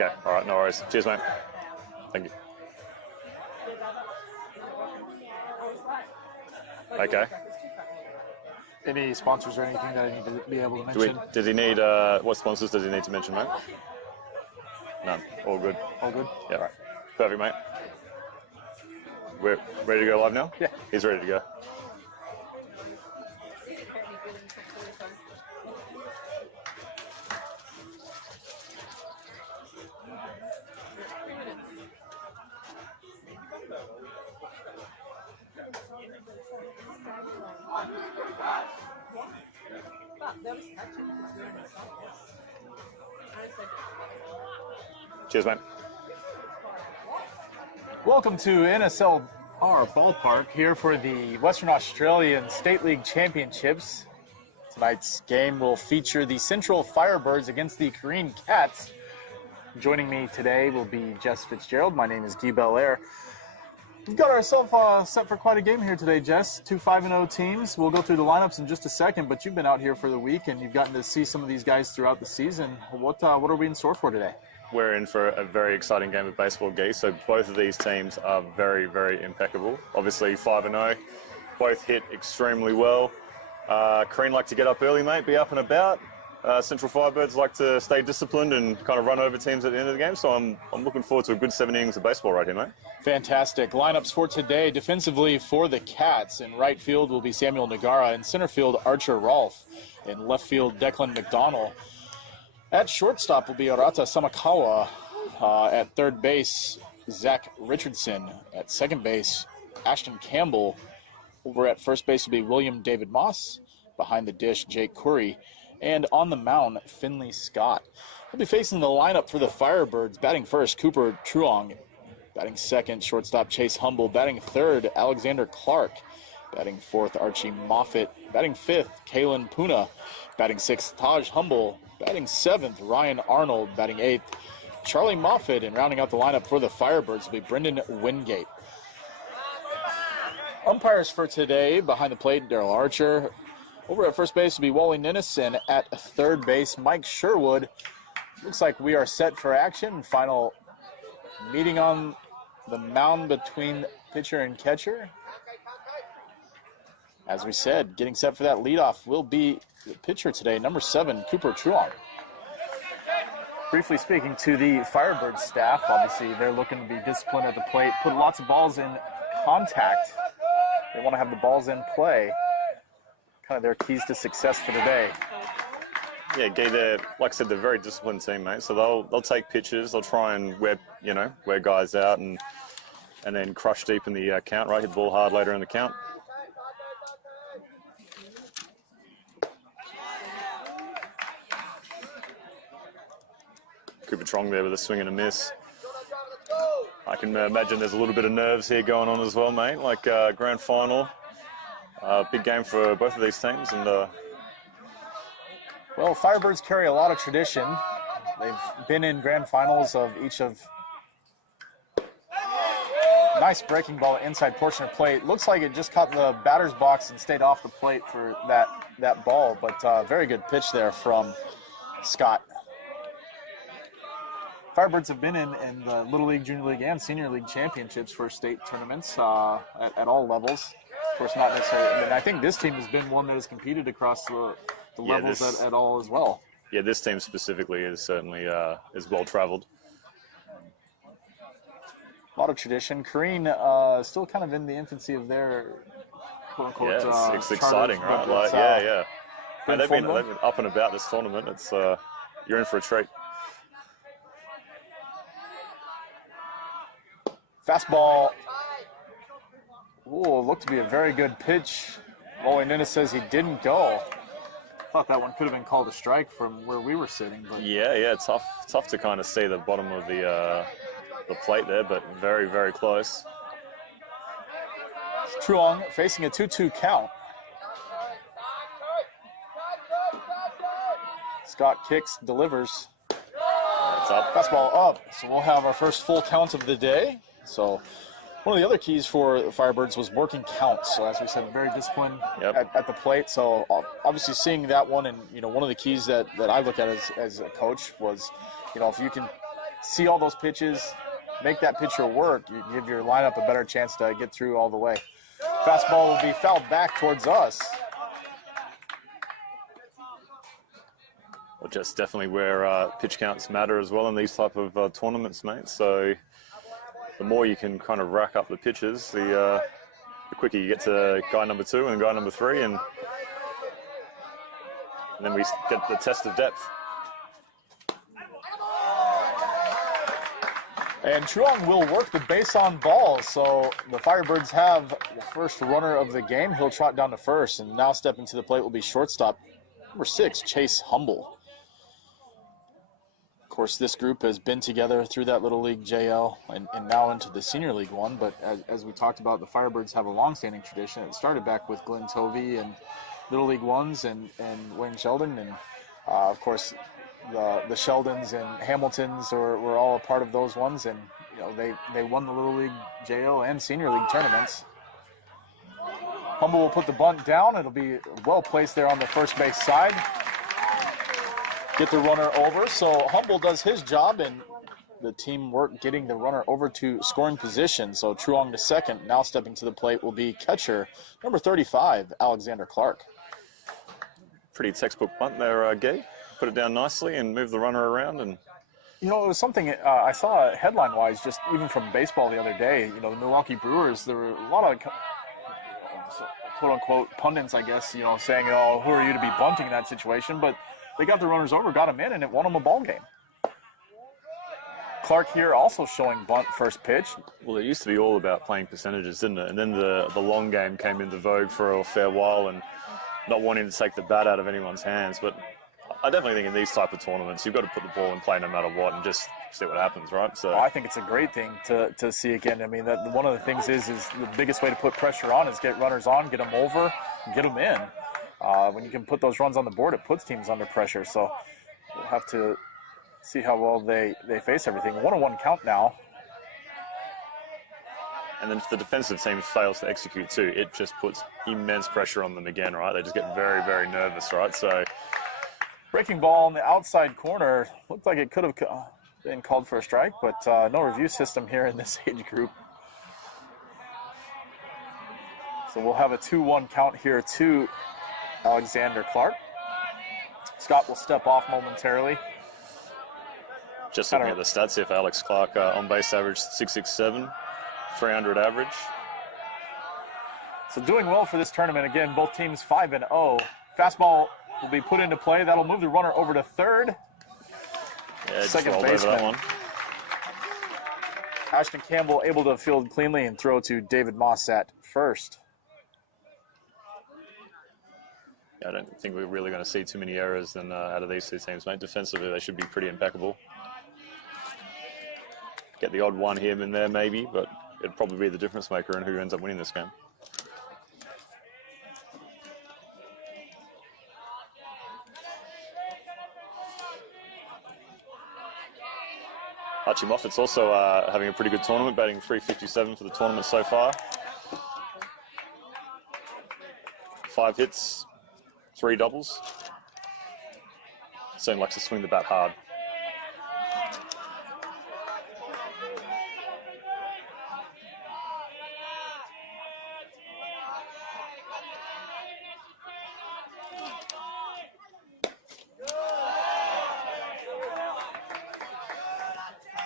Yeah, all right, no worries. Cheers, mate. Thank you. Okay. Any sponsors or anything that I need to be able to mention? Does he need, what sponsors does he need to mention, mate? None. All good. All good? Yeah, right. Perfect, mate. We're ready to go live now? Yeah. He's ready to go. Cheers, mate. Welcome to NSLR Ballpark here for the Western Australian State League Championships. Tonight's game will feature the Central Firebirds against the Carine Cats. Joining me today will be Jess Fitzgerald. My name is Guy Belair. We've got ourselves set for quite a game here today, Jess. Two 5-0 teams. We'll go through the lineups in just a second, but you've been out here for the week and you've gotten to see some of these guys throughout the season. What are we in store for today? We're in for a very exciting game of baseball, Guy. So both of these teams are very, very impeccable. Obviously 5-0, both hit extremely well. Carine like to get up early, mate, be up and about. Central Firebirds like to stay disciplined and kind of run over teams at the end of the game. So I'm looking forward to a good 7 innings of baseball right here, mate. Fantastic. Lineups for today. Defensively for the Cats. In right field will be Samuel Nagara. In center field, Archer Rolfe. In left field, Declan McDonald. At shortstop will be Arata Samakawa. At third base, Zach Richardson. At second base, Ashton Campbell. Over at first base will be William David Moss. Behind the dish, Jake Curry. And on the mound, Finley Scott. We'll be facing the lineup for the Firebirds. Batting first, Cooper Truong. Batting second, shortstop Chase Humble. Batting third, Alexander Clark. Batting fourth, Archie Moffitt. Batting fifth, Kalen Puna. Batting sixth, Taj Humble. Batting seventh, Ryan Arnold. Batting eighth, Charlie Moffitt. And rounding out the lineup for the Firebirds will be Brendan Wingate. Umpires for today, behind the plate, Daryl Archer. Over at first base will be Wally Ninnis, and at third base, Mike Sherwood. Looks like we are set for action. Final meeting on the mound between pitcher and catcher. As we said, getting set for that leadoff will be the pitcher today, number 7, Cooper Truong. Briefly speaking to the Firebird staff, obviously they're looking to be disciplined at the plate, put lots of balls in contact. They want to have the balls in play. Kind of their keys to success for today. Yeah, Guy, they're, like I said, they're a very disciplined team, mate. So they'll take pitches, they'll try and wear guys out and then crush deep in the count, right? Hit the ball hard later in the count. Cooper Truong there with a swing and a miss. I can imagine there's a little bit of nerves here going on as well, mate. Like grand final, big game for both of these teams. And well, Firebirds carry a lot of tradition. They've been in grand finals of each of. Nice breaking ball inside portion of plate. Looks like it just caught the batter's box and stayed off the plate for that ball, but very good pitch there from Scott. Firebirds have been in the Little League, Junior League, and Senior League championships for state tournaments at all levels. Of course, not necessarily. And I think this team has been one that has competed across the levels at all as well. Yeah, this team specifically is certainly is well-traveled. A lot of tradition. Carine still kind of in the infancy of their quote-unquote it's exciting, right? Like, yeah. They've been up and about this tournament. It's you're in for a treat. Fastball. Ooh, looked to be a very good pitch. Wally Ninnis says he didn't go. Thought that one could have been called a strike from where we were sitting. But yeah, tough to kind of see the bottom of the plate there, but very, very close. Truong facing a 2-2 count. Scott kicks, delivers. It's up. Fastball up. So we'll have our first full count of the day. So one of the other keys for the Firebirds was working counts. So as we said, very disciplined at the plate. So obviously seeing that one, and one of the keys that I look at as a coach was, if you can see all those pitches, make that pitcher work, you give your lineup a better chance to get through all the way. Fastball will be fouled back towards us. Well, just definitely where pitch counts matter as well in these type of tournaments, mate. So the more you can kind of rack up the pitches, the quicker you get to guy number 2 and guy number 3, and then we get the test of depth. And Truong will work the base on ball, so the Firebirds have the first runner of the game. He'll trot down to first, and now stepping to the plate will be shortstop number 6, Chase Humble. Of course, this group has been together through that Little League JL and now into the Senior League 1, but as we talked about, the Firebirds have a long-standing tradition. It started back with Glenn Tovey and Little League 1s and Wayne Sheldon, and of course, the Sheldons and Hamiltons were all a part of those ones, and you know they won the Little League JL and Senior League tournaments. Humble will put the bunt down. It'll be well placed there on the first base side. Get the runner over. So Humble does his job, and the team work getting the runner over to scoring position. So Truong to second. Now stepping to the plate will be catcher number 35, Alexander Clark. Pretty textbook bunt there, Gay. Put it down nicely and move the runner around. And you know, it was something I saw headline-wise, just even from baseball the other day. You know, the Milwaukee Brewers, there were a lot of quote-unquote pundits, I guess, you know, saying, oh, who are you to be bunting in that situation? But they got the runners over, got them in, and it won them a ball game. Clark here also showing bunt first pitch. Well, it used to be all about playing percentages, didn't it? And then the long game came into vogue for a fair while, and not wanting to take the bat out of anyone's hands. But I definitely think in these type of tournaments, you've got to put the ball in play no matter what and just see what happens, right? So I think it's a great thing to see again. I mean, that one of the things is the biggest way to put pressure on is get runners on, get them over, and get them in. When you can put those runs on the board, it puts teams under pressure. So we'll have to see how well they face everything. 1-1 count now. And then if the defensive team fails to execute too, it just puts immense pressure on them again, right? They just get very, very nervous, right? So breaking ball on the outside corner. Looked like it could have been called for a strike, but no review system here in this age group. So we'll have a 2-1 count here to Alexander Clark. Scott will step off momentarily. Just looking at the stats here for Alex Clark, on base average 667, 300 average. So doing well for this tournament. Again, both teams 5-0. Fastball will be put into play. That'll move the runner over to third. Yeah, second over baseman. that one. Ashton Campbell able to field cleanly and throw to David Moss at first. Yeah, I don't think we're really going to see too many errors out of these two teams, mate. Defensively, they should be pretty impeccable. Get the odd one here and there, maybe, but it'd probably be the difference maker in who ends up winning this game. Archie Moffat's also having a pretty good tournament, batting .357 for the tournament so far. 5 hits, 3 doubles. Certainly likes to swing the bat hard.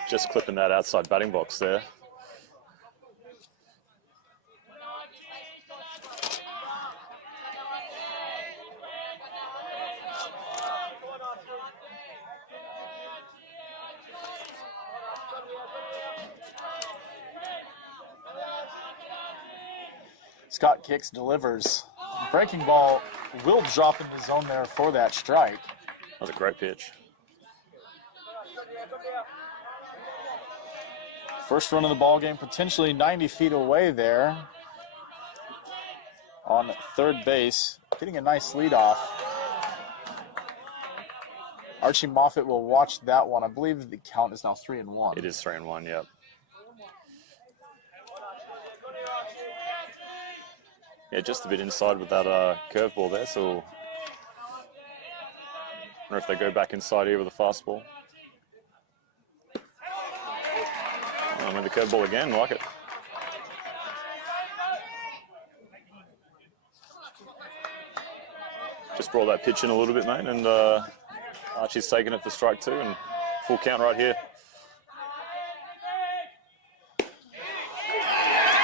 Just clipping that outside batting box there. Scott kicks, delivers. Breaking ball will drop in the zone there for that strike. That was a great pitch. First run of the ball game, potentially 90 feet away there on third base. Getting a nice lead off. Archie Moffat will watch that one. I believe the count is now 3-1. It is 3-1, yep. Yeah, just a bit inside with that curveball there, so I wonder if they go back inside here with a fastball. Going with the curveball again, like it. Just brought that pitch in a little bit, mate, and Archie's taking it for strike 2 and full count right here.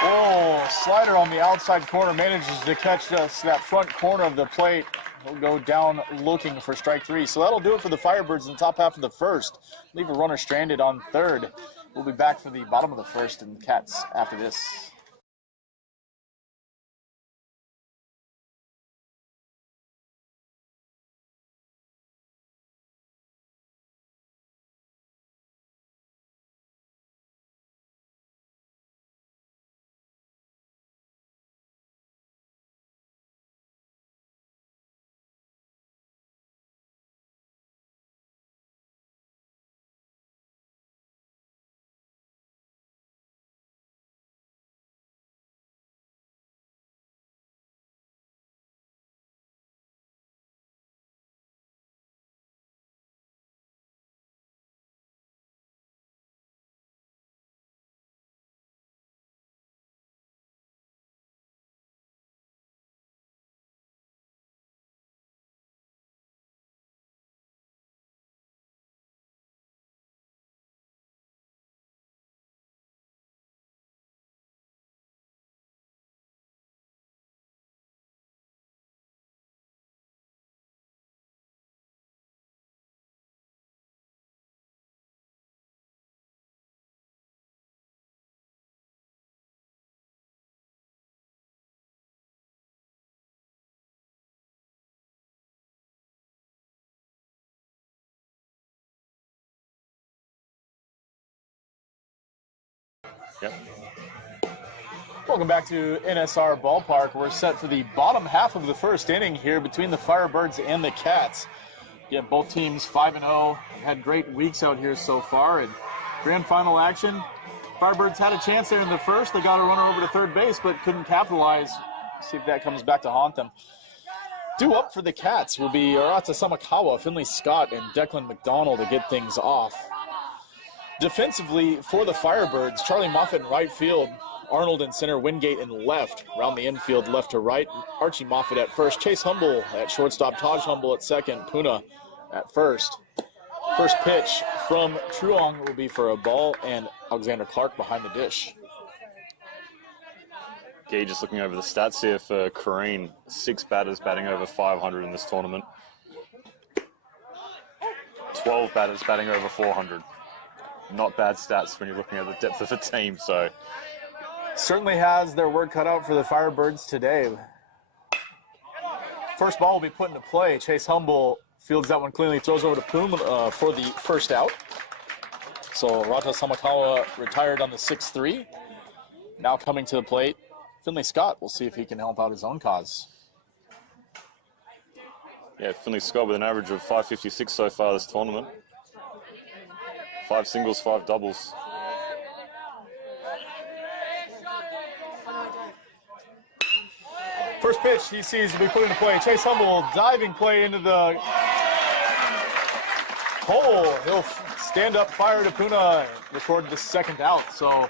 Oh, slider on the outside corner, manages to catch just that front corner of the plate. He'll go down looking for strike 3. So that'll do it for the Firebirds in the top half of the first. Leave a runner stranded on third. We'll be back for the bottom of the first and the Cats after this. Yep. Welcome back to NSR Ballpark. We're set for the bottom half of the first inning here between the Firebirds and the Cats. Again, both teams 5-0, had great weeks out here so far. And grand final action, Firebirds had a chance there in the first. They got a runner over to third base, but couldn't capitalize. See if that comes back to haunt them. Due up for the Cats will be Arata Samakawa, Finley Scott, and Declan McDonald to get things off. Defensively for the Firebirds, Charlie Moffitt in right field, Arnold in center, Wingate in left, around the infield left to right, Archie Moffitt at first, Chase Humble at shortstop, Taj Humble at second, Puna at first. First pitch from Truong will be for a ball, and Alexander Clark behind the dish. Guy just looking over the stats here for Carine. 6 batters batting over 500 in this tournament. 12 batters batting over 400. Not bad stats when you're looking at the depth of the team, so. Certainly has their work cut out for the Firebirds today. First ball will be put into play. Chase Humble fields that one cleanly, throws over to Poom for the first out. So Rata Samakawa retired on the 6-3. Now coming to the plate, Finley Scott. We'll see if he can help out his own cause. Yeah, Finley Scott with an average of 556 so far this tournament. 5 singles, 5 doubles. First pitch he sees to be put into play. Chase Humble, diving play into the hole. He'll stand up, fire to Puna, record the second out. So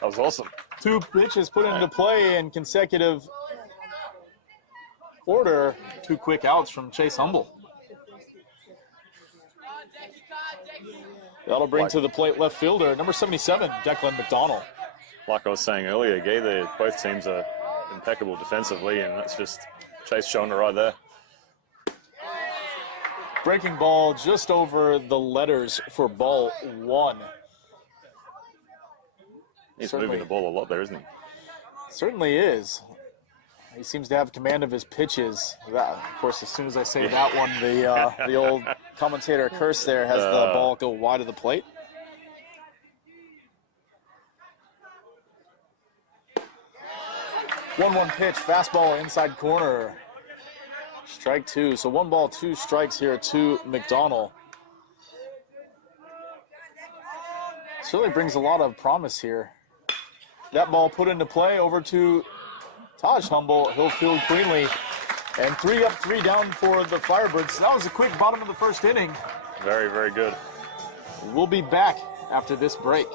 that was awesome. 2 pitches put into play in consecutive order. 2 quick outs from Chase Humble. That'll bring to the plate left fielder, number 77, Declan McDonald. Like I was saying earlier, Guy, both teams are impeccable defensively, and that's just Chase showing it right there. Breaking ball just over the letters for ball 1. He's moving the ball a lot there, isn't he? Certainly is. He seems to have command of his pitches. That, of course, as soon as I say that one, the old commentator curse there has the ball go wide of the plate. One pitch, fastball inside corner. Strike 2. So 1 ball, 2 strikes here to McDonald. Certainly brings a lot of promise here. That ball put into play over to Taj Humble. He'll field cleanly. And 3 up, 3 down for the Firebirds. That was a quick bottom of the first inning. Very, very good. We'll be back after this break.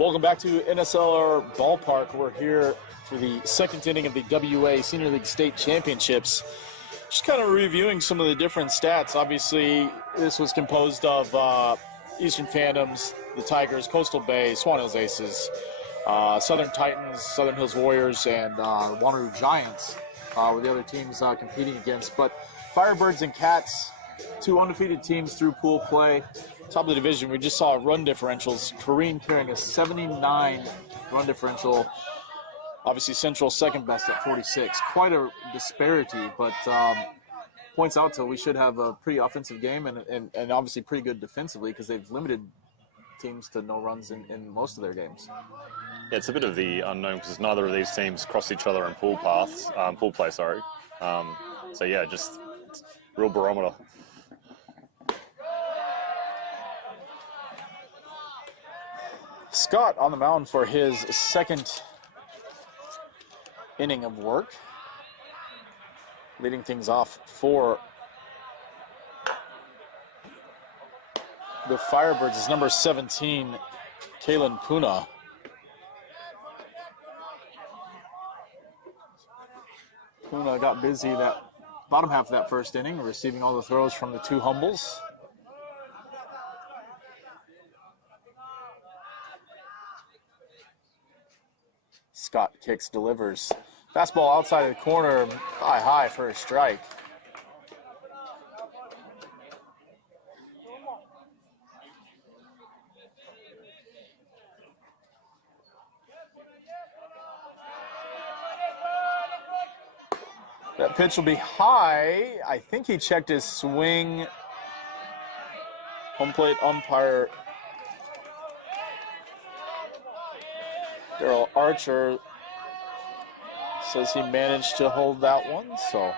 Welcome back to NSLR Ballpark. We're here for the second inning of the WA Senior League State Championships. Just kind of reviewing some of the different stats. Obviously, this was composed of Eastern Phantoms, the Tigers, Coastal Bay, Swan Hills Aces, Southern Titans, Southern Hills Warriors, and Wanneroo Giants were the other teams competing against. But Firebirds and Cats, two undefeated teams through pool play. Top of the division, we just saw run differentials. Carine carrying a 79 run differential. Obviously, Central second best at 46. Quite a disparity, but points out to we should have a pretty offensive game and obviously pretty good defensively because they've limited teams to no runs in most of their games. Yeah, it's a bit of the unknown because neither of these teams cross each other in pool play. So yeah, just real barometer. Scott on the mound for his second inning of work. Leading things off for the Firebirds is number 17, Kalen Puna. Puna got busy that bottom half of that first inning, receiving all the throws from the two Humbles. Scott kicks, delivers. Fastball outside of the corner, high for a strike. That pitch will be high. I think he checked his swing. Home plate umpire Daryl Archer says he managed to hold that one, so.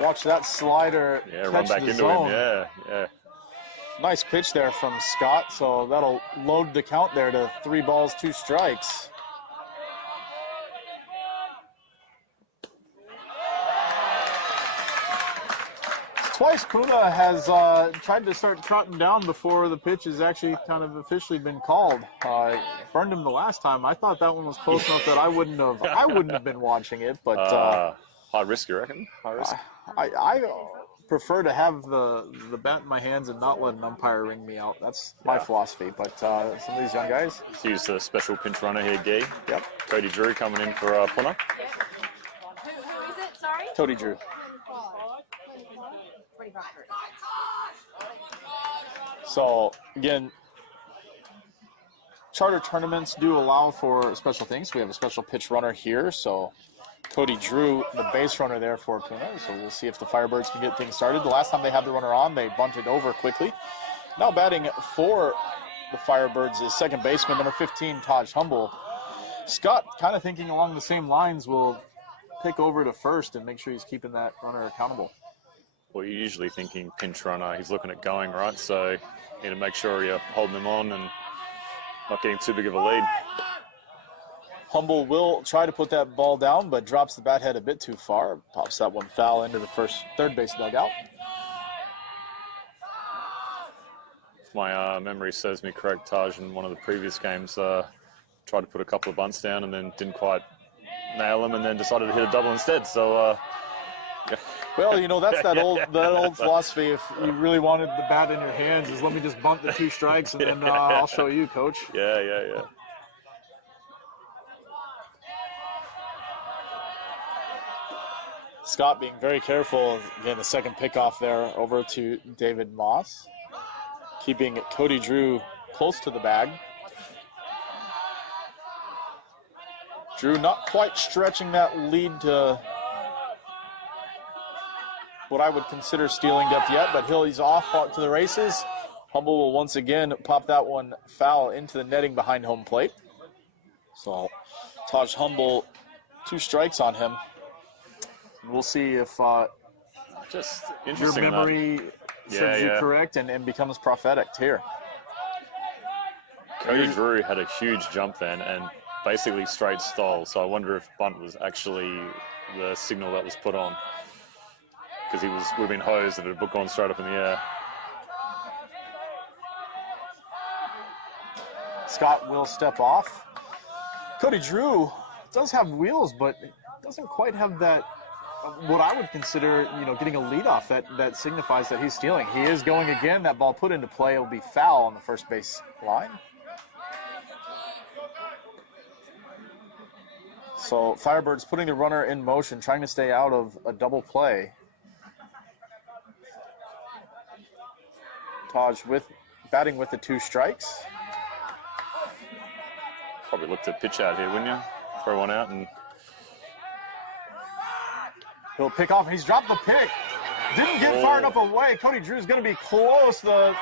Watch that slider catch run back the into zone. him, yeah. Nice pitch there from Scott, so that'll load the count there to 3 balls, 2 strikes. Twice Puna has tried to start trotting down before the pitch has actually kind of officially been called. Burned him the last time. I thought that one was close enough that I wouldn't have been watching it, but high risk, you reckon? High risk. I prefer to have the bat in my hands and not let an umpire ring me out. That's my philosophy. But some of these young guys. Let's use the special pinch runner here, Guy. Yep. Cody Drew coming in for Puna. Who is it? Sorry. Cody Drew. So again, charter tournaments do allow for special things. We have a special pitch runner here, so Cody Drew, the base runner there for Puna. So we'll see if the Firebirds can get things started. The last time they had the runner on, they bunted over quickly. Now batting for the Firebirds is second baseman, number 15, Taj Humble. Scott, kind of thinking along the same lines, will pick over to first and make sure he's keeping that runner accountable. Well, you're usually thinking pinch runner. He's looking at going, right? So you need to make sure you're holding him on and not getting too big of a lead. Humble will try to put that ball down, but drops the bat head a bit too far. Pops that one foul into the third base dugout. If my memory serves me correct, Taj in one of the previous games tried to put a couple of bunts down and then didn't quite nail them and then decided to hit a double instead. So, well, you know, that's that old philosophy. If you really wanted the bat in your hands, is let me just bunt the 2 strikes and then I'll show you, coach. Yeah. Scott being very careful. Again, the second pickoff there over to David Moss. Keeping Cody Drew close to the bag. Drew not quite stretching that lead to what I would consider stealing depth yet, but he's off to the races. Humble will once again pop that one foul into the netting behind home plate. So Taj Humble, 2 strikes on him. We'll see if Just your interesting. memory serves you correct and becomes prophetic here. Cody Drew had a huge jump then and basically straight stole. So I wonder if bunt was actually the signal that was put on, because would have been hosed and it had gone straight up in the air. Scott will step off. Cody Drew does have wheels, but doesn't quite have that, what I would consider, getting a leadoff that signifies that he's stealing. He is going again. That ball put into play. It'll be foul on the first base line. So Firebirds putting the runner in motion, trying to stay out of a double play. Taj batting with the 2 strikes. Probably look to pitch out here, wouldn't you? Throw one out and... He'll pick off. He's dropped the pick. Didn't get far enough away. Cody Drew's going to be close. The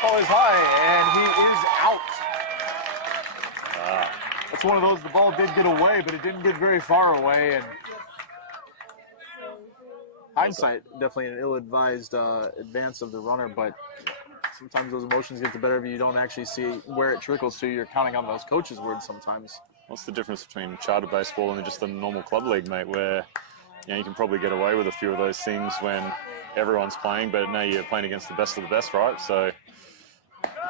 ball is high, and he is out. That's one of those, the ball did get away, but it didn't get very far away. And hindsight, definitely an ill-advised advance of the runner, but sometimes those emotions get the better of you. You don't actually see where it trickles to. You're counting on those coaches' words sometimes. What's the difference between charter baseball and just a normal club league, mate, where you can probably get away with a few of those things when everyone's playing, but now you're playing against the best of the best, right? So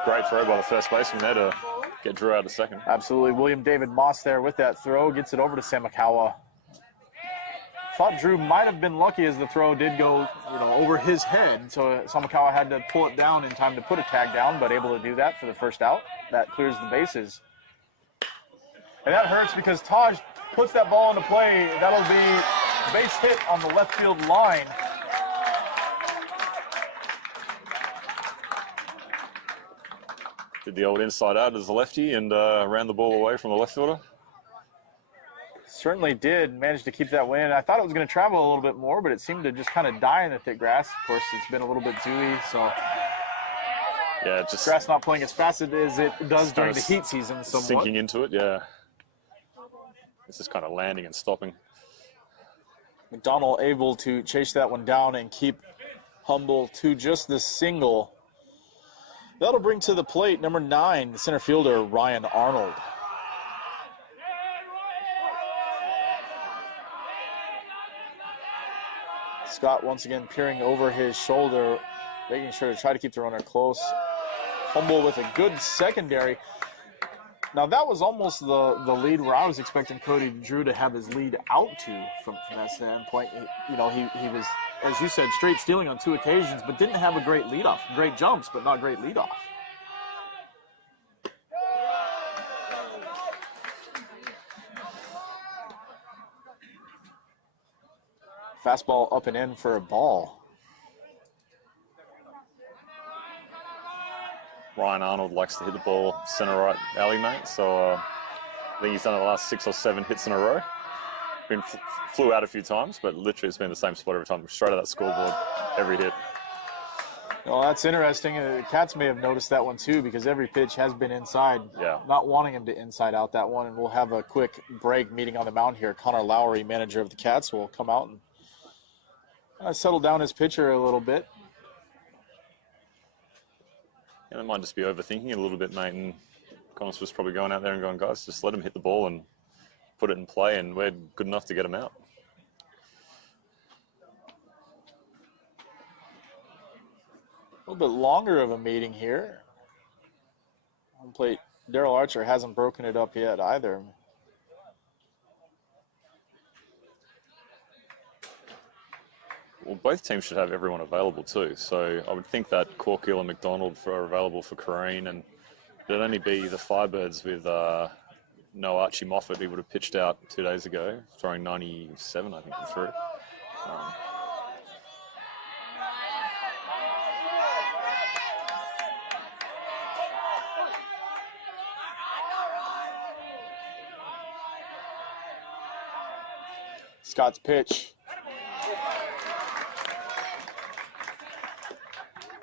great throw by the first baseman there to get Drew out of second. Absolutely. William David Moss there with that throw. Gets it over to Samakawa. Thought Drew might have been lucky as the throw did go, over his head. So Samakawa had to pull it down in time to put a tag down, but able to do that for the first out. That clears the bases. And that hurts because Taj puts that ball into play. That'll be base hit on the left field line. Did the old inside out as a lefty and ran the ball away from the left fielder. Certainly did. Managed to keep that win. I thought it was going to travel a little bit more, but it seemed to just kind of die in the thick grass. Of course, it's been a little bit dewy, so yeah, just grass not playing as fast as it does during the heat season. Somewhat. Sinking into it, yeah. It's just kind of landing and stopping. McDonald able to chase that one down and keep Humble to just the single. That'll bring to the plate number 9, the center fielder, Ryan Arnold. Scott once again peering over his shoulder, making sure to try to keep the runner close. Humble with a good secondary. Now that was almost the lead where I was expecting Cody Drew to have his lead out to from that standpoint. He was, as you said, straight stealing on 2 occasions, but didn't have a great leadoff. Great jumps, but not great leadoff. Fastball up and in for a ball. Ryan Arnold likes to hit the ball center right alley, mate. So I think he's done it the last 6 or 7 hits in a row. Flew out a few times, but literally it's been the same spot every time. Straight at that scoreboard, every hit. Well, that's interesting. The Cats may have noticed that one too, because every pitch has been inside. Yeah. Not wanting him to inside out that one. And we'll have a quick break meeting on the mound here. Connor Lowry, manager of the Cats, will come out and settle down his pitcher a little bit. Yeah, they might just be overthinking it a little bit, mate. And Connors was probably going out there and going, guys, just let him hit the ball and put it in play, and we're good enough to get him out. A little bit longer of a meeting here. Home plate, Daryl Archer hasn't broken it up yet either. Well, both teams should have everyone available too. So I would think that Corkill and McDonald are available for Carine, and it'd only be the Firebirds with no Archie Moffat, who would have pitched out 2 days ago, throwing 97, I think, through. Scott's pitch.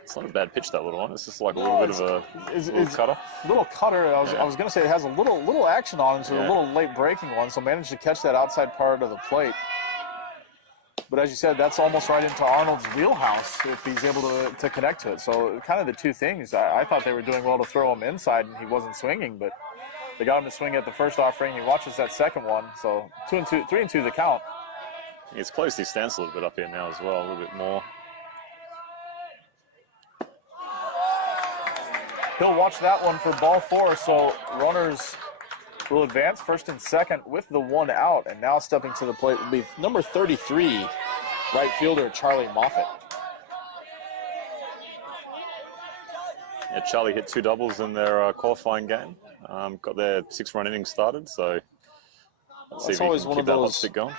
It's not a bad pitch, that little one. It's just like a little bit of a little cutter. Little cutter. I was going to say it has a little action on it, so a little late breaking one. So managed to catch that outside part of the plate. But as you said, that's almost right into Arnold's wheelhouse if he's able to connect to it. So kind of the two things. I thought they were doing well to throw him inside, and he wasn't swinging, but they got him to swing at the first offering. He watches that second one. So 3-2 the count. He's closed his stance a little bit up here now as well, a little bit more. He'll watch that one for ball 4, so runners will advance first and second with the 1 out, and now stepping to the plate will be number 33, right fielder Charlie Moffitt. Yeah, Charlie hit 2 doubles in their qualifying game. Got their 6-run innings started, so let's see if he can keep that hot stick going.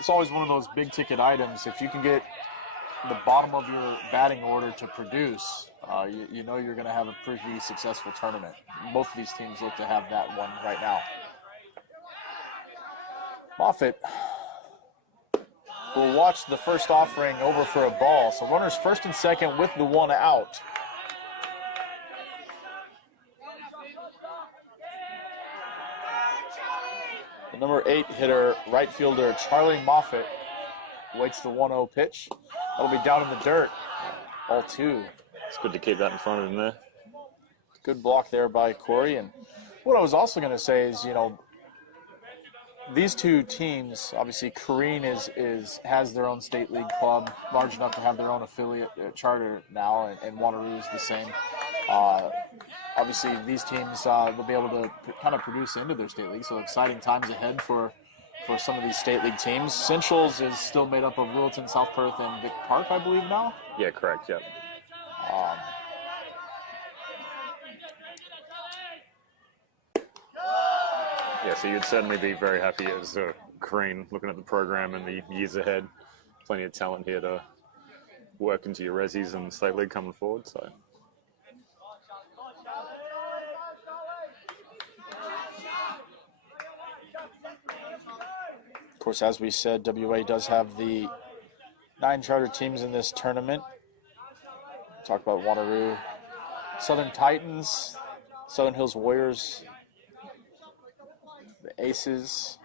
It's always one of those big ticket items. If you can get the bottom of your batting order to produce, you know you're going to have a pretty successful tournament. Both of these teams look to have that one right now. Moffitt will watch the first offering over for a ball. So runners first and second with the 1 out. The number 8 hitter, right fielder Charlie Moffitt, waits the 1-0 pitch. That'll be down in the dirt. Ball 2. It's good to keep that in front of him there. Good block there by Corey. And what I was also going to say is, you know, these two teams, obviously Carine has their own state league club, large enough to have their own affiliate charter now, and Waterloo is the same. Obviously, these teams will be able to kind of produce into their state league, so exciting times ahead for some of these state league teams. Central's is still made up of Littleton, South Perth, and Vic Park, I believe now. Yeah, correct, yeah. Yeah, so you'd certainly be very happy as a Carine looking at the program and the years ahead. Plenty of talent here to work into your resis and state league coming forward, so. Of course, as we said, WA does have the 9 charter teams in this tournament. Talk about Wanneroo, Southern Titans, Southern Hills Warriors, the Aces,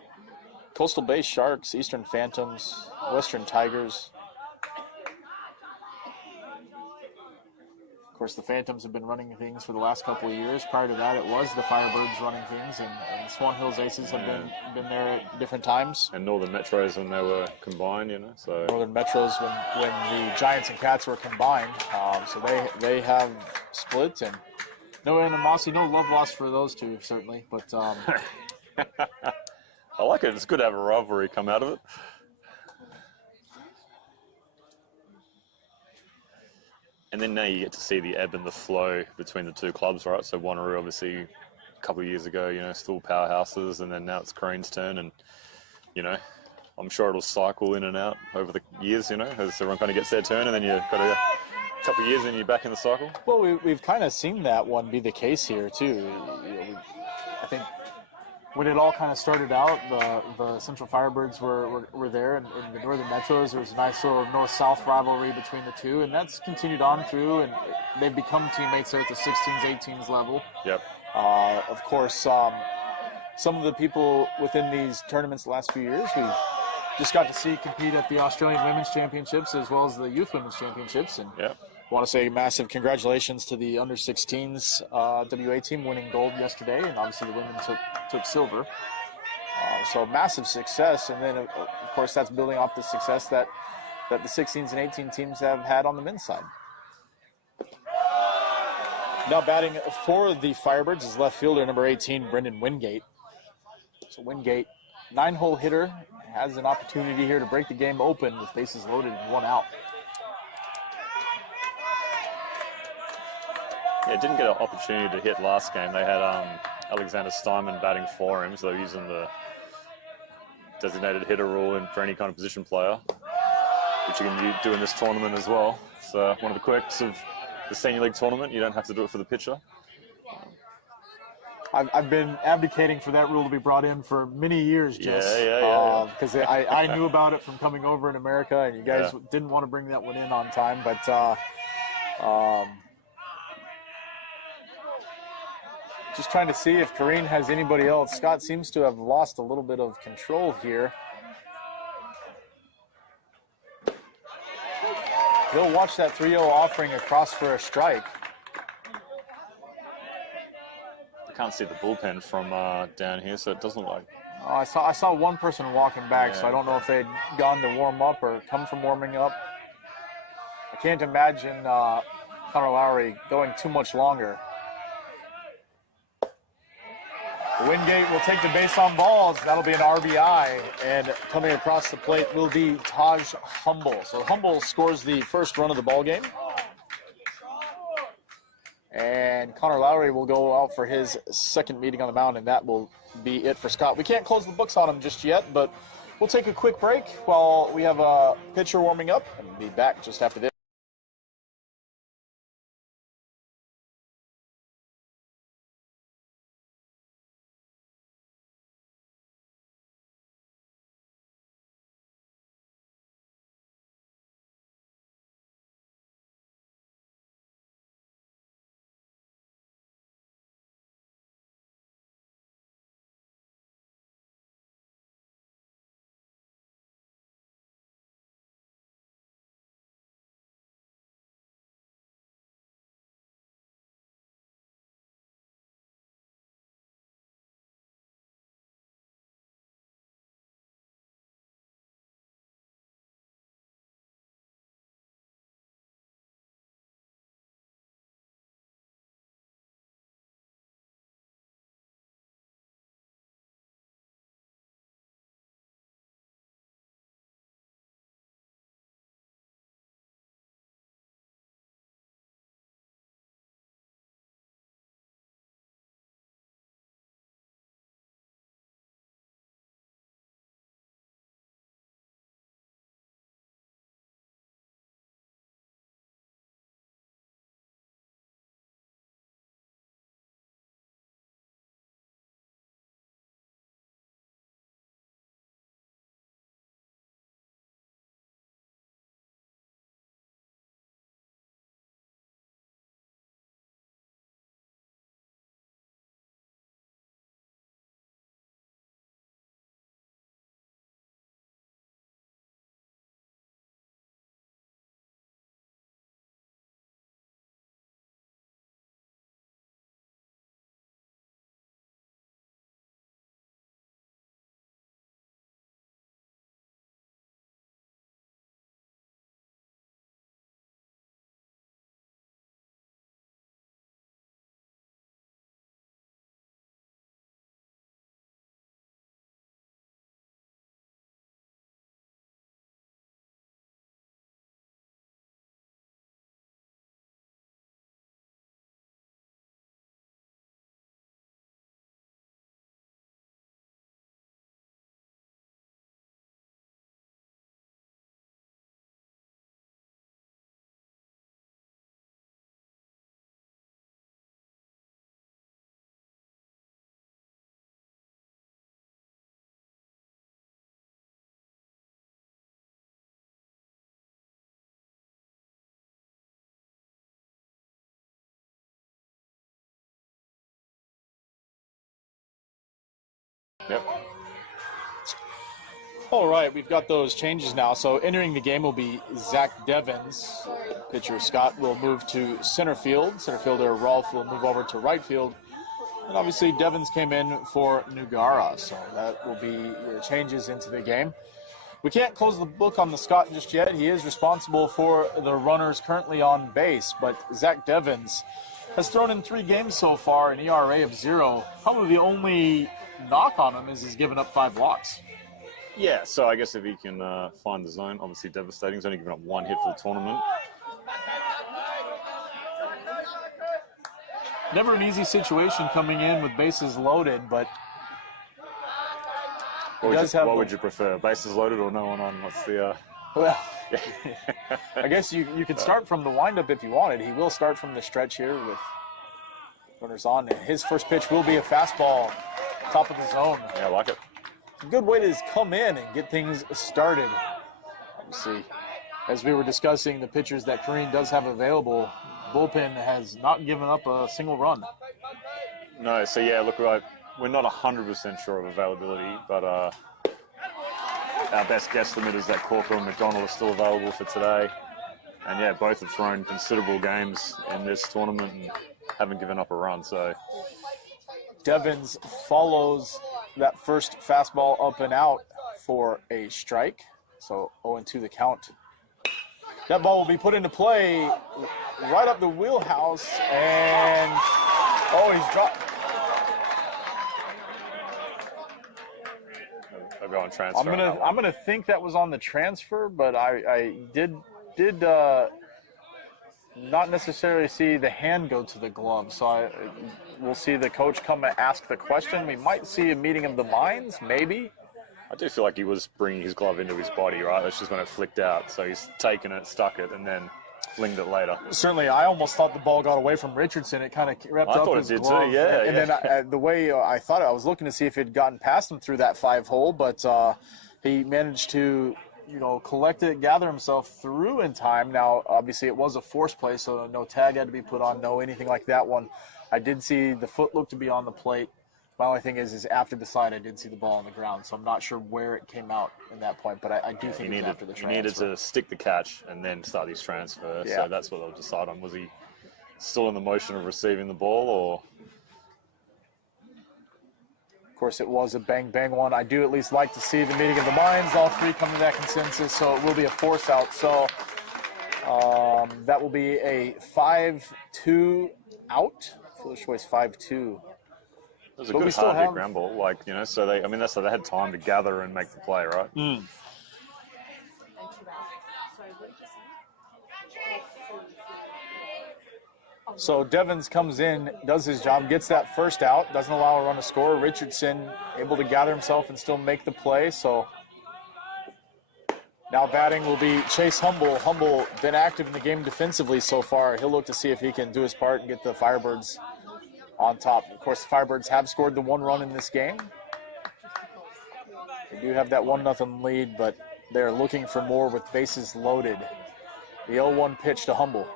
Coastal Bay Sharks, Eastern Phantoms, Western Tigers. Of course, the Phantoms have been running things for the last couple of years. Prior to that, it was the Firebirds running things, and Swan Hills Aces have been there at different times. And Northern Metros when they were combined, you know. So Northern Metros when the Giants and Cats were combined. So they have split, and no animosity, no love lost for those two, certainly. But I like it. It's good to have a rivalry come out of it. And then now you get to see the ebb and the flow between the two clubs, right? So Wanneroo, obviously, a couple of years ago, you know, still powerhouses, and then now it's Carine's turn, and, you know, I'm sure it'll cycle in and out over the years, you know, as everyone kind of gets their turn, and then you've got a couple of years and you're back in the cycle. Well, we've kind of seen that one be the case here, too. You know, I think when it all kind of started out, the Central Firebirds were there, and in the Northern Metros, there was a nice little north-south rivalry between the two, and that's continued on through, and they've become teammates there at the 16s, 18s level. Yep. Of course, some of the people within these tournaments the last few years, we've just got to see compete at the Australian Women's Championships as well as the Youth Women's Championships, and want to say massive congratulations to the under-16s WA team winning gold yesterday, and obviously the women took silver. So massive success, and then of course that's building off the success that the 16s and 18 teams have had on the men's side. Now batting for the Firebirds is left fielder number 18, Brendan Wingate. So Wingate, 9-hole hitter, has an opportunity here to break the game open with bases loaded and 1 out. Yeah, didn't get an opportunity to hit last game. They had Alexander Steinman batting for him, so they're using the designated hitter rule for any kind of position player, which you can do in this tournament as well. So one of the quirks of the Senior League tournament, you don't have to do it for the pitcher. I've been advocating for that rule to be brought in for many years, Jess. Yeah. Because I knew about it from coming over in America, and you guys didn't want to bring that one in on time, but just trying to see if Carine has anybody else. Scott seems to have lost a little bit of control here. He'll watch that 3-0 offering across for a strike. I can't see the bullpen from down here, so it doesn't look like Oh, I saw one person walking back, Yeah. so I don't know if they'd gone to warm up or come from warming up. I can't imagine Connor Lowry going too much longer. Wingate will take the base on balls. That'll be an RBI. And coming across the plate will be Taj Humble. So Humble scores the first run of the ball game. And Connor Lowry will go out for his second meeting on the mound, and that will be it for Scott. We can't close the books on him just yet, but we'll take a quick break while we have a pitcher warming up and be back just after this. Yep. All right, we've got those changes now. So entering the game will be Zach Devins. Pitcher Scott will move to center field. Center fielder Rolf will move over to right field. And obviously Devins came in for Nugara, so that will be your changes into the game. We can't close the book on the Scott just yet. He is responsible for the runners currently on base, but Zach Devins has thrown in 3 games so far, an ERA of 0. Probably the only knock on him is he's given up 5 walks. Yeah, so I guess if he can find the zone, obviously devastating. He's only given up 1 hit for the tournament. Never an easy situation coming in with bases loaded, but what would you prefer, bases loaded or no one on? What's the... Well, I guess you could start from the windup if you wanted. He will start from the stretch here with runners on. And his first pitch will be a fastball, top of the zone. Yeah, I like it. A good way to just come in and get things started. Obviously, as we were discussing the pitchers that Carine does have available, bullpen has not given up a single run. No, so yeah, look, we're not 100% sure of availability, but our best guesstimate is that Corker and McDonald are still available for today. And yeah, both have thrown considerable games in this tournament and haven't given up a run, so... Devins follows that first fastball up and out for a strike. So 0-2 the count. That ball will be put into play right up the wheelhouse, and he's dropped. They'll go on transfer. I'm gonna think that was on the transfer, but I did not necessarily see the hand go to the glove. So we'll see the coach come and ask the question. We might see a meeting of the minds, maybe. I do feel like he was bringing his glove into his body, right? That's just when it flicked out. So he's taken it, stuck it, and then flinged it later. Certainly, I almost thought the ball got away from Richardson. It kind of wrapped up his glove. I thought it did too, yeah. And then the way I thought it, I was looking to see if it had gotten past him through that 5-hole, but he managed to, collect it, gather himself through in time. Now, obviously, it was a force play, so no tag had to be put on, no anything like that one. I did see the foot look to be on the plate. My only thing is after the slide, I did see the ball on the ground, so I'm not sure where it came out in that point, but I do think it's after the transfer. He needed to stick the catch and then start his transfer, so that's what they'll decide on. Was he still in the motion of receiving the ball, or? Of course, it was a bang-bang one. I do at least like to see the meeting of the minds. All three come to that consensus, so it will be a force out. So that will be a 5-2 out. Foolish choice, 5-2. It was a good hard hit ground ball, so they had time to gather and make the play, right? So Devins comes in, does his job, gets that first out, doesn't allow a run to score. Richardson able to gather himself and still make the play. So now batting will be Chase Humble. Humble been active in the game defensively so far. He'll look to see if he can do his part and get the Firebirds on top. Of course, the Firebirds have scored the one run in this game. They do have that 1-0 lead, but they're looking for more with bases loaded. The 0-1 pitch to Humble.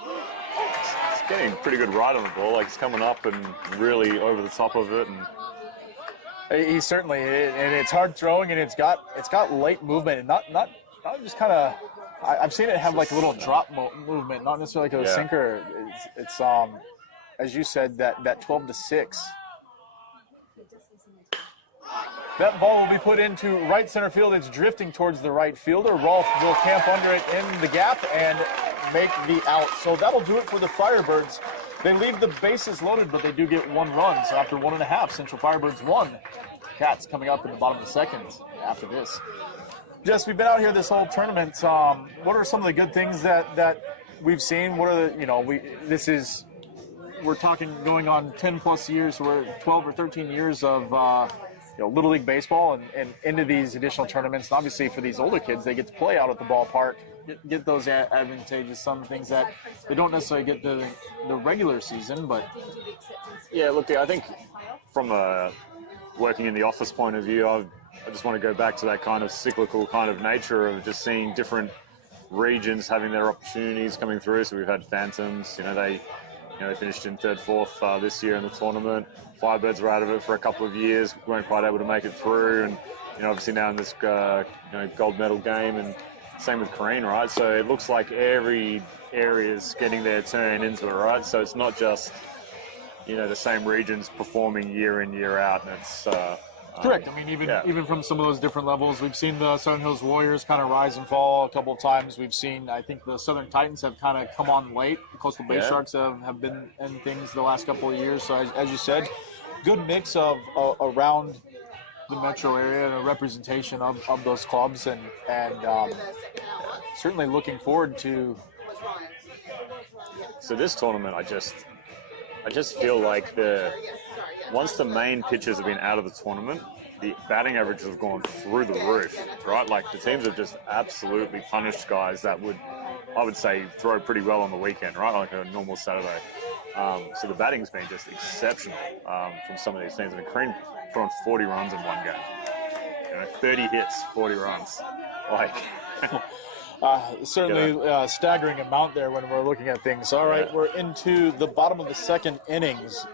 He's getting a pretty good ride on the ball. He's coming up and really over the top of it. And he certainly, and it's hard throwing, and it's got late movement, and not just kind of. I've seen it have like a little drop movement, not necessarily like a sinker. It's as you said, that 12-6. That ball will be put into right center field. It's drifting towards the right fielder. Rolfe will camp under it in the gap and make the out. So that'll do it for the Firebirds. They leave the bases loaded, but they do get one run. So after 1.5, Central Firebirds 1. Cats coming up in the bottom of the second after this. Jess, we've been out here this whole tournament. What are some of the good things that we've seen? What are the, we're talking going on 10 plus years, we're 12 or 13 years of Little League baseball and into these additional tournaments. And obviously for these older kids, they get to play out at the ballpark, get those advantages, some things that they don't necessarily get the regular season. But yeah, look, I think from a working in the office point of view, I just want to go back to that kind of cyclical kind of nature of just seeing different regions having their opportunities coming through. So we've had Phantoms, they finished in 3rd, 4th this year in the tournament. Firebirds were out of it for a couple of years, weren't quite able to make it through, and obviously now in this gold medal game, and same with Carine, right? So it looks like every area is getting their turn into it, right? So it's not just the same regions performing year in, year out, and it's correct. I mean, even from some of those different levels, we've seen the Southern Hills Warriors kind of rise and fall a couple of times. We've seen, I think, the Southern Titans have kind of come on late. The Coastal Bay Sharks have been in things the last couple of years. So, as you said, good mix of around the metro area and a representation of those clubs, and certainly looking forward to. So this tournament, I just feel like once the main pitchers have been out of the tournament, the batting averages have gone through the roof, right? Like the teams have just absolutely punished guys that I would say, throw pretty well on the weekend, right? Like a normal Saturday. So the batting's been just exceptional from some of these teams. I mean, Carine put on 40 runs in one game. 30 hits, 40 runs. Certainly staggering amount there when we're looking at things. All right, we're into the bottom of the second innings.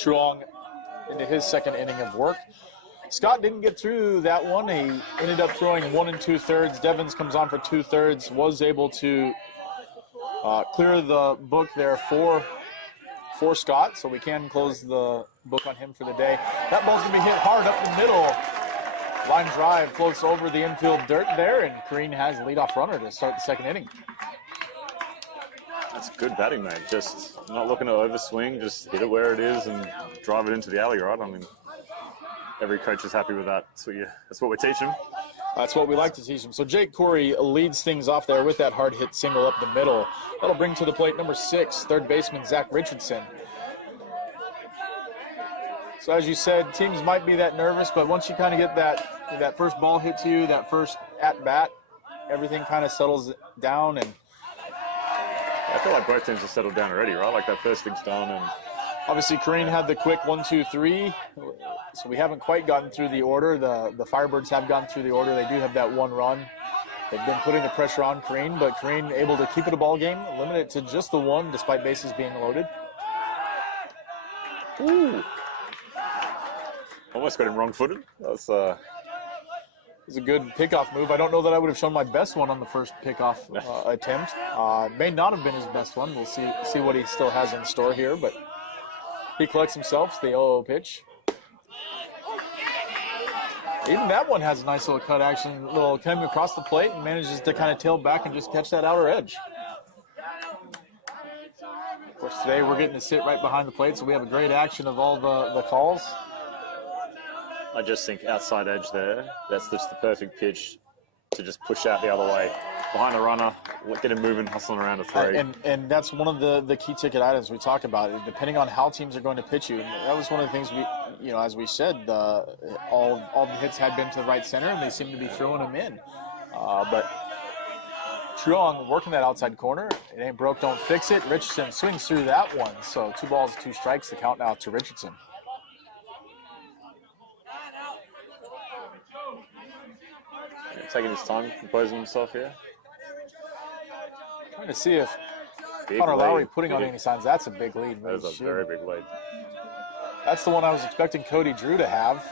Truong into his second inning of work. Scott didn't get through that one. He ended up throwing 1 2/3. Devins comes on for 2/3. Was able to clear the book there for for Scott, so we can close the book on him for the day. That ball's going to be hit hard up the middle. Line drive floats over the infield dirt there, and Carine has a leadoff runner to start the second inning. That's good batting, mate. Just not looking to overswing, just hit it where it is and drive it into the alley, right? I mean, every coach is happy with that. That's what we teach them. That's what we like to teach them. So Jake Corey leads things off there with that hard hit single up the middle. That'll bring to the plate number 6, third baseman Zach Richardson. So as you said, teams might be that nervous, but once you kind of get that first ball hit to you, that first at bat, everything kind of settles down. And I feel like both teams have settled down already, right? Like that first thing's done, and obviously Carine had the quick 1, 2, 3. So we haven't quite gotten through the order. The Firebirds have gotten through the order. They do have that 1 run. They've been putting the pressure on Carine, but Carine able to keep it a ball game, limit it to just the 1 despite bases being loaded. Ooh. Almost got him wrong-footed. That's It was a good pickoff move. I don't know that I would have shown my best one on the first pickoff attempt. May not have been his best one. We'll see what he still has in store here, but he collects himself, the 0-0 pitch. Even that one has a nice little cut action, little coming across the plate and manages to kind of tail back and just catch that outer edge. Of course, today we're getting to sit right behind the plate, so we have a great action of all the calls. I just think outside edge there, that's just the perfect pitch to just push out the other way. Behind the runner, get him moving, hustling around a 3. And that's one of the key ticket items we talk about. Depending on how teams are going to pitch you, and that was one of the things we, as we said, all the hits had been to the right center, and they seem to be throwing them in. But Truong working that outside corner. It ain't broke, don't fix it. Richardson swings through that one. So 2 balls, 2 strikes. The count now to Richardson. Taking his time, composing himself here. Trying to see if Big Connor Lowry lead. putting on any signs. That's a big lead. That is a very big lead. That's the one I was expecting Cody Drew to have.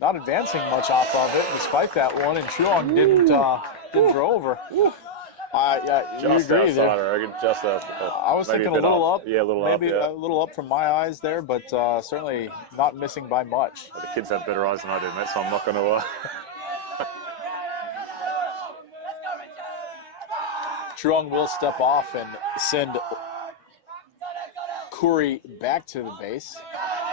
Not advancing much off of it, despite that one, and Truong didn't throw over. Yeah, you Just agree outside, there. I reckon. Just I was maybe thinking a little up. Yeah, a little maybe up, yeah. a little up from my eyes there, but certainly not missing by much. Well, the kids have better eyes than I do, mate, so I'm not going to... Truong will step off and send Curry back to the base.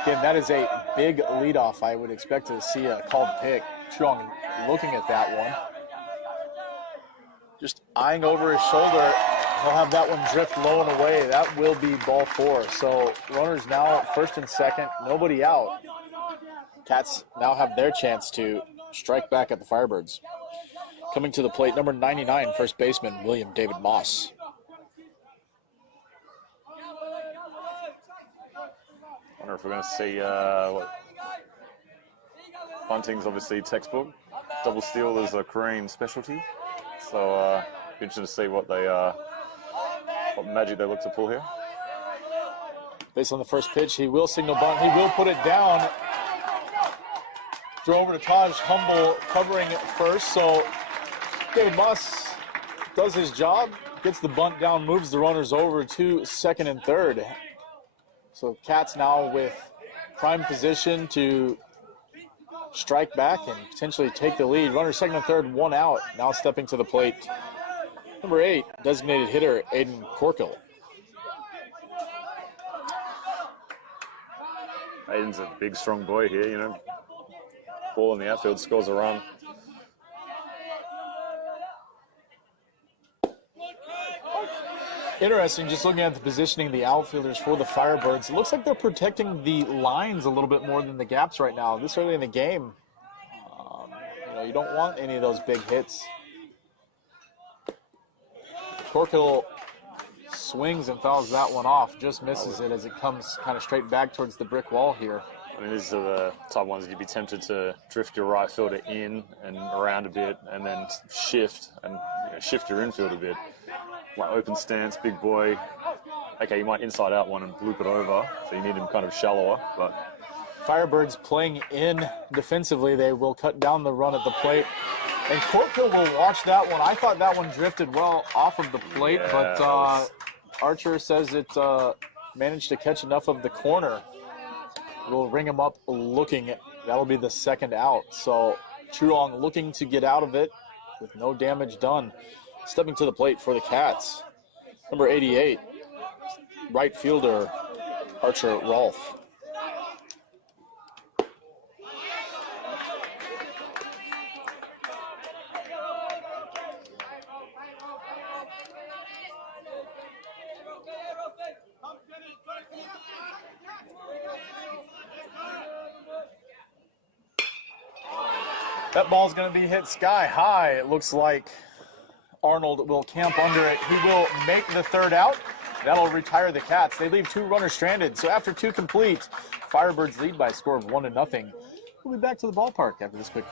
Again, that is a big leadoff. I would expect to see a called pick. Truong looking at that one. Just eyeing over his shoulder. He'll have that one drift low and away. That will be ball 4. So runners now at first and second, nobody out. Cats now have their chance to strike back at the Firebirds. Coming to the plate, number 99, first baseman, William David Moss. I wonder if we're going to see bunting's obviously textbook. Double steal is a Carine specialty. So interesting to see what magic they look to pull here. Based on the first pitch, he will signal bunt. He will put it down. Throw over to Taj Humble covering it first. So David Moss does his job, gets the bunt down, moves the runners over to second and third. So Cats now with prime position to strike back and potentially take the lead. Runner second and third, 1 out. Now stepping to the plate, number 8, designated hitter Aiden Corkill. Aiden's a big, strong boy here, Ball in the outfield, scores a run. Interesting, just looking at the positioning of the outfielders for the Firebirds. It looks like they're protecting the lines a little bit more than the gaps right now. This early in the game, you don't want any of those big hits. Corkill swings and fouls that one off, just misses it as it comes kind of straight back towards the brick wall here. I mean, these are the type ones that you'd be tempted to drift your right fielder in and around a bit and then shift your infield a bit. Like open stance, big boy. Okay, you might inside out one and loop it over, so you need him kind of shallower. But Firebirds playing in defensively, they will cut down the run at the plate. And Corkill will watch that one. I thought that one drifted well off of the plate, Yeah, but Archer says it manage to catch enough of the corner. It'll ring him up looking. That'll be the second out. So Truong looking to get out of it with no damage done. Stepping to the plate for the Cats, number 88, right fielder Archer Rolfe. That ball's going to be hit sky high. It looks like Arnold will camp under it. He will make the third out. That'll retire the Cats. They leave 2 runners stranded. So after 2 complete, Firebirds lead by a score of 1-0. We'll be back to the ballpark after this quick.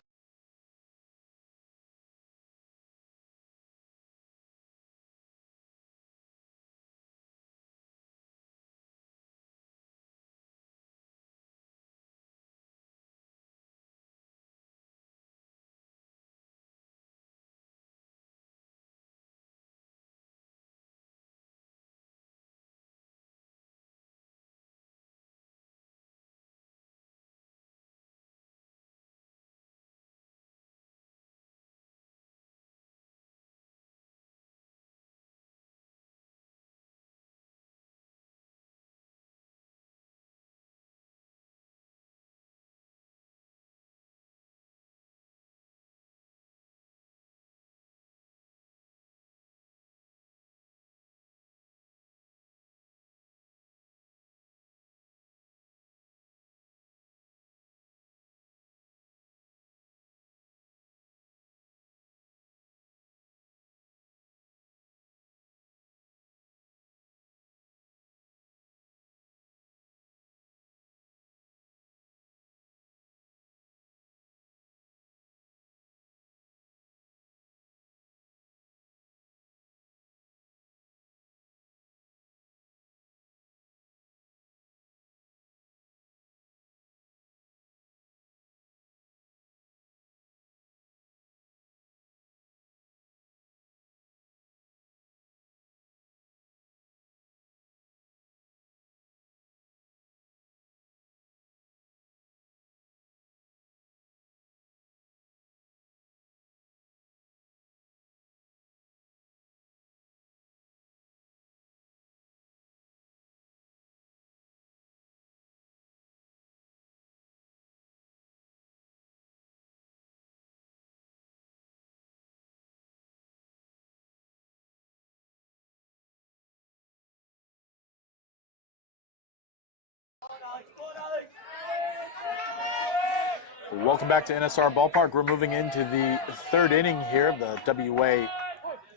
Welcome back to NSR Ballpark. We're moving into the 3rd inning here of the WA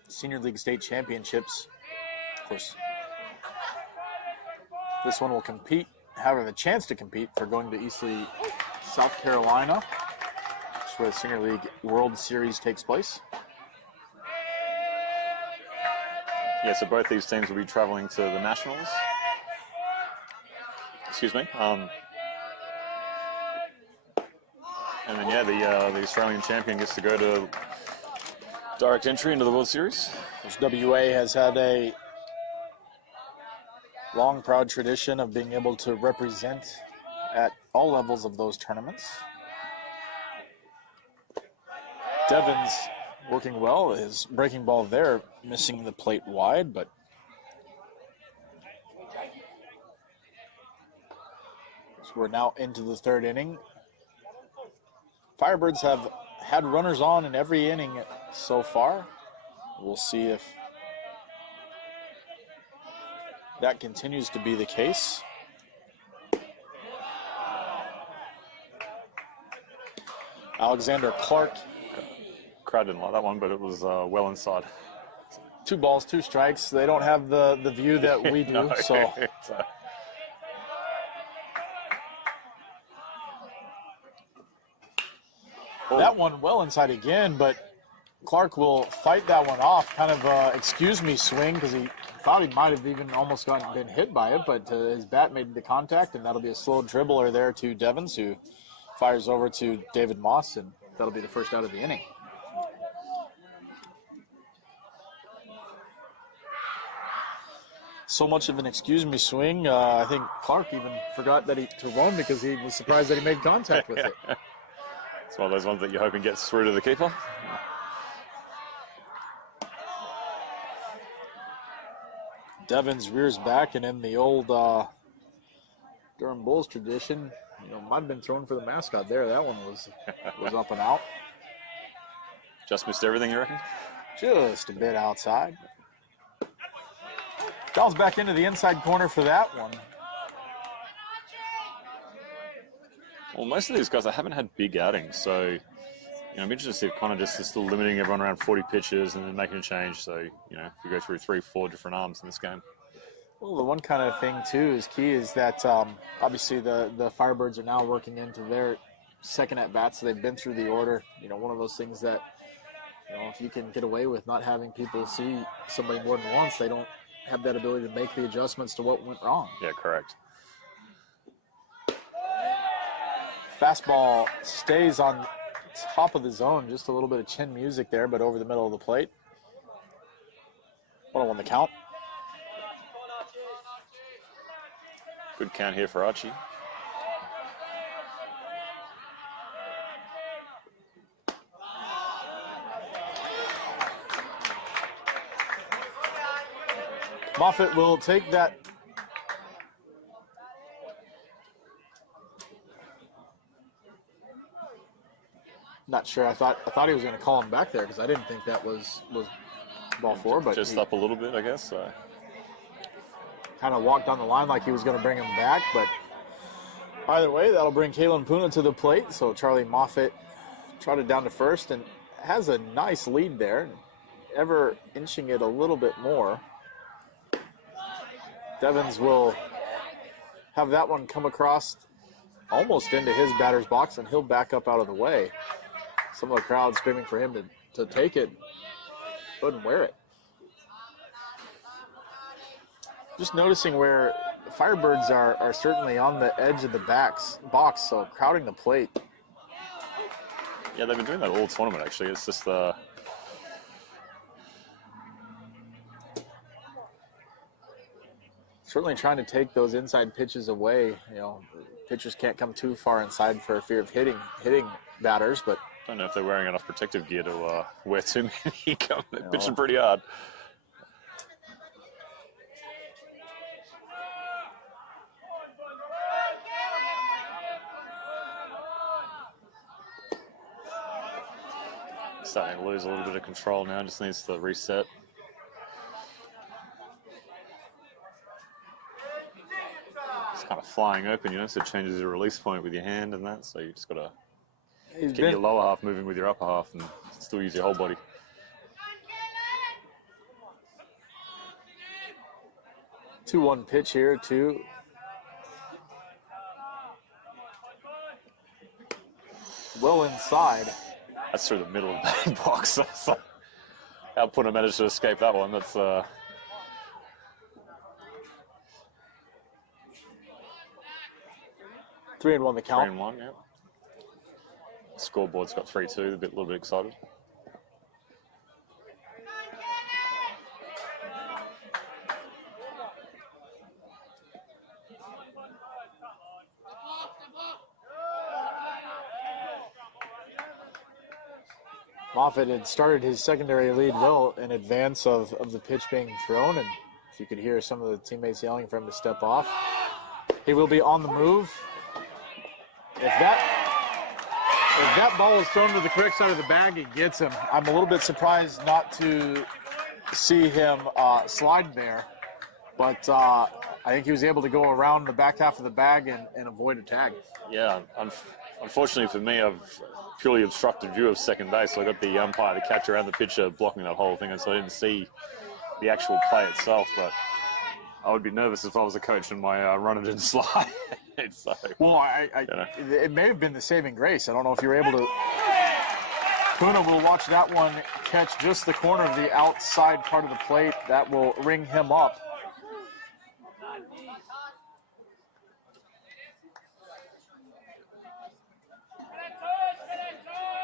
Senior League State Championships. Of course, this one will compete, have a chance to compete for going to Eastleigh, South Carolina, which is where the Senior League World Series takes place. Yeah, so both these teams will be traveling to the Nationals. Excuse me. And then, yeah, the Australian champion gets to go to direct entry into the World Series. Which WA has had a long, proud tradition of being able to represent at all levels of those tournaments. Devins working well. His breaking ball there, missing the plate wide, but so we're now into the 3rd inning. Firebirds have had runners on in every inning so far. We'll see if that continues to be the case. Alexander Clark. Crowd didn't like that one, but it was well inside. 2 balls, 2 strikes. They don't have the view that we do, No, so that one well inside again, but Clark will fight that one off. Kind of excuse me swing, because he thought he might have even almost been hit by it, but his bat made the contact, and that'll be a slow dribbler there to Devins, who fires over to David Moss, and that'll be the first out of the inning. so much of an excuse me swing. I think Clark even forgot that to roam because he was surprised that he made contact with it. It's one of those ones that you're hoping gets through to the keeper. Devins rears back, and in the old Durham Bulls tradition, might have been thrown for the mascot there. That one was up and out. Just missed everything, you reckon? Just a bit outside. Fouls back into the inside corner for that one. Well, most of these guys, I haven't had big outings, so I'm interested to see if Connor just is still limiting everyone around 40 pitches and then making a change. So, if you go through 3-4 different arms in this game. Well, the one kind of thing, too, is key is that obviously the Firebirds are now working into their second at-bats, so they've been through the order. One of those things that, if you can get away with not having people see somebody more than once, they don't have that ability to make the adjustments to what went wrong. Yeah, correct. Fastball stays on top of the zone, just a little bit of chin music there, but over the middle of the plate. 1-1 the count. Good count here for Archie. Moffitt will take that. Not sure. I thought he was going to call him back there because I didn't think that was ball four, but just up a little bit, I guess. So. Kind of walked on the line like he was going to bring him back, but either way, that'll bring Kalen Puna to the plate. So Charlie Moffitt trotted down to first and has a nice lead there, ever inching it a little bit more. Devins will have that one come across almost into his batter's box, and he'll back up out of the way. Some of the crowd screaming for him to take it. Couldn't wear it. Just noticing where Firebirds are certainly on the edge of the box, so crowding the plate. Yeah, they've been doing that all tournament, actually. It's just certainly trying to take those inside pitches away. Pitchers can't come too far inside for fear of hitting batters, but I don't know if they're wearing enough protective gear to wear too many. They're pitching pretty hard. Starting to lose a little bit of control now, just needs to reset. It's kind of flying open, so it changes your release point with your hand and that, so you just got to get your lower half moving with your upper half and still use your whole body. Two 2-1 pitch here to well inside. That's through the middle of the batting box. So how Puna managed to escape that one. That's 3-1 the count. 3-1, yeah. Scoreboard's got 3-2, a little bit excited. Moffitt had started his secondary lead well in advance of the pitch being thrown, and if you could hear some of the teammates yelling for him to step off. He will be on the move. If that ball is thrown to the correct side of the bag, it gets him. I'm a little bit surprised not to see him slide there, but I think he was able to go around the back half of the bag and avoid a tag. Yeah, unfortunately for me, I've purely obstructed view of second base, so I got the umpire, the catcher, and the pitcher blocking that whole thing, and so I didn't see the actual play itself, but I would be nervous if I was a coach and my runner didn't slide. So, well, it may have been the saving grace. I don't know if you were able to. Puna will watch that one catch just the corner of the outside part of the plate. That will ring him up.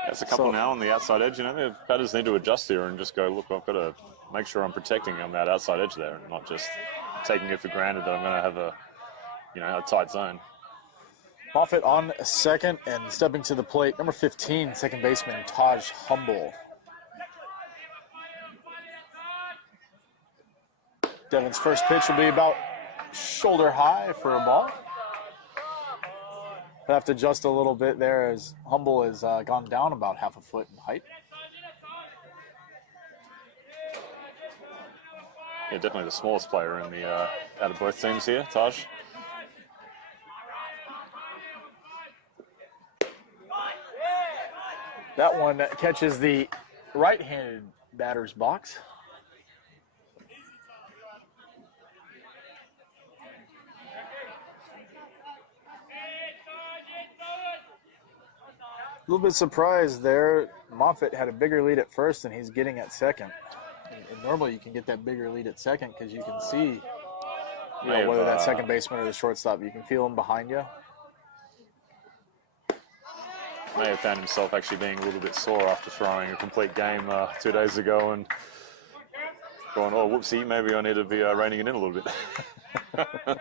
That's a couple now on the outside edge. The batters need to adjust here and just go, look, I've got to make sure I'm protecting on that outside edge there and not just taking it for granted that I'm going to have a, a tight zone. Moffitt on second and stepping to the plate, number 15, second baseman Taj Humble. Devon's first pitch will be about shoulder high for a ball. He'll have to adjust a little bit there as Humble has gone down about half a foot in height. Yeah, definitely the smallest player in the out of both teams here, Taj. That one catches the right-handed batter's box. A little bit surprised there. Moffitt had a bigger lead at first than he's getting at second. And normally you can get that bigger lead at second because you can see whether that second baseman or the shortstop. You can feel him behind you. May have found himself actually being a little bit sore after throwing a complete game 2 days ago and going, oh, whoopsie, maybe I need to be reining it in a little bit.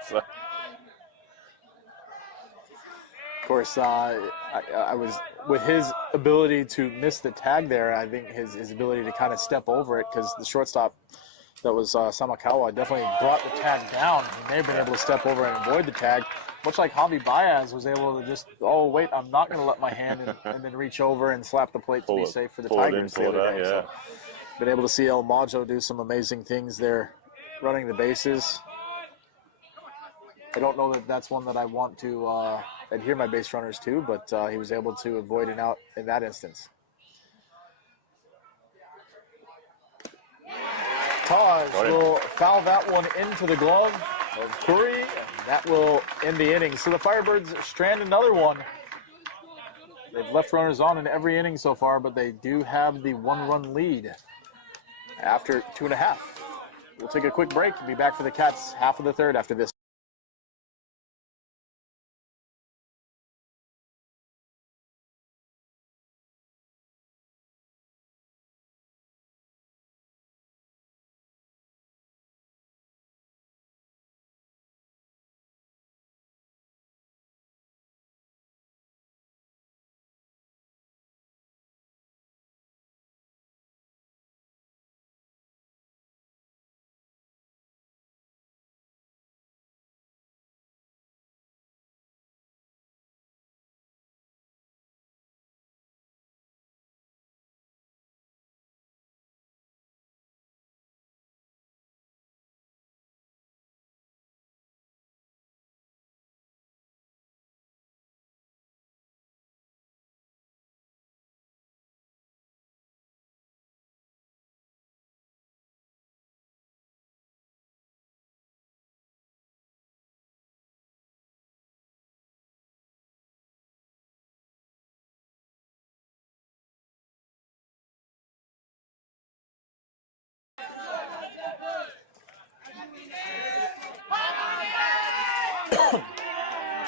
So. Of course, I was, with his ability to miss the tag there, I think his ability to kind of step over it, because the shortstop that was Samakawa definitely brought the tag down. He may have been able to step over and avoid the tag, much like Javi Baez was able to just, oh, wait, I'm not going to let my hand and then reach over and slap the plate to be safe for the Tigers the other day. So, been able to see El Majo do some amazing things there, running the bases. I don't know that that's one that I want to adhere my base runners to, but he was able to avoid an out in that instance. Taj will foul that one into the glove of Curry, and that will end the inning. So the Firebirds strand another one. They've left runners on in every inning so far, but they do have the one-run lead after 2.5. We'll take a quick break and be back for the Cats half of the third after this.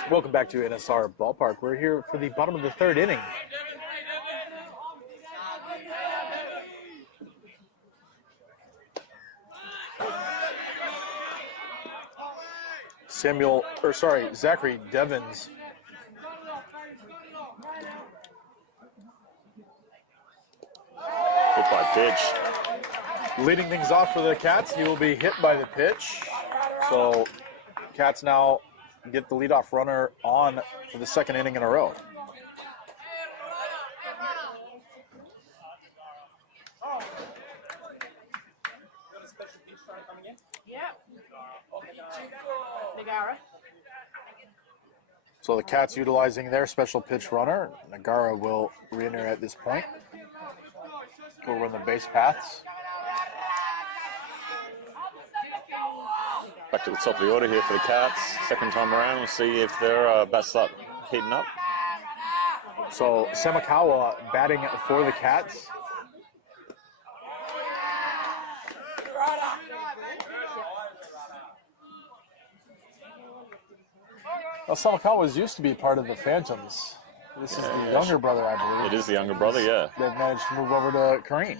Welcome back to NSR Ballpark. We're here for the bottom of the third inning. Zachary Devins. Hit by pitch. Leading things off for the Cats, he will be hit by the pitch. So Cats now get the leadoff runner on for the second inning in a row. So the Cats utilizing their special pitch runner. Nagara will re-enter at this point. We'll run the base paths. Back to the top of the order here for the Cats. Second time around, we'll see if their bats start heating up. So Samakawa batting for the Cats. Well, Samakawa used to be part of the Phantoms. This is the younger brother, I believe. It is the younger brother, yeah. They've managed to move over to Carine.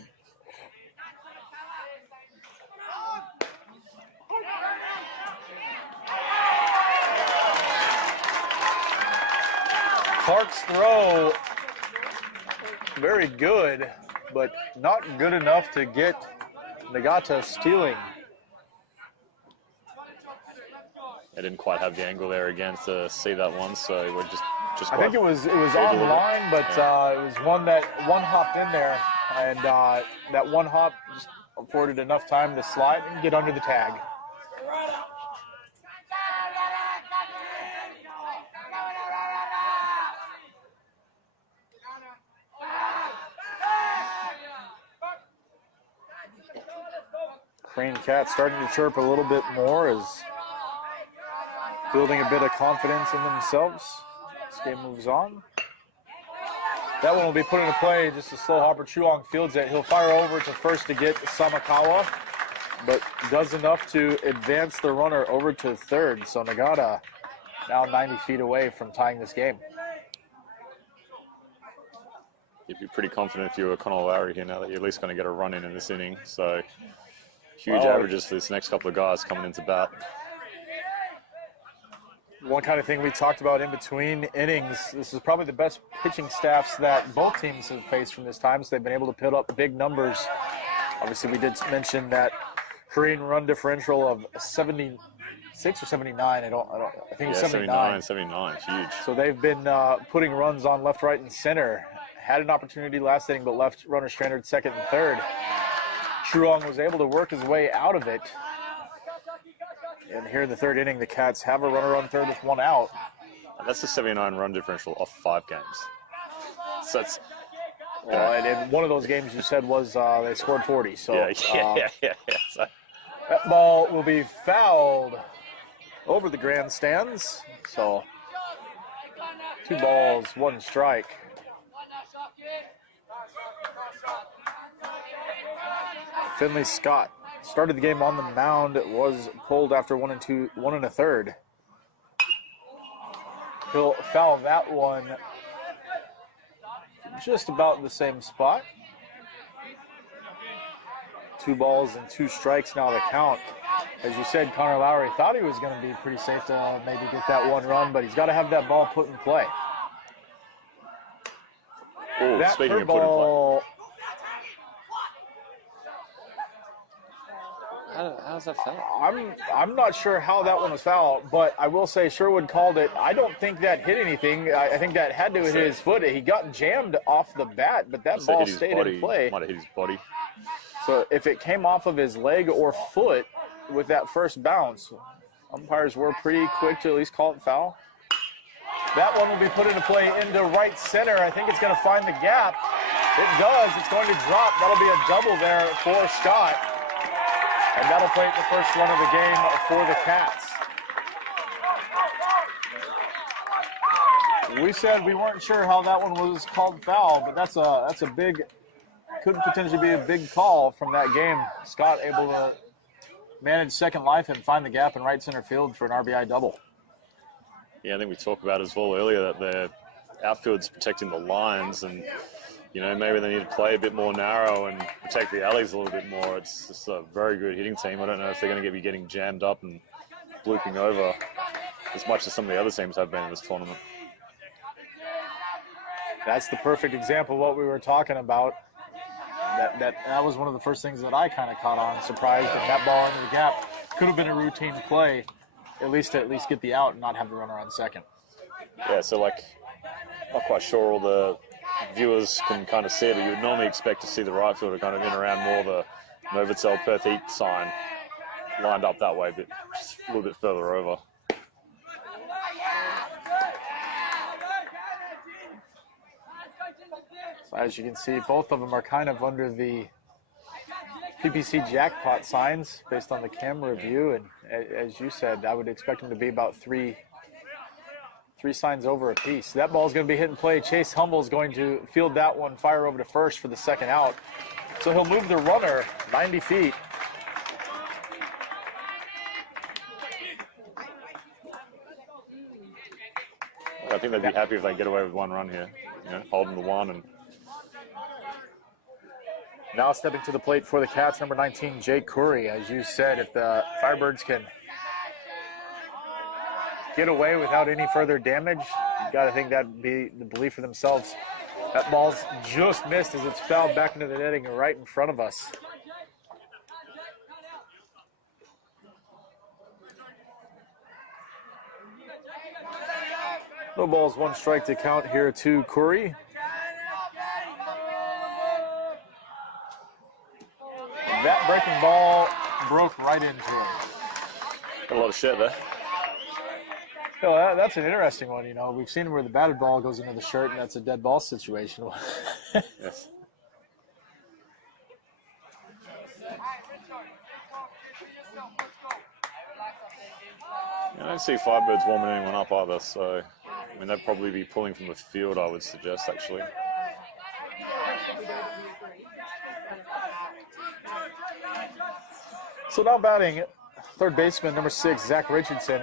Clark's throw, very good, but not good enough to get Nagata stealing. I didn't quite have the angle there again to see that one, so we're just I think it was online, but it was one hopped in there, and that one hop just afforded enough time to slide and get under the tag. Carine Cats starting to chirp a little bit more as building a bit of confidence in themselves. This game moves on. That one will be put into play. Just a slow hopper. Chuong fields it. He'll fire over to first to get Samakawa, but does enough to advance the runner over to third. So Nagata now 90 feet away from tying this game. You'd be pretty confident if you were Connor Lowry here now that you're at least going to get a run in this inning. So huge averages for this next couple of guys coming into bat. One kind of thing we talked about in between innings, this is probably the best pitching staffs that both teams have faced from this time, so they've been able to put up big numbers. Obviously, we did mention that Carine run differential of 76 or 79. I think it's 79. 79, huge. So they've been putting runs on left, right, and center. Had an opportunity last inning, but left runner stranded second and third. Truong was able to work his way out of it. And here in the third inning, the Cats have a runner on third with one out. That's a 79 run differential off 5 games. So that's... Well, and in one of those games you said was they scored 40. So yeah. So, that ball will be fouled over the grandstands. So 2 balls, 1 strike. Finley Scott started the game on the mound. It was pulled after 1 1/3. He'll foul that one just about the same spot. 2 balls and 2 strikes now the count. As you said, Connor Lowry thought he was going to be pretty safe to maybe get that 1 run, but he's got to have that ball put in play. Oh, that speaking of put in ball. play. How's that foul? I'm not sure how that one was foul, but I will say Sherwood called it. I don't think that hit anything. I think that had to hit his foot. He got jammed off the bat, but that ball stayed in play. Might have hit his body. So if it came off of his leg or foot with that first bounce, umpires were pretty quick to at least call it foul. That one will be put into play into right center. I think it's going to find the gap. It does. It's going to drop. That'll be a double there for Scott. And that'll play the first run of the game for the Cats. We said we weren't sure how that one was called foul, but that's a big, could potentially be a big call from that game. Scott able to manage second life and find the gap in right center field for an RBI double. Yeah, I think we talked about as well earlier that the outfield's protecting the lines, and maybe they need to play a bit more narrow and protect the alleys a little bit more. It's just a very good hitting team. I don't know if they're going to be getting jammed up and blooping over as much as some of the other teams have been in this tournament. That's the perfect example of what we were talking about. That was one of the first things that I kind of caught on, surprised that that ball into the gap could have been a routine play, at least get the out and not have the runner on second. Yeah, so not quite sure all the viewers can kind of see it, but you would normally expect to see the right fielder kind of in around more the Novotel Perth Heat sign lined up that way, but just a little bit further over. So as you can see, both of them are kind of under the PPC jackpot signs based on the camera view, and as you said, I would expect them to be about three signs over a piece. That ball's going to be hit and play. Chase Humble's going to field that one, fire over to first for the second out. So he'll move the runner 90 feet. I think they'd be happy if they get away with 1 run here, holding the 1. And now stepping to the plate for the Cats, number 19, Jake Curry. As you said, if the Firebirds can get away without any further damage, got to think that'd be the belief for themselves. That ball's just missed as it's fouled back into the netting right in front of us. No balls, 1 strike to count here to Corey. That breaking ball broke right into him. Got a lot of shit there. You know, that's an interesting one. You know, we've seen where the batted ball goes into the shirt, and that's a dead ball situation. Yes. I don't see Firebirds warming anyone up either, so I mean they'd probably be pulling from the field, I would suggest, actually. So now batting, third baseman, number 6, Zach Richardson.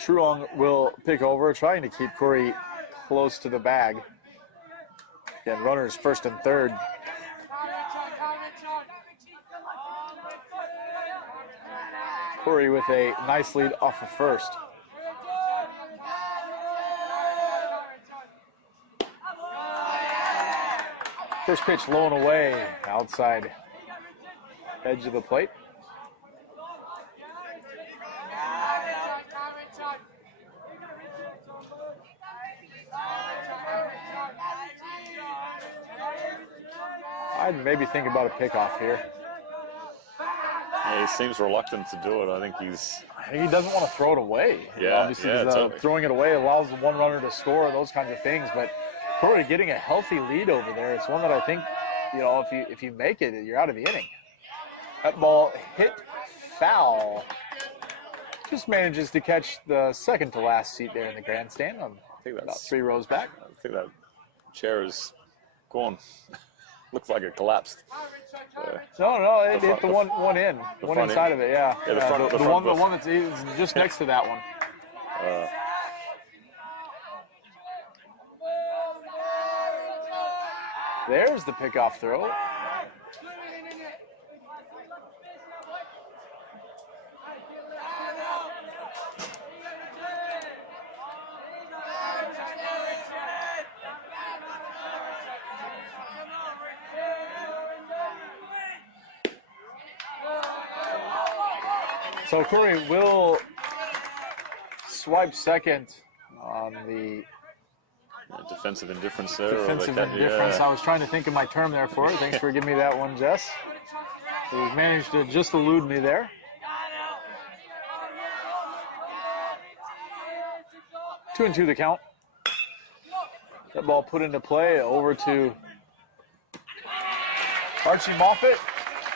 Truong will pick over, trying to keep Corey close to the bag. Again, runners first and third. Corey with a nice lead off of first. First pitch low and away, outside edge of the plate. I'd maybe think about a pickoff here. Yeah, he seems reluctant to do it. I think he doesn't want to throw it away. Yeah, obviously, yeah, totally. Throwing it away allows one runner to score, those kinds of things. But Corey getting a healthy lead over there, it's one that I think, you know, if you make it, you're out of the inning. That ball hit foul. Just manages to catch the second to last seat there in the grandstand. I think that's about 3 rows back. I think that chair is gone. Looks like it collapsed. No, it hit the one in, one inside of it. Yeah, yeah, the one that's just next to that one. There's the pickoff throw. So Corey will swipe second on the defensive indifference there. Defensive indifference. Yeah. I was trying to think of my term there for it. Thanks for giving me that one, Jess. He managed to just elude me there. Two and two the count. That ball put into play over to Archie Moffett.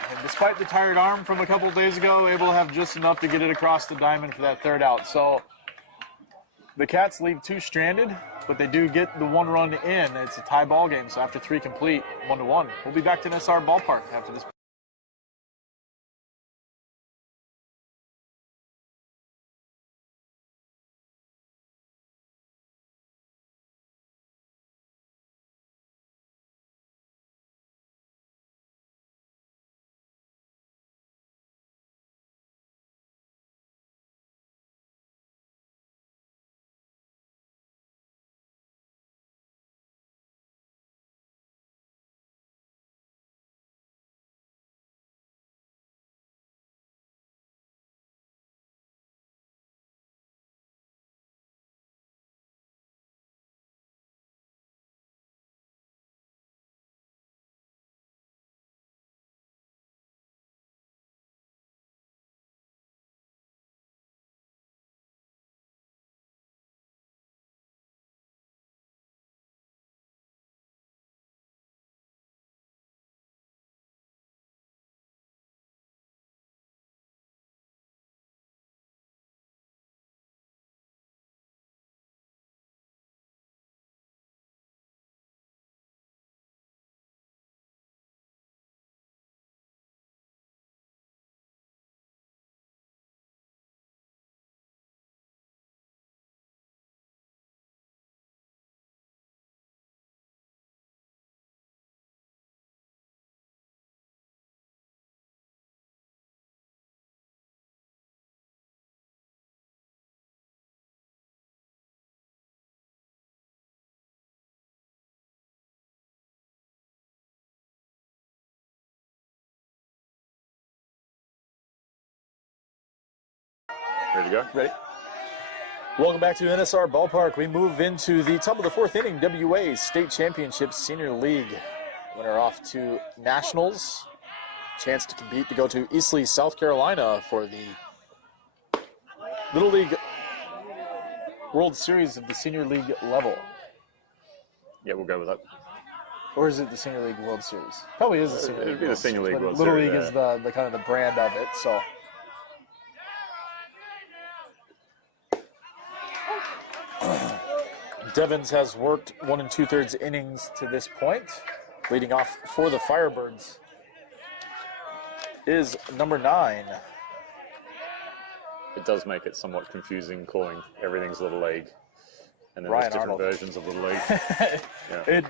And despite the tired arm from a couple of days ago, able to have just enough to get it across the diamond for that third out. So the Cats leave 2 stranded, but they do get the 1 run in. It's a tie ball game, so after 3 complete, 1-1. We'll be back to NSR Ballpark after this. Ready to go? Ready? Welcome back to NSR Ballpark. We move into the top of the fourth inning. WA State Championship Senior League. Winner off to Nationals. Chance to compete to go to Eastleigh, South Carolina for the Little League World Series of the Senior League level. Yeah, we'll go with that. Or is it the Senior League World Series? Probably is the Senior League. It'd be the Senior League World Little Series. League is the kind of the brand of it, so. Devens has worked 1 2/3 innings to this point. Leading off for the Firebirds is number 9. It does make it somewhat confusing calling everything's Little League. And then Ryan there's different Arnold. versions of Little League.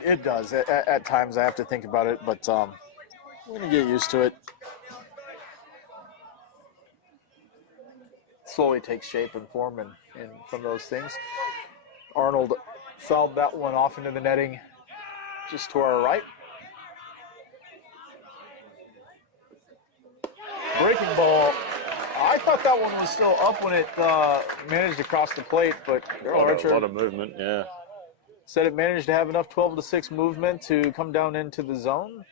It does. At times I have to think about it, but we're going to get used to it. Slowly takes shape and form and from those things. Arnold fouled that one off into the netting just to our right. Breaking ball. I thought that one was still up when it managed to cross the plate, but A lot of movement, yeah. said it managed to have enough 12-6 movement to come down into the zone.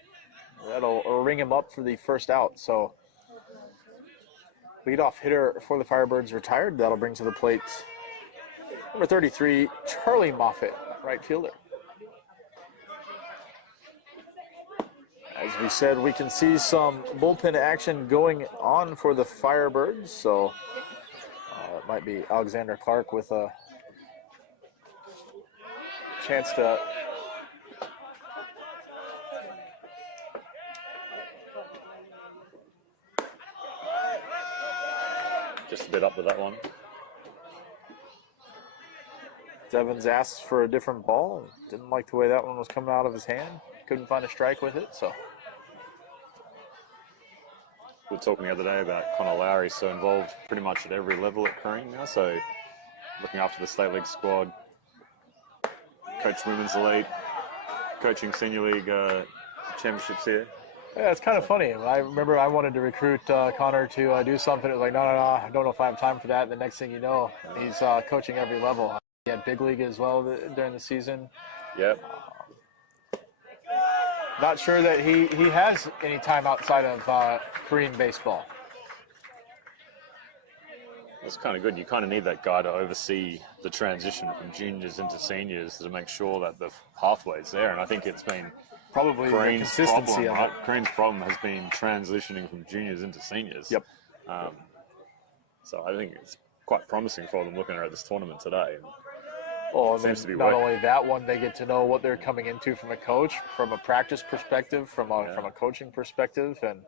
That'll ring him up for the first out. So leadoff hitter for the Firebirds retired. That'll bring to the plate number 33, Charlie Moffitt, right fielder. As we said, we can see some bullpen action going on for the Firebirds. So it might be Alexander Clark with a chance to Just a bit up with that one. Devens asks for a different ball. Didn't like the way that one was coming out of his hand. Couldn't find a strike with it, so. We were talking the other day about Connor Lowry, so involved pretty much at every level at Carine now. So looking after the State League squad, coach Women's Elite, coaching Senior League championships here. Yeah, it's kind of funny. I remember I wanted to recruit Connor to do something. It was like, no, I don't know if I have time for that. And the next thing you know, he's coaching every level. He had big league as well during the season. Yep. Not sure that he has any time outside of Korean baseball. It's kind of good. You kind of need that guy to oversee the transition from juniors into seniors to make sure that the pathway's there. And I think it's been Probably the Carine's consistency problem, of it. right? Carine's problem has been transitioning from juniors into seniors. Yep. So I think it's quite promising for them looking at this tournament today. Well, Seems to be not working. only that one, they get to know what they're coming into from a coach, from a practice perspective, from a coaching perspective, and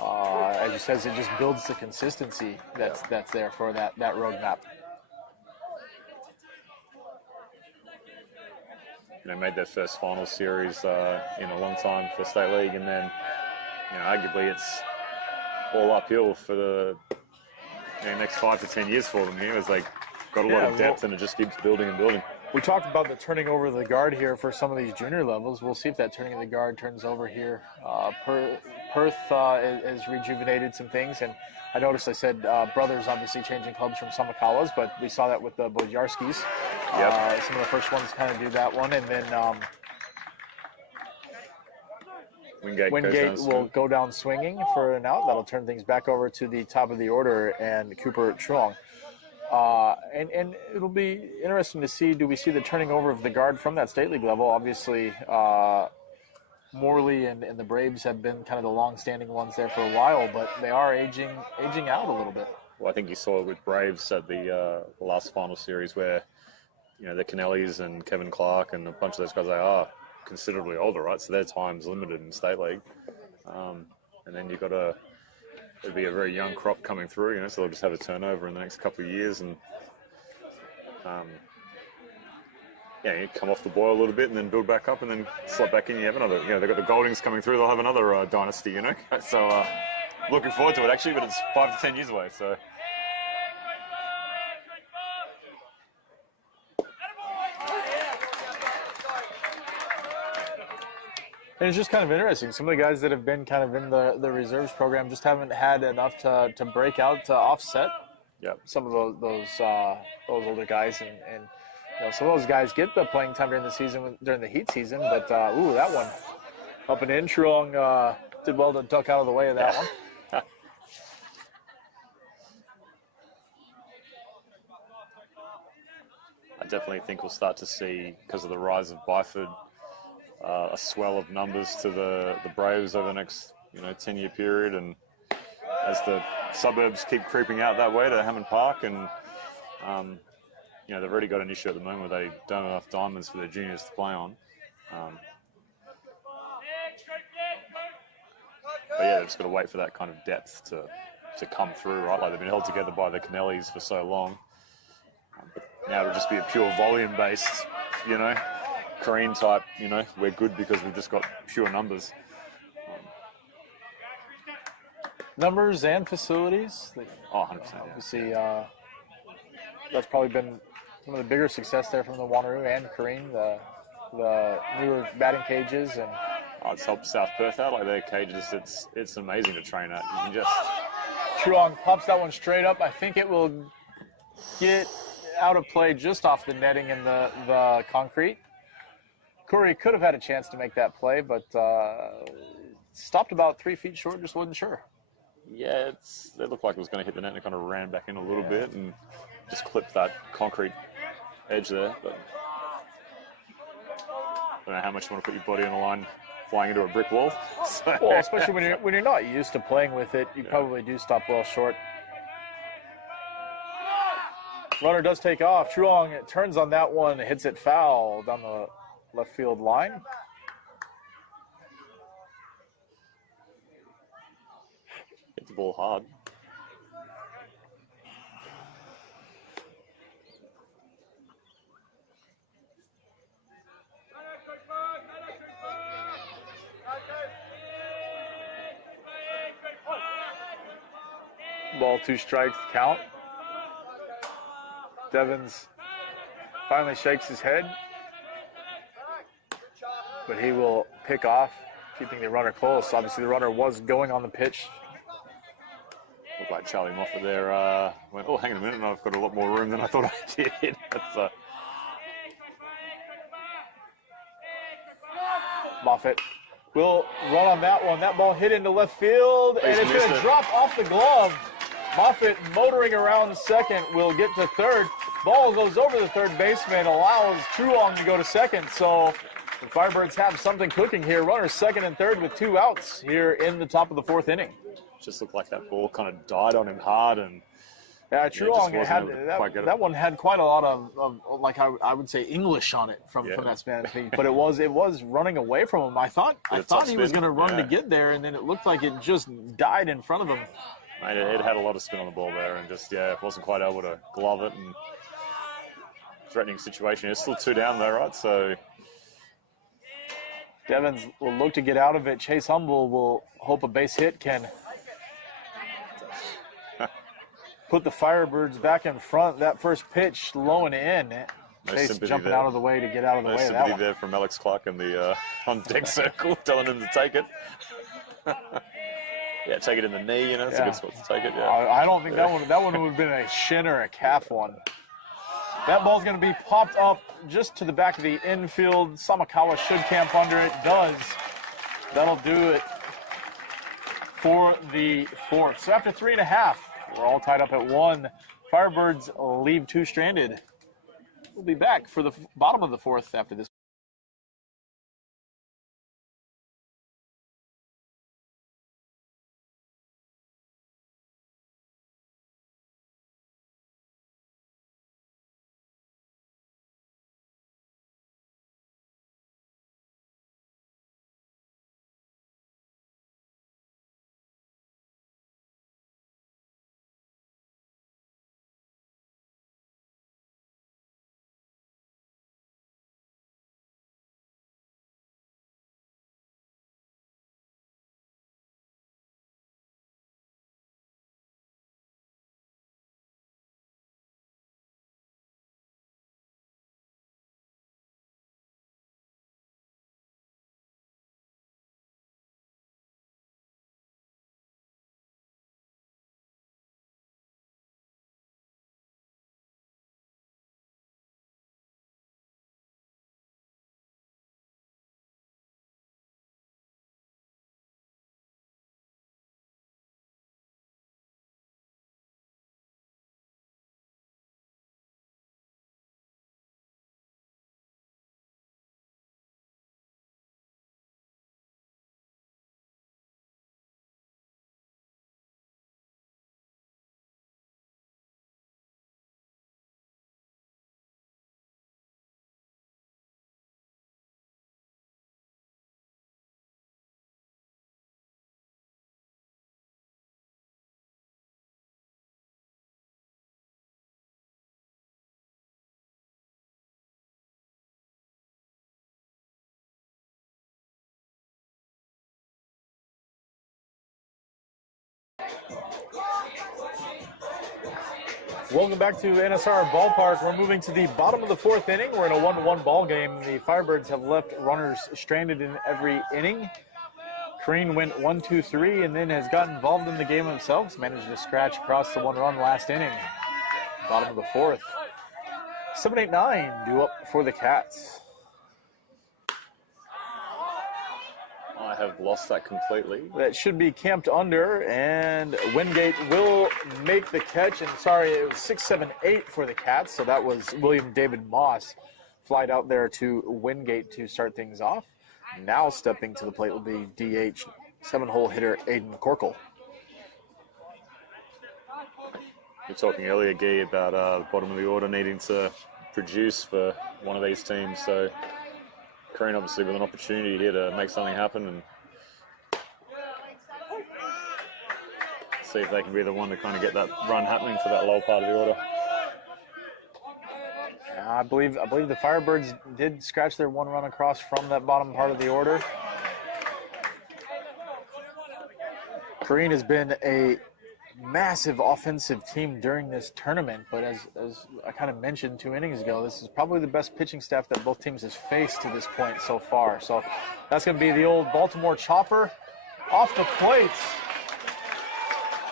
as you said, it just builds the consistency that's there for that roadmap. They made their first final series in a long time for State League, and then arguably it's all uphill for the next 5 to 10 years for them here, as they got a lot of depth and it just keeps building and building. We talked about the turning over of the guard here for some of these junior levels. We'll see if that turning of the guard turns over here. Perth has rejuvenated some things, and I noticed I said brothers obviously changing clubs from Samakawas, but we saw that with the Bojarskis. Some of the first ones kind of do that one, and then Wingate will go down swinging for an out. That'll turn things back over to the top of the order and Cooper Truong. And it'll be interesting to see, do we see the turning over of the guard from that state league level? Obviously, Morley and the Braves have been kind of the long-standing ones there for a while, but they are aging out a little bit. Well, I think you saw it with Braves at the last final series where, the Kennellys and Kevin Clark and a bunch of those guys, they are considerably older, right? So their time's limited in state league. And then you've got it'll be a very young crop coming through, so they'll just have a turnover in the next couple of years, and you come off the boil a little bit and then build back up and then slot back in. You have another, they've got the Goldings coming through. They'll have another dynasty, So looking forward to it actually, but it's 5 to 10 years away. So. And it's just kind of interesting. Some of the guys that have been kind of in the reserves program just haven't had enough to break out to offset Yep. some of those older guys, and some of those guys get the playing time during the season, during the heat season. But ooh, that one up and in. Truong did well to duck out of the way of that one. I definitely think we'll start to see, because of the rise of Byford, a swell of numbers to the Braves over the next 10-year period, and as the suburbs keep creeping out that way to Hammond Park, and they've already got an issue at the moment where they don't have enough diamonds for their juniors to play on. But yeah, they've just got to wait for that kind of depth to come through, right? Like they've been held together by the Kennellys for so long. Now it'll just be a pure volume-based, Carine type, we're good because we've just got pure numbers. Numbers and facilities. Oh, 100%. Obviously, that's probably been some of the bigger success there from the Wanneroo and Carine, the newer batting cages. And it's helped South Perth out, like their cages. It's amazing to train at. You can just... Truong pops that one straight up. I think it will get out of play just off the netting in the concrete. Corey could have had a chance to make that play, but stopped about 3 feet short, just wasn't sure. Yeah, it looked like it was going to hit the net and it kind of ran back in a little bit and just clipped that concrete edge there. But I don't know how much you want to put your body on the line flying into a brick wall. So. Well, especially when you're not used to playing with it, you probably do stop well short. Runner does take off. Truong turns on that one, hits it foul down the left field line. Hit the ball hard. Ball 2 strikes count. Devins finally shakes his head, but he will pick off, keeping the runner close. Obviously, the runner was going on the pitch. Looked like Charlie Moffat there went, oh, hang on a minute, I've got a lot more room than I thought I did. That's, Moffat will run on that one. That ball hit into left field, and it's going to drop off the glove. Moffat motoring around second will get to third. Ball goes over the third baseman, allows Truong to go to second. So the Firebirds have something cooking here. Runners second and third with 2 outs here in the top of the 4th inning. Just looked like that ball kind of died on him hard, and Truong had that one had quite a lot of like I would say English on it from that span of things, but it was running away from him. I thought he was going to run to get there, and then it looked like it just died in front of him. It had a lot of spin on the ball there, and just wasn't quite able to glove it. And threatening situation. It's still 2 down though, right? So Devins will look to get out of it. Chase Humble will hope a base hit can put the Firebirds back in front. That first pitch low and in. Chase jumping out of the way to get out of the way of that one. There from Alex Clark in the on deck circle, telling him to take it. Take it in the knee. It's a good spot to take it. Yeah. I don't think that one would have been a shin or a calf one. That ball's going to be popped up just to the back of the infield. Samakawa should camp under it. Does. That'll do it for the 4th. So after 3.5, we're all tied up at 1. Firebirds leave 2 stranded. We'll be back for the bottom of the 4th after this. Welcome back to NSR Ballpark. We're moving to the bottom of the fourth inning. We're in a 1-1 ball game. The Firebirds have left runners stranded in every inning. Carine went 1, 2, 3, and then has gotten involved in the game himself. Managed to scratch across the one-run last inning. Bottom of the fourth. 7, 8, 9 due up for the Cats. I have lost that completely. That should be camped under, and Wingate will make the catch. And sorry, it was 6, 7, 8 for the Cats, so that was William David Moss flied out there to Wingate to start things off. Now stepping to the plate will be DH 7-hole hitter Aiden Corkle. We were talking earlier, Guy, about the bottom of the order needing to produce for one of these teams. So Carine obviously with an opportunity here to make something happen and see if they can be the one to kind of get that run happening for that lower part of the order. I believe the Firebirds did scratch their one run across from that bottom part of the order. Carine has been a massive offensive team during this tournament, but as I kind of mentioned 2 innings ago, this is probably the best pitching staff that both teams have faced to this point so far. So that's going to be the old Baltimore chopper off the plate.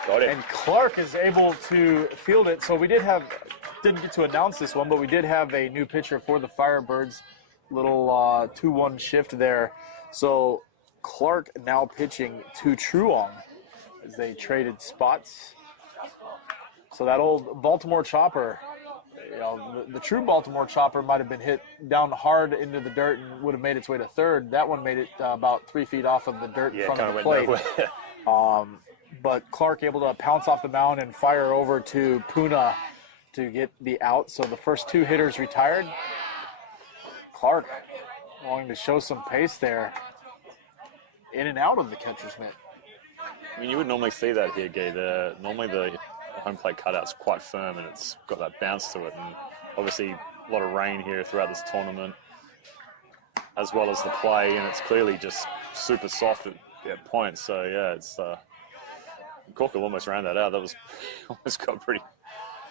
Got it. And Clark is able to field it. So we didn't get to announce this one, but we did have a new pitcher for the Firebirds. Little 2-1 shift there. So Clark now pitching to Truong as they traded spots. So that old Baltimore chopper, you know, the true Baltimore chopper might have been hit down hard into the dirt and would have made its way to third. That one made it about 3 feet off of the dirt in front of the plate. But Clark able to pounce off the mound and fire over to Puna to get the out. So the first 2 hitters retired. Clark wanting to show some pace there. In and out of the catcher's mitt. I mean, you would normally see that here, Guy. Normally the home plate cutout's quite firm and it's got that bounce to it. And obviously a lot of rain here throughout this tournament, as well as the play, and it's clearly just super soft at points. So yeah, it's Corkle almost ran that out. That was almost got pretty.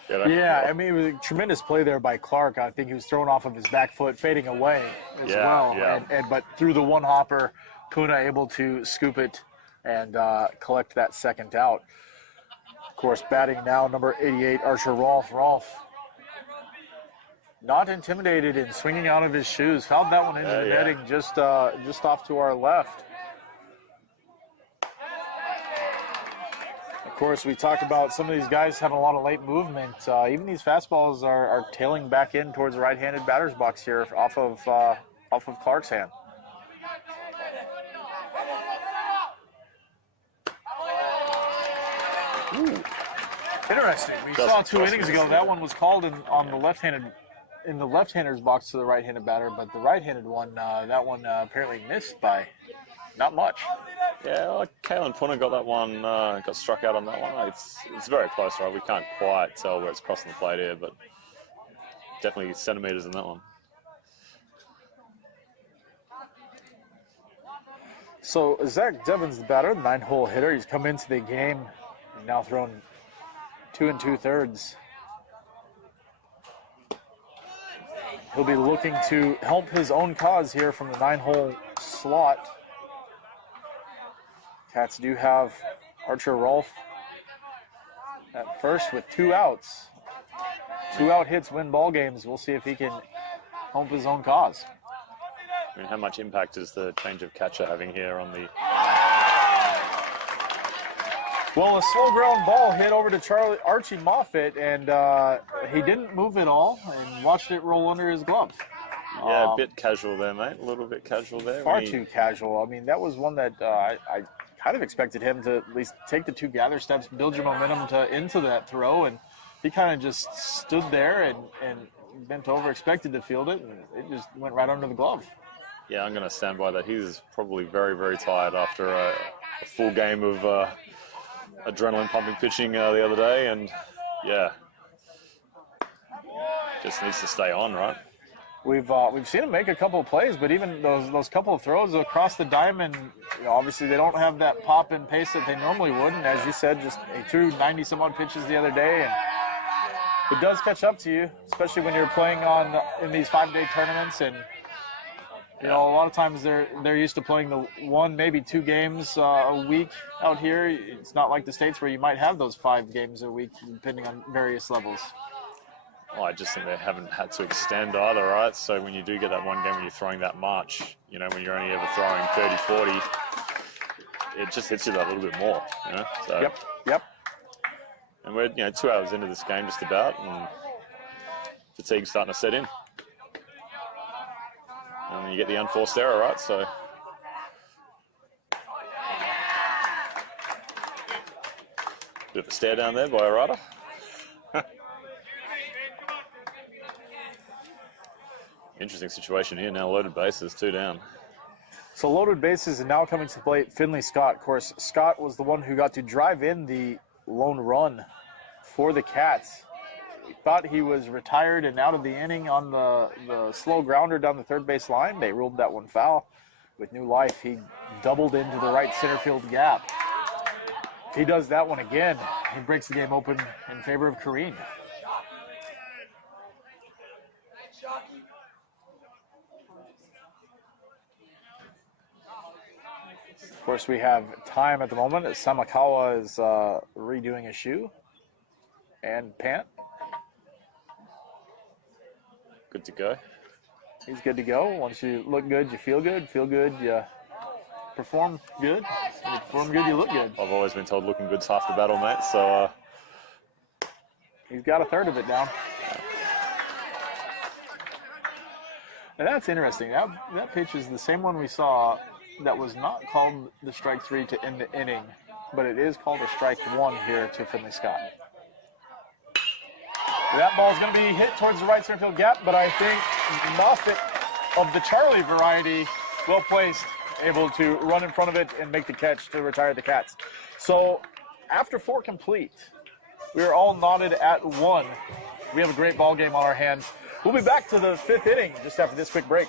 Yeah, I mean, it was a tremendous play there by Clark. I think he was thrown off of his back foot, fading away as well. Yeah. But through the one hopper, Puna able to scoop it and collect that second out. Of course, batting now, number 88, Archer Rolfe. Rolfe not intimidated in swinging out of his shoes. Fouled that one into the netting just off to our left. Of course, we talked about some of these guys having a lot of late movement. Even these fastballs are tailing back in towards the right-handed batter's box here off of Clark's hand. Ooh, interesting. We saw 2 innings ago that one was called on the left-handed in the left-hander's box to the right-handed batter, but the right-handed one, that one apparently missed by not much. Yeah, like Kalen Puna got that one, got struck out on that one. It's very close, right? We can't quite tell where it's crossing the plate here, but definitely centimeters in that one. So Zach Devon's the batter, the 9-hole hitter. He's come into the game, he's now thrown 2 2/3. He'll be looking to help his own cause here from the 9-hole slot. Cats do have Archer Rolfe at first with 2 outs. 2-out hits win ball games. We'll see if he can help his own cause. I mean, how much impact is the change of catcher having here on the... Well, a slow ground ball hit over to Archie Moffitt, and he didn't move at all and watched it roll under his glove. Yeah, a bit casual there, mate. A little bit casual there. Far too casual. I mean, that was one that I kind of expected him to at least take the 2 gather steps, build your momentum into that throw, and he kind of just stood there and bent over, expected to field it, and it just went right under the glove. Yeah, I'm going to stand by that. He's probably very, very tired after a full game of adrenaline pumping pitching the other day, and yeah, just needs to stay on, right? we've seen him make a couple of plays, but even those couple of throws across the diamond, obviously they don't have that pop and pace that they normally would. And as you said, just he threw 90-some-odd pitches the other day, and it does catch up to you, especially when you're playing in these 5-day tournaments. And a lot of times they're used to playing the 1, maybe 2 games a week out here. It's not like the States where you might have those 5 games a week, depending on various levels. Well, I just think they haven't had to extend either, right? So when you do get that one game when you're throwing that much, when you're only ever throwing 30, 40, it just hits you that little bit more, So, Yep. And we're, 2 hours into this game just about, and fatigue's starting to set in. And you get the unforced error, right? So bit of a stare down there by a rider. Interesting situation here now, loaded bases, 2 down. So loaded bases and now coming to the plate, Finley Scott. Of course, Scott was the one who got to drive in the lone run for the Cats. He thought he was retired and out of the inning on the slow grounder down the third base line. They ruled that one foul. With new life, he doubled into the right center field gap. He does that one again. He breaks the game open in favor of Carine. Of course, we have time at the moment as Samakawa is redoing his shoe and pant. Good to go. He's good to go. Once you look good, you feel good. Feel good, you perform good. When you perform good, you look good. I've always been told looking good's half the battle, mate. So he's got a third of it down. And that's interesting. That pitch is the same one we saw that was not called the strike 3 to end the inning, but it is called a strike 1 here to Finley Scott. That ball's going to be hit towards the right center field gap, but I think Moffitt of the Charlie variety, well placed, able to run in front of it and make the catch to retire the Cats. So after 4 complete, we are all knotted at 1. We have a great ball game on our hands. We'll be back to the 5th inning just after this quick break.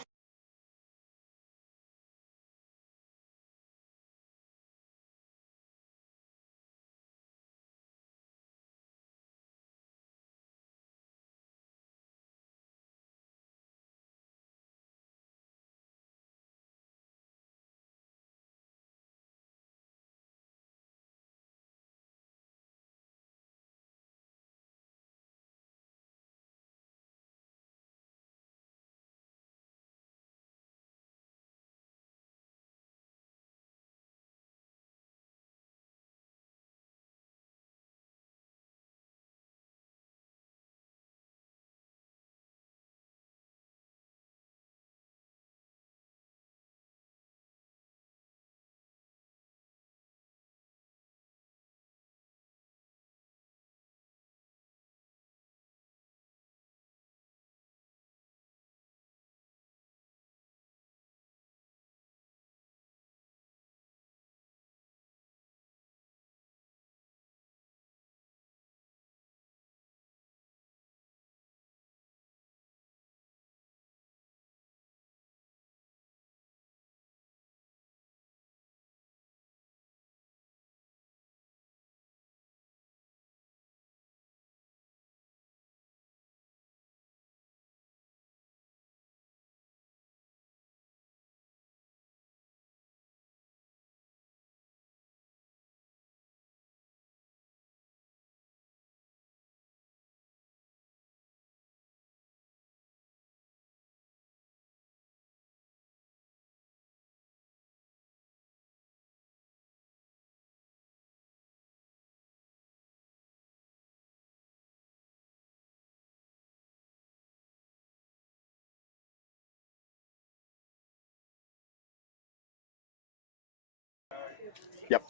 Yep.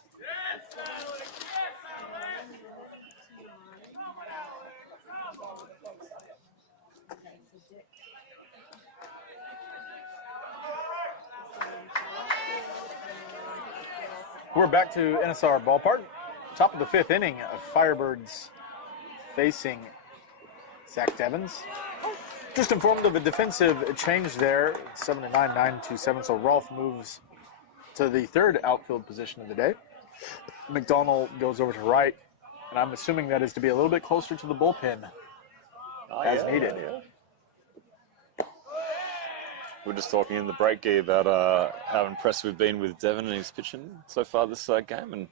We're back to NSR Ballpark. Top of the 5th inning of Firebirds facing Zach Devins. Just informed of a defensive change there, 7-9, 9-2-7. So Rolf moves to the third outfield position of the day. McDonald goes over to right, and I'm assuming that is to be a little bit closer to the bullpen as needed. We're just talking in the break, Guy, about how impressed we've been with Devon and his pitching so far this game, and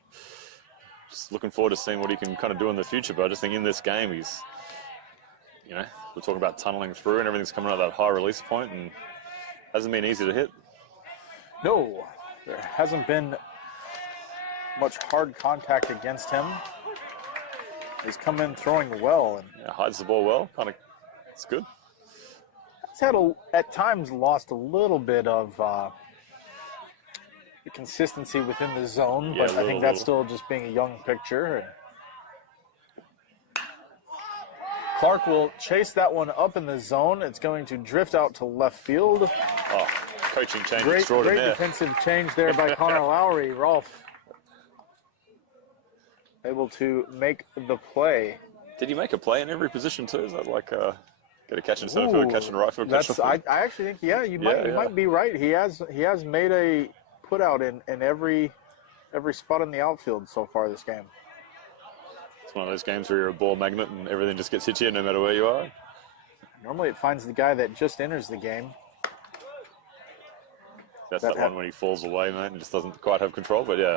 just looking forward to seeing what he can kind of do in the future. But I just think in this game, he's, we're talking about tunneling through and everything's coming out of that high release point, and hasn't been easy to hit. No, there hasn't been much hard contact against him. He's come in throwing well and hides the ball well. It's good. He's had at times lost a little bit of the consistency within the zone, but I think that's still just being a young pitcher. Clark will chase that one up in the zone. It's going to drift out to left field. Oh, coaching change Great extraordinaire. defensive change there by Connor Lowry. Rolf able to make the play. Did he make a play in every position too? Is that like get a catch in center field, catch in right field, catch in I actually think, you might be right. He has made a put out in every spot in the outfield so far this game. It's one of those games where you're a ball magnet and everything just gets hit you no matter where you are. Normally it finds the guy that just enters the game. That's that one when he falls away, mate, and just doesn't quite have control, but yeah.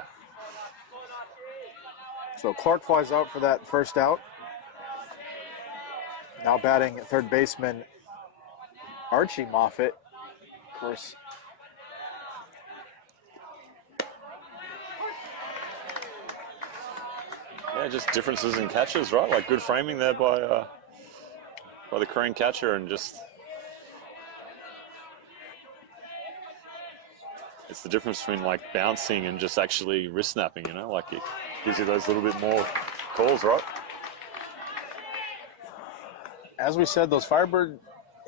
So Clark flies out for that first out. Now batting third baseman Archie Moffitt. Of course, just differences in catches, right? Like good framing there by the Carine catcher, and just it's the difference between like bouncing and just actually wrist snapping, like it gives you those little bit more calls, right? As we said, those Firebird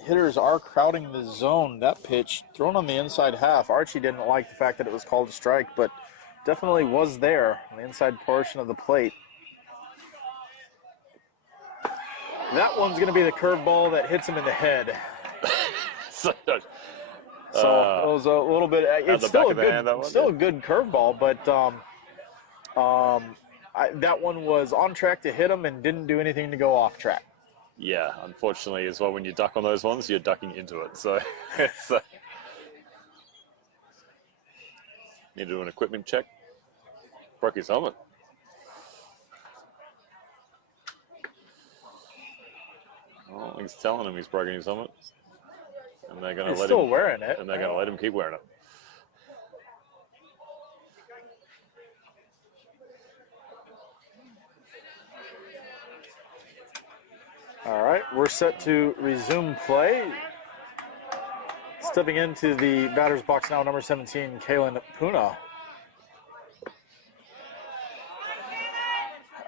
hitters are crowding the zone. That pitch thrown on the inside half. Archie didn't like the fact that it was called a strike, but definitely was there on the inside portion of the plate. That one's going to be the curveball that hits him in the head. So it was a little bit. It's still a good curveball, but that one was on track to hit him and didn't do anything to go off track. Yeah, unfortunately as well, when you duck on those ones, you're ducking into it. So need to do an equipment check. Broke his helmet. Oh, he's telling him he's broken his helmet. And they're going to let him wearing it. And they're going to let him keep wearing it. All right, we're set to resume play. Stepping into the batter's box now, number 17, Kalen Puna.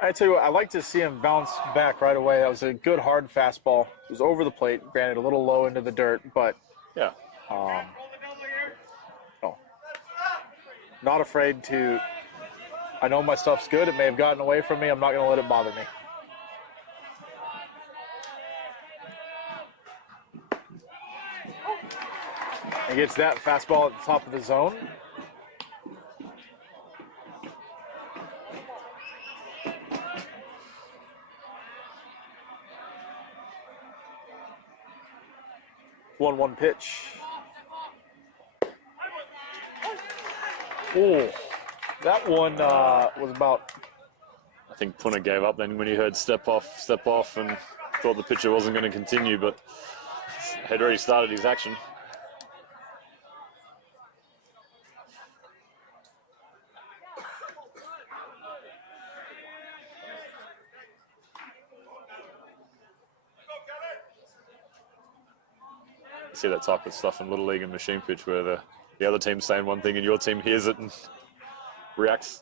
I tell you what, I like to see him bounce back right away. That was a good hard fastball. It was over the plate, granted a little low into the dirt, but yeah. Not afraid to. I know my stuff's good. It may have gotten away from me. I'm not going to let it bother me. He gets that fastball at the top of the zone. One pitch. Oh, that one was about. I think Puna gave up then when he heard step off, and thought the pitcher wasn't going to continue, but had already started his action. See that type of stuff in Little League and machine pitch where the other team's saying one thing and your team hears it and reacts.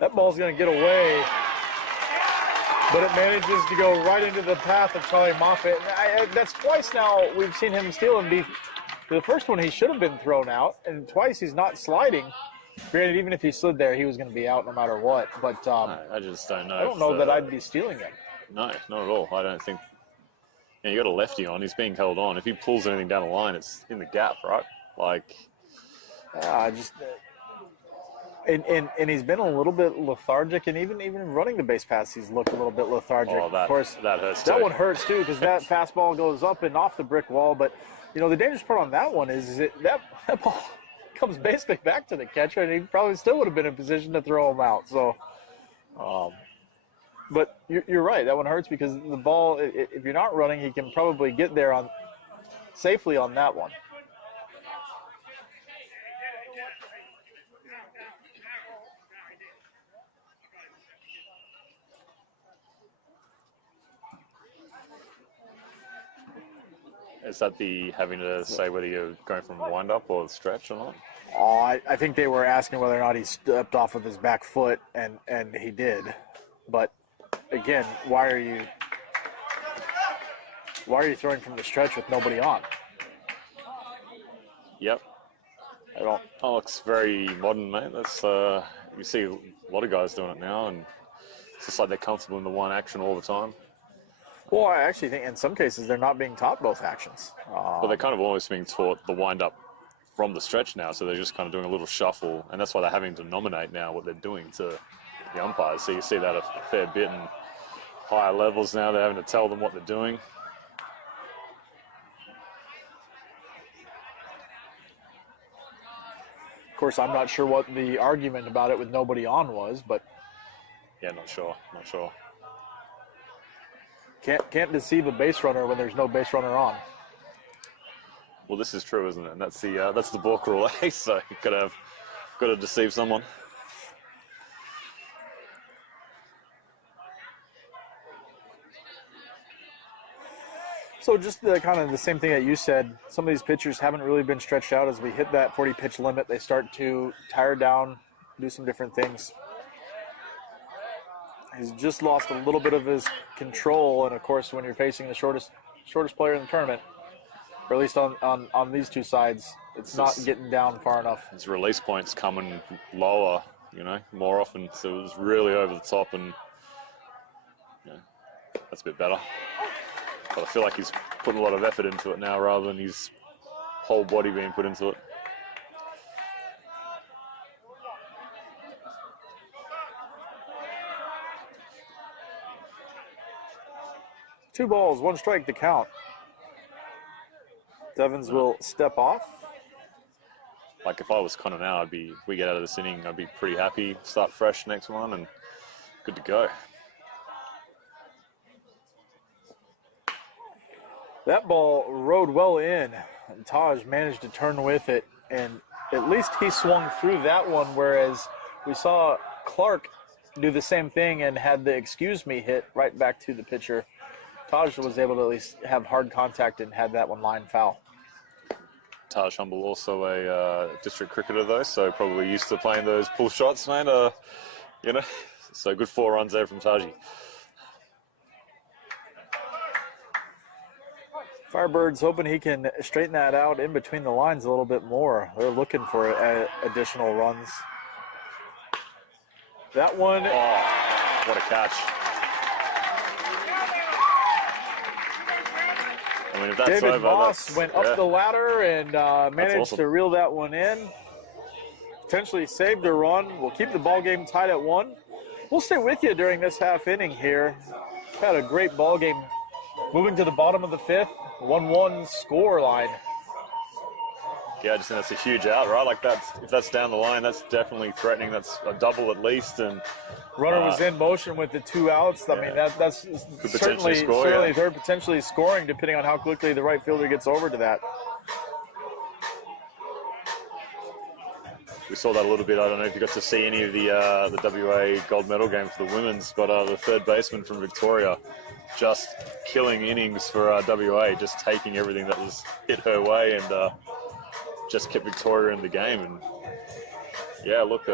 That ball's going to get away, but it manages to go right into the path of Charlie Moffitt. That's twice now we've seen him steal and be. The first one he should have been thrown out, and twice he's not sliding. Granted, even if he slid there, he was going to be out no matter what. But I just don't know. I don't know that I'd be stealing him. No, not at all. I don't think. You got a lefty on. He's being held on. If he pulls anything down the line, it's in the gap, right? Like, and he's been a little bit lethargic, and even running the base pass, he's looked a little bit lethargic. oh, Of course, that hurts that too. one hurts too because that fastball goes up and off the brick wall. But the dangerous part on that one is that ball comes basically back to the catcher, and he probably still would have been in position to throw him out. So, but you're right. That one hurts because the ball, if you're not running, he can probably get there safely on that one. Is that the having to say whether you're going from wind-up or stretch or not? I think they were asking whether or not he stepped off with his back foot, and he did. But again, why are you throwing from the stretch with nobody on? Yep. That looks very modern, mate. That's you see a lot of guys doing it now, and it's just like they're comfortable in the one action all the time. Well, I actually think in some cases they're not being taught both actions. But they're kind of almost being taught the wind-up from the stretch now, so they're just kind of doing a little shuffle, and that's why they're having to nominate now what they're doing to the umpires. So you see that a fair bit in higher levels now. They're having to tell them what they're doing. Of course, I'm not sure what the argument about it with nobody on was, but yeah, not sure. Can't deceive a base runner when there's no base runner on. Well, this is true, isn't it? And that's the balk rule, eh? So you've got to deceive someone. So just the kind of the same thing that you said. Some of these pitchers haven't really been stretched out. As we hit that 40 pitch limit, they start to tire down, do some different things. He's just lost a little bit of his control, and of course, when you're facing the shortest player in the tournament, or at least on these two sides, it's not getting down far enough. His release points coming lower, more often. So it was really over the top, and that's a bit better. But I feel like he's putting a lot of effort into it now rather than his whole body being put into it. Two balls, one strike to count. Devins will step off. Like if I was Connor now, if we get out of this inning, I'd be pretty happy. Start fresh next one and good to go. That ball rode well in, and Taj managed to turn with it, and at least he swung through that one, whereas we saw Clark do the same thing and had the excuse me hit right back to the pitcher. Taj was able to at least have hard contact and had that one line foul. Taj Humble also a district cricketer though, so probably used to playing those pull shots, man. So good 4 runs there from Taji. Firebirds hoping he can straighten that out in between the lines a little bit more. They're looking for additional runs. That one. Oh, what a catch. I mean, if that's David over, Moss went up the ladder and managed awesome. to reel that one in. Potentially saved a run. We'll keep the ball game tied at 1. We'll stay with you during this half inning here. Had a great ball game. Moving to the bottom of the 5th, 1-1 score line. Yeah, I just think that's a huge out, right? Like if that's down the line, that's definitely threatening. That's a double at least, and runner was in motion with the 2 outs. I mean, that's certainly they're potentially scoring depending on how quickly the right fielder gets over to that. We saw that a little bit. I don't know if you got to see any of the WA gold medal game for the women's, but the third baseman from Victoria just killing innings for WA, just taking everything that was hit her way and just kept Victoria in the game. And yeah, look,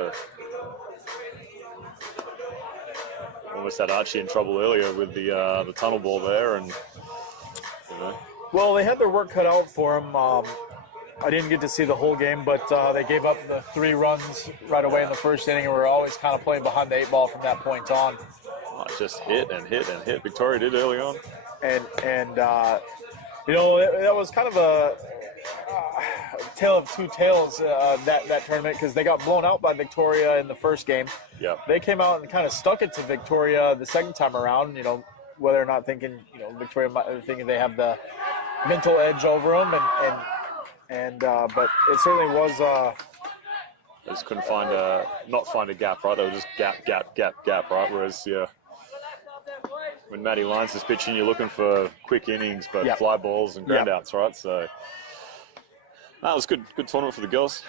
almost had Archie in trouble earlier with the tunnel ball there, and Well, they had their work cut out for them. I didn't get to see the whole game, but they gave up the 3 runs right away in the first inning, and we were always kind of playing behind the 8 ball from that point on. Oh, just hit and hit and hit. Victoria did early on. And you know, that was kind of a tale of two tales, that tournament, because they got blown out by Victoria in the first game. Yep. They came out and kind of stuck it to Victoria the second time around, you know, whether or not thinking, you know, Victoria thinking they have the mental edge over them, but it certainly was. They just couldn't not find a gap, right? They were just gap, right? Whereas, yeah, when Matty Lyons is pitching, you're looking for quick innings, but fly balls and ground outs, right? So, no, it was good tournament for the girls.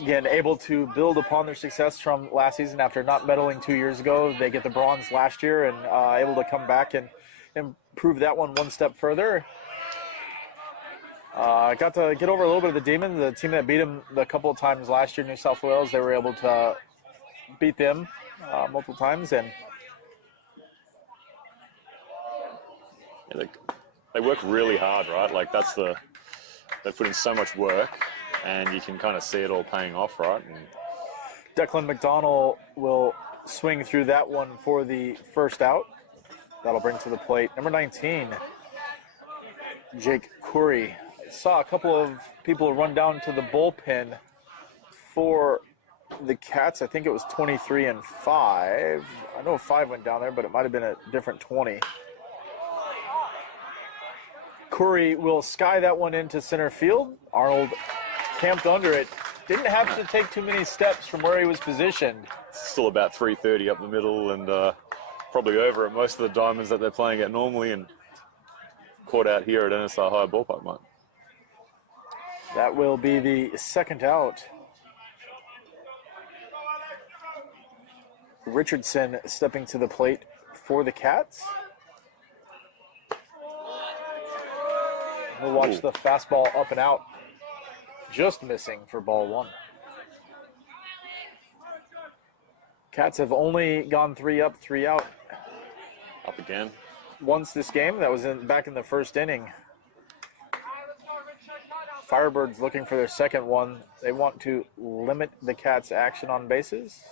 Again, able to build upon their success from last season after not medaling 2 years ago. They get the bronze last year and able to come back and improve that one step further. Got to get over a little bit of the demon. The team that beat them a couple of times last year, New South Wales, they were able to beat them multiple times. And yeah, they work really hard, right? Like they put in so much work, and you can kind of see it all paying off, right? And Declan McDonald will swing through that one for the first out. That'll bring to the plate number 19, Jake Curry. Saw a couple of people run down to the bullpen for the Cats. I think it was 23 and 5. I know 5 went down there, but it might have been a different 20. Curry will sky that one into center field. Arnold camped under it. Didn't have to take too many steps from where he was positioned. Still about 330 up the middle, and probably over at most of the diamonds that they're playing at normally, and caught out here at NSR High Ballpark, mate. That will be the second out. Richardson stepping to the plate for the Cats. We'll watch the fastball up and out. Just missing for ball one. Cats have only gone 3 up, 3 out. Up again. Once this game, that was back in the first inning. Firebirds looking for their second one. They want to limit the Cats' action on bases.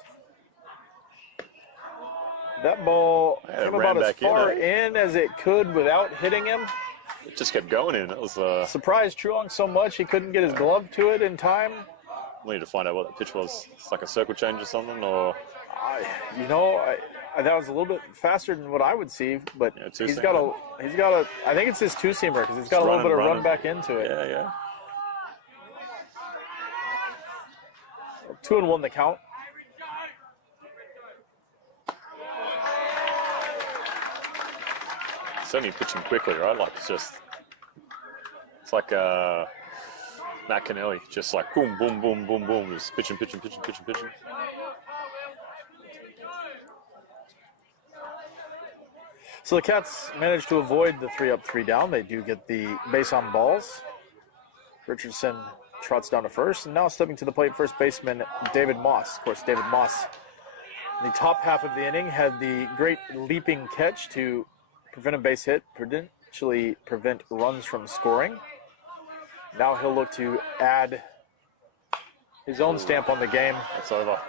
That ball came about as far in as it could without hitting him. It just kept going in. It was surprised Truong so much he couldn't get his glove to it in time. We need to find out what that pitch was. It's like a circle change or something, or that was a little bit faster than what I would see, but he's got a. I think it's his two-seamer because he's got a little bit of run back into it. Yeah. 2-1 the count. It's only pitching quickly, right? Like it's like Matt Kennelly, just like boom, boom, boom, boom, boom, just pitching. So the Cats managed to avoid the 3 up, 3 down. They do get the base on balls. Richardson trots down to first, and now stepping to the plate, first baseman David Moss. Of course, David Moss, in the top half of the inning, had the great leaping catch to prevent a base hit, potentially prevent runs from scoring. Now he'll look to add his own stamp on the game. It's over.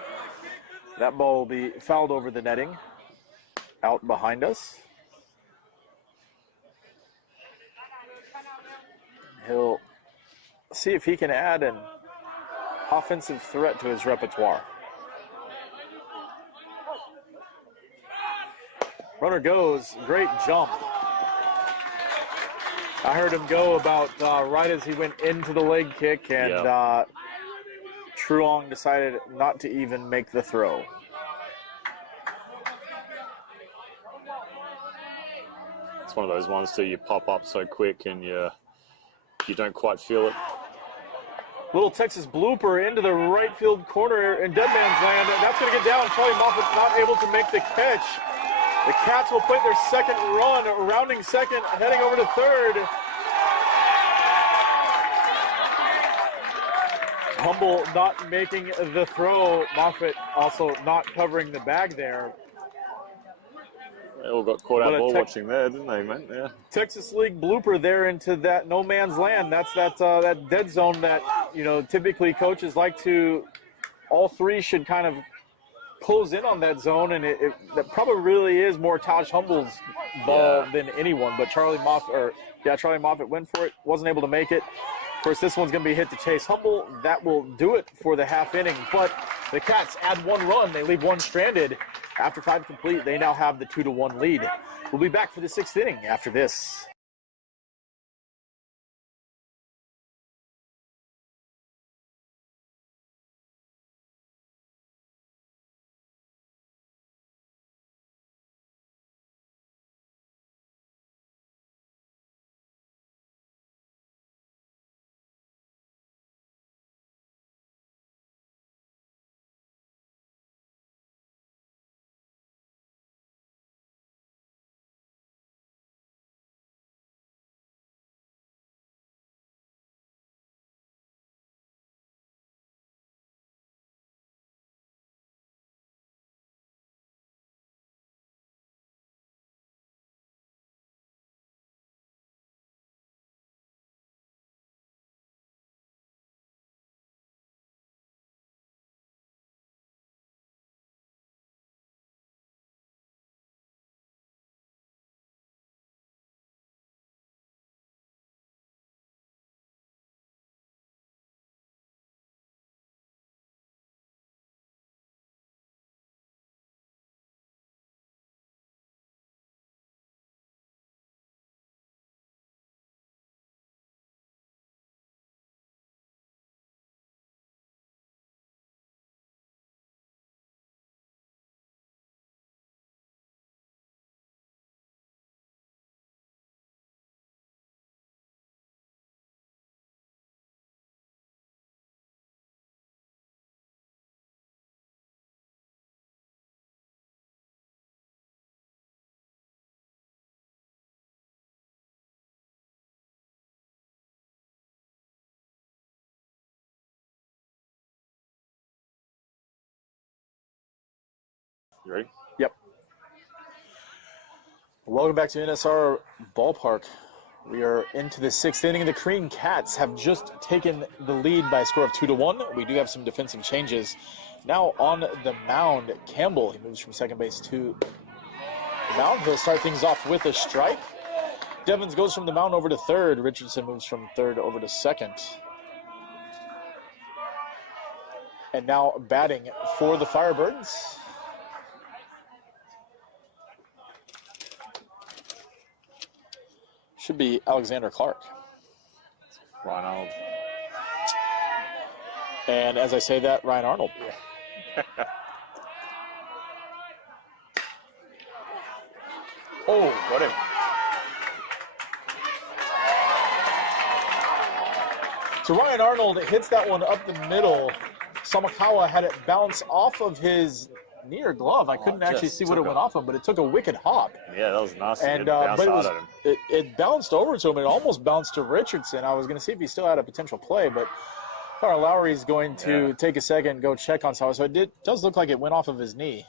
That ball will be fouled over the netting, out behind us. He'll see if he can add an offensive threat to his repertoire. Runner goes, great jump. I heard him go about right as he went into the leg kick, and Truong decided not to even make the throw. It's one of those ones too, you pop up so quick and you don't quite feel it. Little Texas blooper into the right field corner in dead man's land. That's going to get down. Charlie Moffitt's not able to make the catch. The Cats will play their second run, rounding second, heading over to third. Humble not making the throw. Moffitt also not covering the bag there. They all got caught out ball watching there, didn't they, man? Yeah. Texas League blooper there into that no man's land. That's that dead zone that, typically coaches like to, all three should kind of pulls in on that zone, and that probably really is more Taj Humble's ball than anyone. But Charlie Moffitt went for it, wasn't able to make it. Of course, this one's going to be hit to Chase Humble. That will do it for the half inning. But the Cats add 1 run. They leave 1 stranded. After 5 complete, they now have the 2-1 lead. We'll be back for the 6th inning after this. You ready? Yep. Welcome back to NSR Ballpark. We are into the 6th inning. The Carine Cats have just taken the lead by a score of 2-1. We do have some defensive changes. Now on the mound, Campbell. He moves from second base to the mound. He'll start things off with a strike. Devins goes from the mound over to third. Richardson moves from third over to second. And now batting for the Firebirds, should be Alexander Clark. Ryan Arnold. And as I say that, Ryan Arnold. Oh, got him. So Ryan Arnold hits that one up the middle. Samakawa had it bounce off of his knee or glove. I couldn't actually see what it went off of, but it took a wicked hop. Yeah, that was nasty. And it bounced but hard at him. it bounced over to him. It almost bounced to Richardson. I was going to see if he still had a potential play, but Carl Lowry's going to take a second and go check on Sawa. So it does look like it went off of his knee.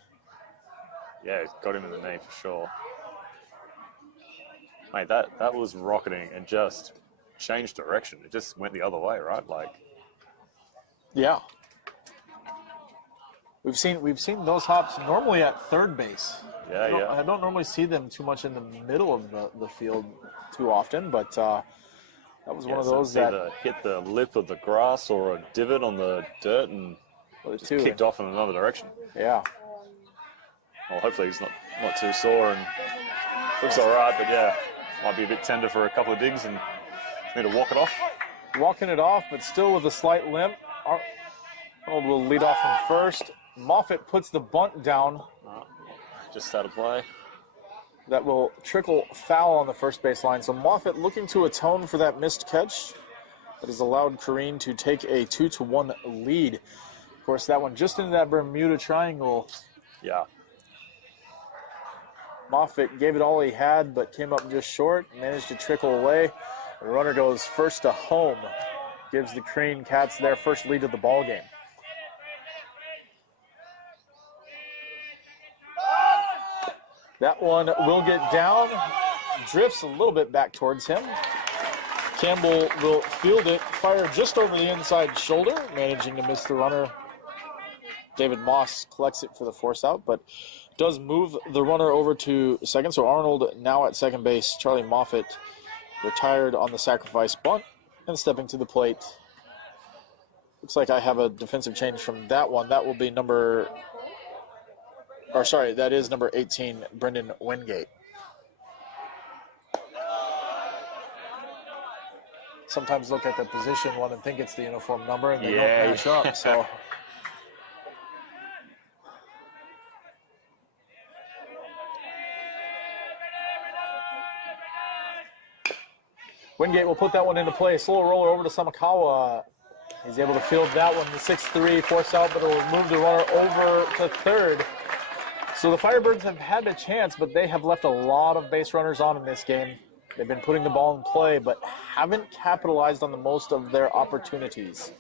Yeah, it got him in the knee for sure. Mate, that was rocketing and just changed direction. It just went the other way, right? Like, yeah. We've seen those hops normally at third base. I don't normally see them too much in the middle of the field too often, but that was one of those that either hit the lip of the grass or a divot on the dirt and just kicked off in another direction. Yeah. Well, hopefully he's not too sore and looks all right, but yeah, might be a bit tender for a couple of digs and need to walk it off. Walking it off, but still with a slight limp. Arnold will lead off from first. Moffitt puts the bunt down. Just out of play. That will trickle foul on the first base line. So Moffitt looking to atone for that missed catch that has allowed Carine to take a 2-1 lead. Of course, that one just into that Bermuda Triangle. Yeah. Moffitt gave it all he had, but came up just short. Managed to trickle away. The runner goes first to home. Gives the Carine Cats their first lead of the ball game. That one will get down, drifts a little bit back towards him. Campbell will field it, fire just over the inside shoulder, managing to miss the runner David Moss collects it for the force out, but does move the runner over to second. So Arnold now at second base. Charlie Moffitt retired on the sacrifice bunt and stepping to the plate. Looks like I have a defensive change from that one. That will be that is number 18, Brendan Wingate. Sometimes look at the position one and think it's the uniform number, and they don't match up. So Wingate will put that one into play. Slow roller over to Samakawa. He's able to field that one. The 6-3 force out, but it will move the runner over to third. So the Firebirds have had a chance, but they have left a lot of base runners on in this game. They've been putting the ball in play, but haven't capitalized on the most of their opportunities.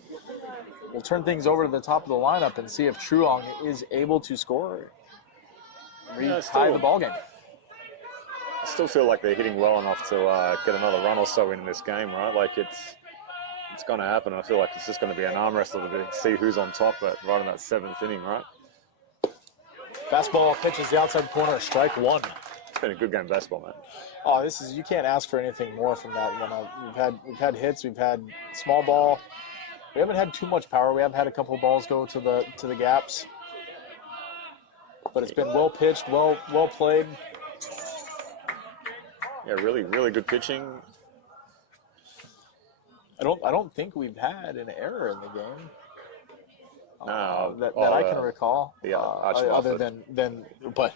We'll turn things over to the top of the lineup and see if Truong is able to score. Tie the ball game. I still feel like they're hitting well enough to get another run or so in this game, right? Like it's going to happen. I feel like it's just going to be an arm wrestle to see who's on top right in that 7th inning, right? Fastball pitches the outside corner, strike one. It's been a good game of baseball, man. Oh, you can't ask for anything more from that one. We've had hits, we've had small ball. We haven't had too much power. We have had a couple of balls go to the gaps. But it's been well pitched, well played. Yeah, really, really good pitching. I don't think we've had an error in the game. That I can recall. Yeah, other than but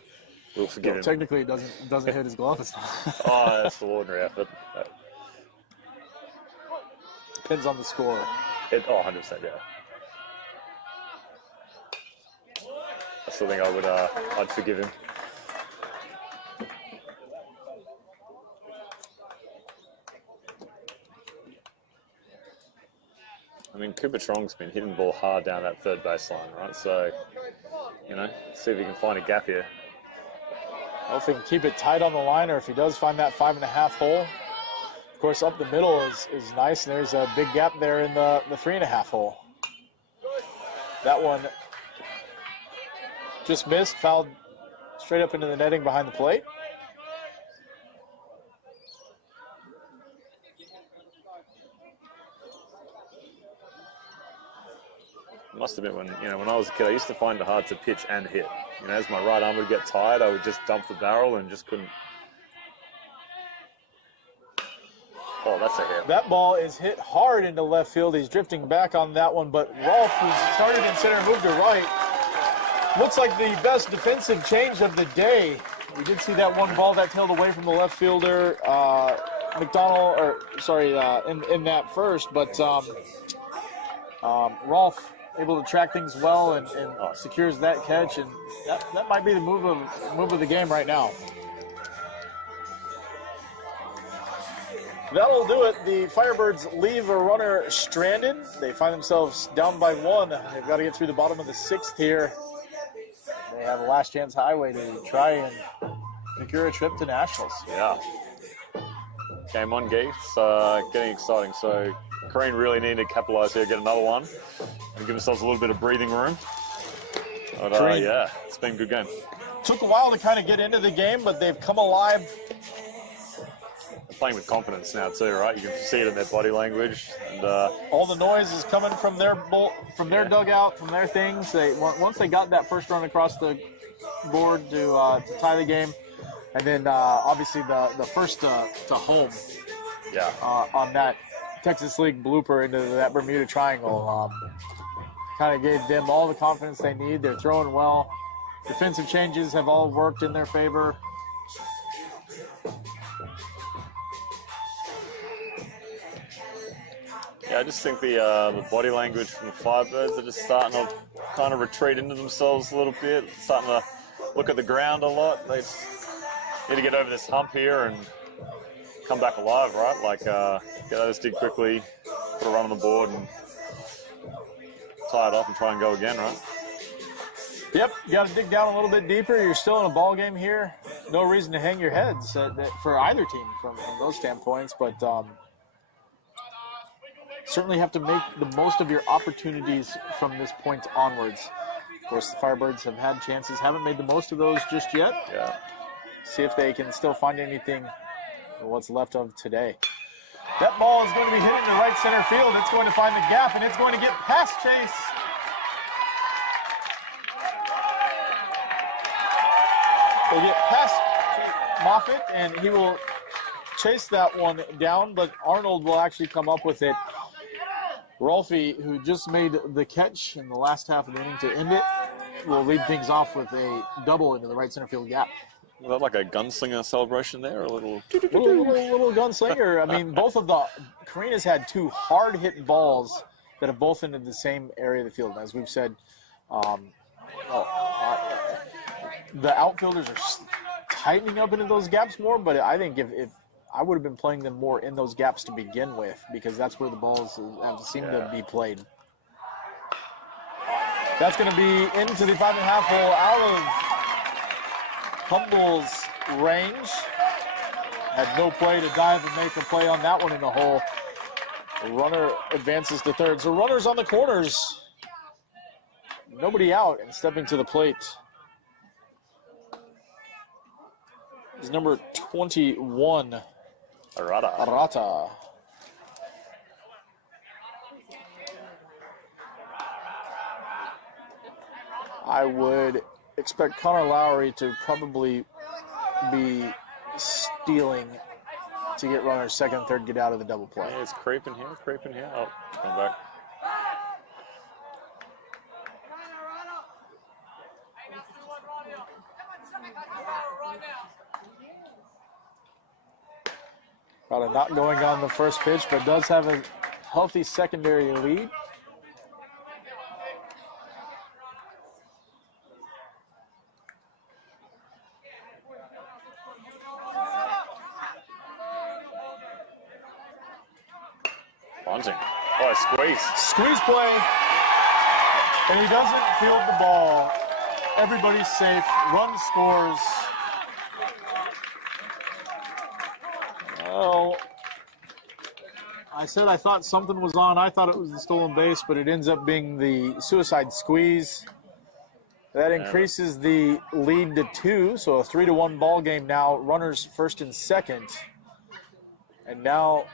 we'll forgive him. Technically, it doesn't hit his glove. Oh, that's an ordinary effort. Depends on the score. 100%, yeah. I still think I'd forgive him. I mean, Cooper Trong's been hitting the ball hard down that third baseline, right? So, see if he can find a gap here. Well, if he can keep it tight on the line, or if he does find that 5.5 hole. Of course, up the middle is nice, and there's a big gap there in the 3.5 hole. That one just missed, fouled straight up into the netting behind the plate. Must have been when I was a kid, I used to find it hard to pitch and hit. As my right arm would get tired, I would just dump the barrel and just couldn't. Oh, that's a hit. That ball is hit hard into left field. He's drifting back on that one, but Rolf, who's started in center, moved to right. Looks like the best defensive change of the day. We did see that one ball that tailed away from the left fielder, in that first, but Rolf able to track things well and secures that catch, and that might be the move of the game right now. That'll do it. The Firebirds leave a runner stranded. They find themselves down by 1. They've got to get through the bottom of the 6th here. They have a last chance highway to try and secure a trip to Nationals. Yeah. Game on, Geese. Getting exciting. So Carine really need to capitalize here, get another one, and give themselves a little bit of breathing room. But yeah, it's been a good game. Took a while to kind of get into the game, but they've come alive. They're playing with confidence now too, right? You can see it in their body language. And all the noise is coming from their dugout, from their things. Once they got that first run across the board to tie the game, and then obviously the first to home. Yeah. On that Texas League blooper into that Bermuda Triangle. Kind of gave them all the confidence they need. They're throwing well. Defensive changes have all worked in their favor. Yeah, I just think the body language from the Firebirds are just starting to kind of retreat into themselves a little bit, starting to look at the ground a lot. They need to get over this hump here and come back alive, right? Like, get out of this dig quickly, put a run on the board, and tie it up and try and go again, right? Yep, you got to dig down a little bit deeper. You're still in a ball game here. No reason to hang your heads for either team from those standpoints, but certainly have to make the most of your opportunities from this point onwards. Of course, the Firebirds have had chances, haven't made the most of those just yet. Yeah. See if they can still find anything for what's left of today. That ball is going to be hitting the right center field. It's going to find the gap, and it's going to get past Chase. Will get past Moffitt, and he will chase that one down, but Arnold will actually come up with it. Rolfie, who just made the catch in the last half of the inning to end it, will lead things off with a double into the right center field gap. Was that like a gunslinger celebration there, or a little? Little gunslinger. I mean, both of the Carine has had two hard-hit balls that have both ended the same area of the field. As we've said, the outfielders are tightening up into those gaps more, but I think if I would have been playing them more in those gaps to begin with, because that's where the balls have seemed to be played. That's going to be into the 5.5 hole, out of Humble's range. Had no play to dive and make a play on that one in the hole. The runner advances to third. So runners on the corners. Nobody out, and stepping to the plate is number 21, Arata. I would expect Connor Lowry to probably be stealing to get runners second, third, get out of the double play. Yeah, it's creeping here, creeping here. Oh, come back. Probably not going on the first pitch, but does have a healthy secondary lead. Bunting. Oh, squeeze. Squeeze play. And he doesn't field the ball. Everybody's safe. Run scores. Well, I said I thought something was on. I thought it was the stolen base, but it ends up being the suicide squeeze. That increases the lead to 2, so a 3-1 ball game now. Runners first and second. And now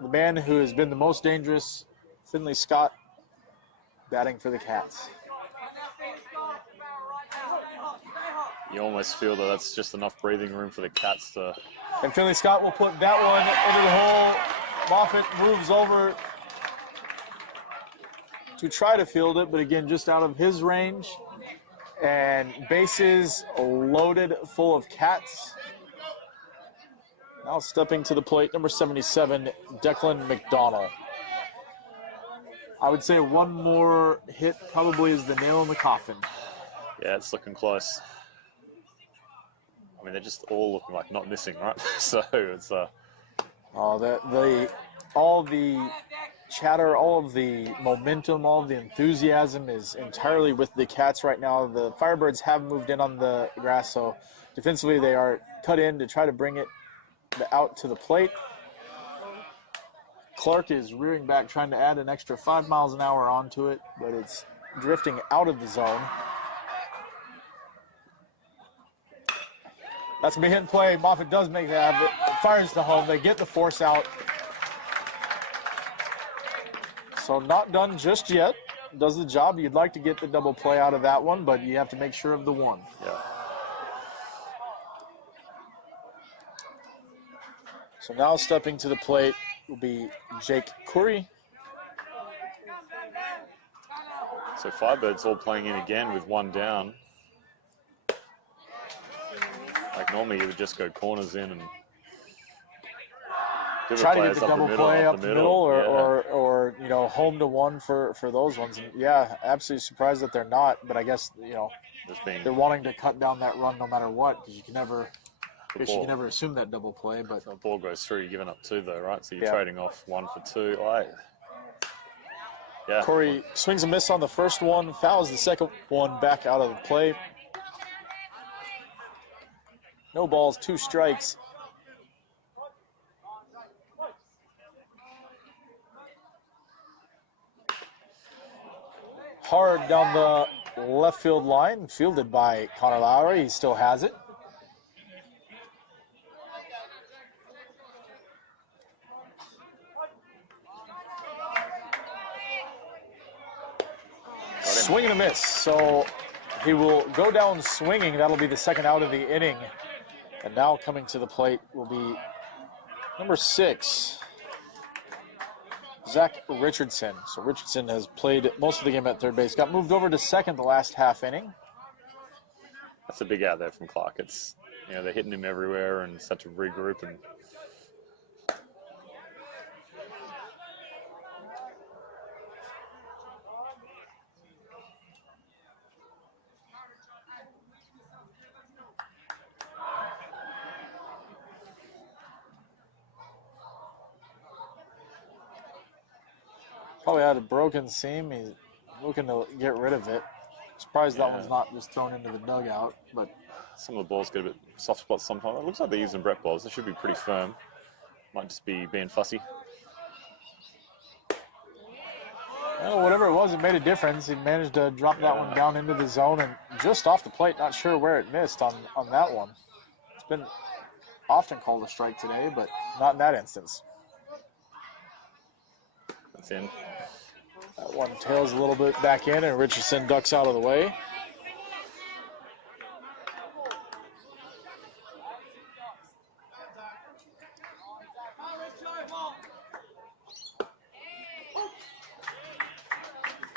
the man who has been the most dangerous, Finley Scott, batting for the Cats. You almost feel that that's just enough breathing room for the Cats to... And Finley Scott will put that one into the hole. Moffitt moves over to try to field it, but again, just out of his range. And bases loaded full of Cats. Now stepping to the plate, number 77, Declan McDonald. I would say one more hit probably is the nail in the coffin. Yeah, it's looking close. I mean, they're just all looking like not missing, right? So it's all the chatter, all of the momentum, all of the enthusiasm is entirely with the Cats right now. The Firebirds have moved in on the grass, so defensively they are cut in to try to bring it out to the plate. Clark is rearing back, trying to add an extra 5 miles an hour onto it, but it's drifting out of the zone. That's going to be hit and play. Moffitt does make that, but fires to home. They get the force out. So not done just yet. Does the job. You'd like to get the double play out of that one, but you have to make sure of the one. Yeah. So now stepping to the plate will be Jake Curry. So Firebirds all playing in again with one down. Like normally you would just go corners in and try to get the double play up the middle or you know, home to one for those ones. And yeah, absolutely surprised that they're not, but I guess, you know, they're wanting to cut down that run no matter what, because you can never assume that double play. But so the ball goes through, you're giving up 2 though, right? So you're trading off 1 for 2. Yeah. Corey swings a miss on the first one, fouls the second one back out of the play. No balls, 2 strikes. Hard down the left field line, fielded by Connor Lowry. He still has it. Swing and a miss. So he will go down swinging. That'll be the second out of the inning. And now coming to the plate will be number 6, Zach Richardson. So Richardson has played most of the game at third base. Got moved over to second the last half inning. That's a big out there from Clark. It's, you know, they're hitting him everywhere and such a regroup. And probably had a broken seam. He's looking to get rid of it. Surprised that one's not just thrown into the dugout, but some of the balls get a bit soft spots sometimes. It looks like they're using Brett balls. They should be pretty firm. Might just be being fussy. well, whatever it was, it made a difference. He managed to drop that one down into the zone and just off the plate. Not sure where it missed on that one. It's been often called a strike today, but not in that instance. That's in. That one tails a little bit back in, and Richardson ducks out of the way.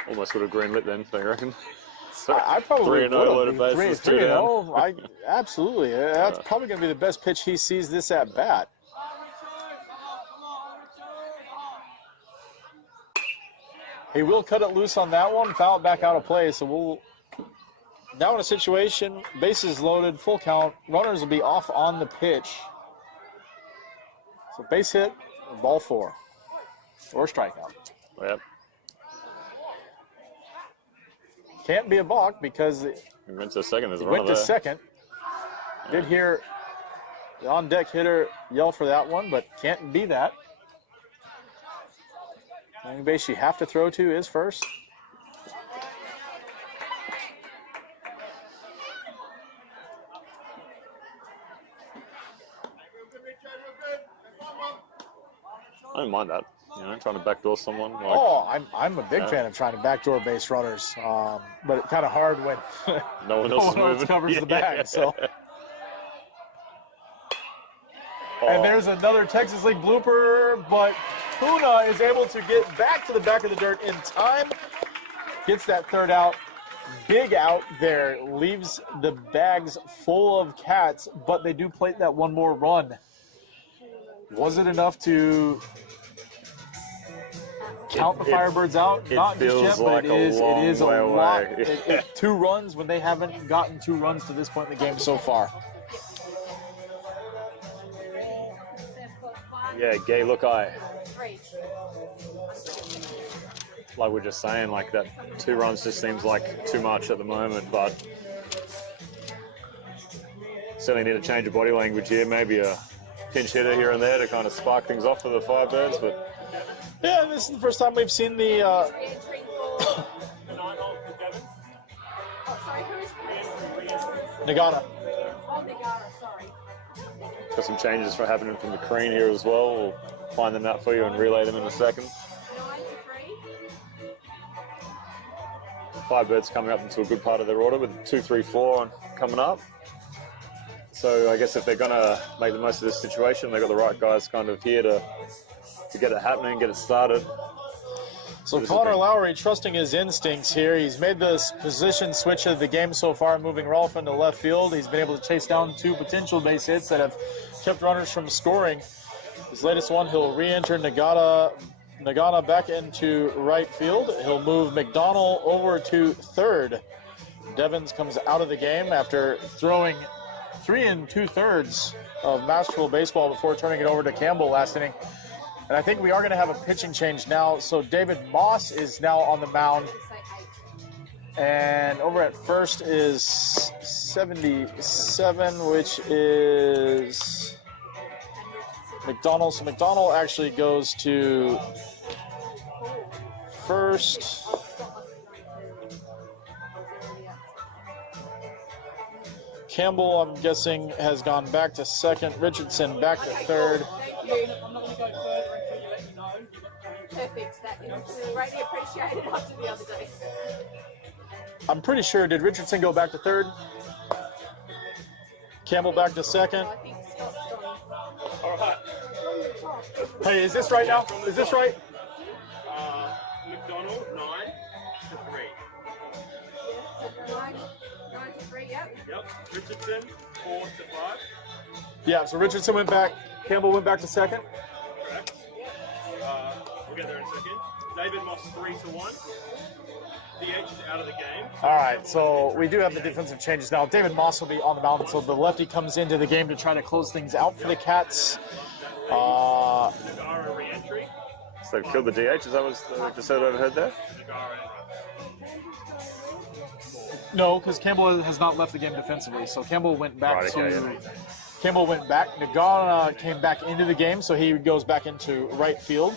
Almost would have green lit then, I reckon. So I probably 3-0 loaded would. bases, 3-0. Absolutely. That's probably going to be the best pitch he sees this at bat. He will cut it loose on that one, foul it back out of play. So we'll now in a situation, bases loaded, full count. Runners will be off on the pitch. So base hit, ball 4, or strikeout. Yep. Can't be a balk because He went to second. There's a went runner to there. second. Did hear the on-deck hitter yell for that one, but can't be that. The only base you have to throw to is first. I don't mind that. You know, trying to backdoor someone. Like, Oh, I'm a big fan of trying to backdoor base runners, but it's kind of hard when no one no else is one else moving. covers the bag. Yeah. So, Oh, and there's another Texas League blooper, but Puna is able to get back to the back of the dirt in time. Gets that third out. Big out there. Leaves the bags full of cats, but they do plate that one more run. Was it enough to count the Firebirds out? it Not just feels yet, like but a it is a long way lot. away. 2 runs when they haven't gotten 2 runs to this point in the game so far. yeah, gay look eye. 3. Like we're just saying, like that 2 runs just seems like too much at the moment, but certainly need to change of body language here. Maybe a pinch hitter here and there to kind of spark things off for the Firebirds, but Yeah, this is the first time we've seen the Oh, sorry, who's Nagata. Oh, Nagara, sorry. got some changes for happening from the Carine here as well. We'll find them out for you and relay them in a second. 9 to 3. Firebirds coming up into a good part of their order with 2, 3, 4 coming up. So I guess if they're going to make the most of this situation, they've got the right guys kind of here to get it happening, get it started. So Connor Lowry trusting his instincts here. He's made this position switch of the game so far, moving Rolf into left field. He's been able to chase down 2 potential base hits that have kept runners from scoring. His latest one, he'll re-enter Nagana back into right field. He'll move McDonald over to third. Devins comes out of the game after throwing 3 2/3 of masterful baseball before turning it over to Campbell last inning. And I think we are going to have a pitching change now. So David Moss is now on the mound. And over at first is 77, which is McDonald. So McDonald actually goes to first. Campbell, I'm guessing, has gone back to second. Richardson back to third. Perfect. That is greatly appreciated after the other day. I'm pretty sure, did Richardson go back to third? Campbell back to second. I think Scott's gone. All right. Hey, is this right now? Is this right? McDonald, 9 to 3. Yeah, 9 to 3, yep. Yep. Richardson, 4 to 5. Yeah, so Richardson went back. Campbell went back to second. Correct. We'll get there in a second. David Moss, 3 to 1. DH is out of the game. All right, so we do have the defensive changes now. David Moss will be on the mound, so the lefty comes into the game to try to close things out for the Cats. Nagara re-entry. So they've killed the DH. Is that what just said overheard there? Nagara and No, because Campbell has not left the game defensively, so Campbell went back Right, to. okay, yeah. Campbell went back. Nagara came back into the game, so he goes back into right field.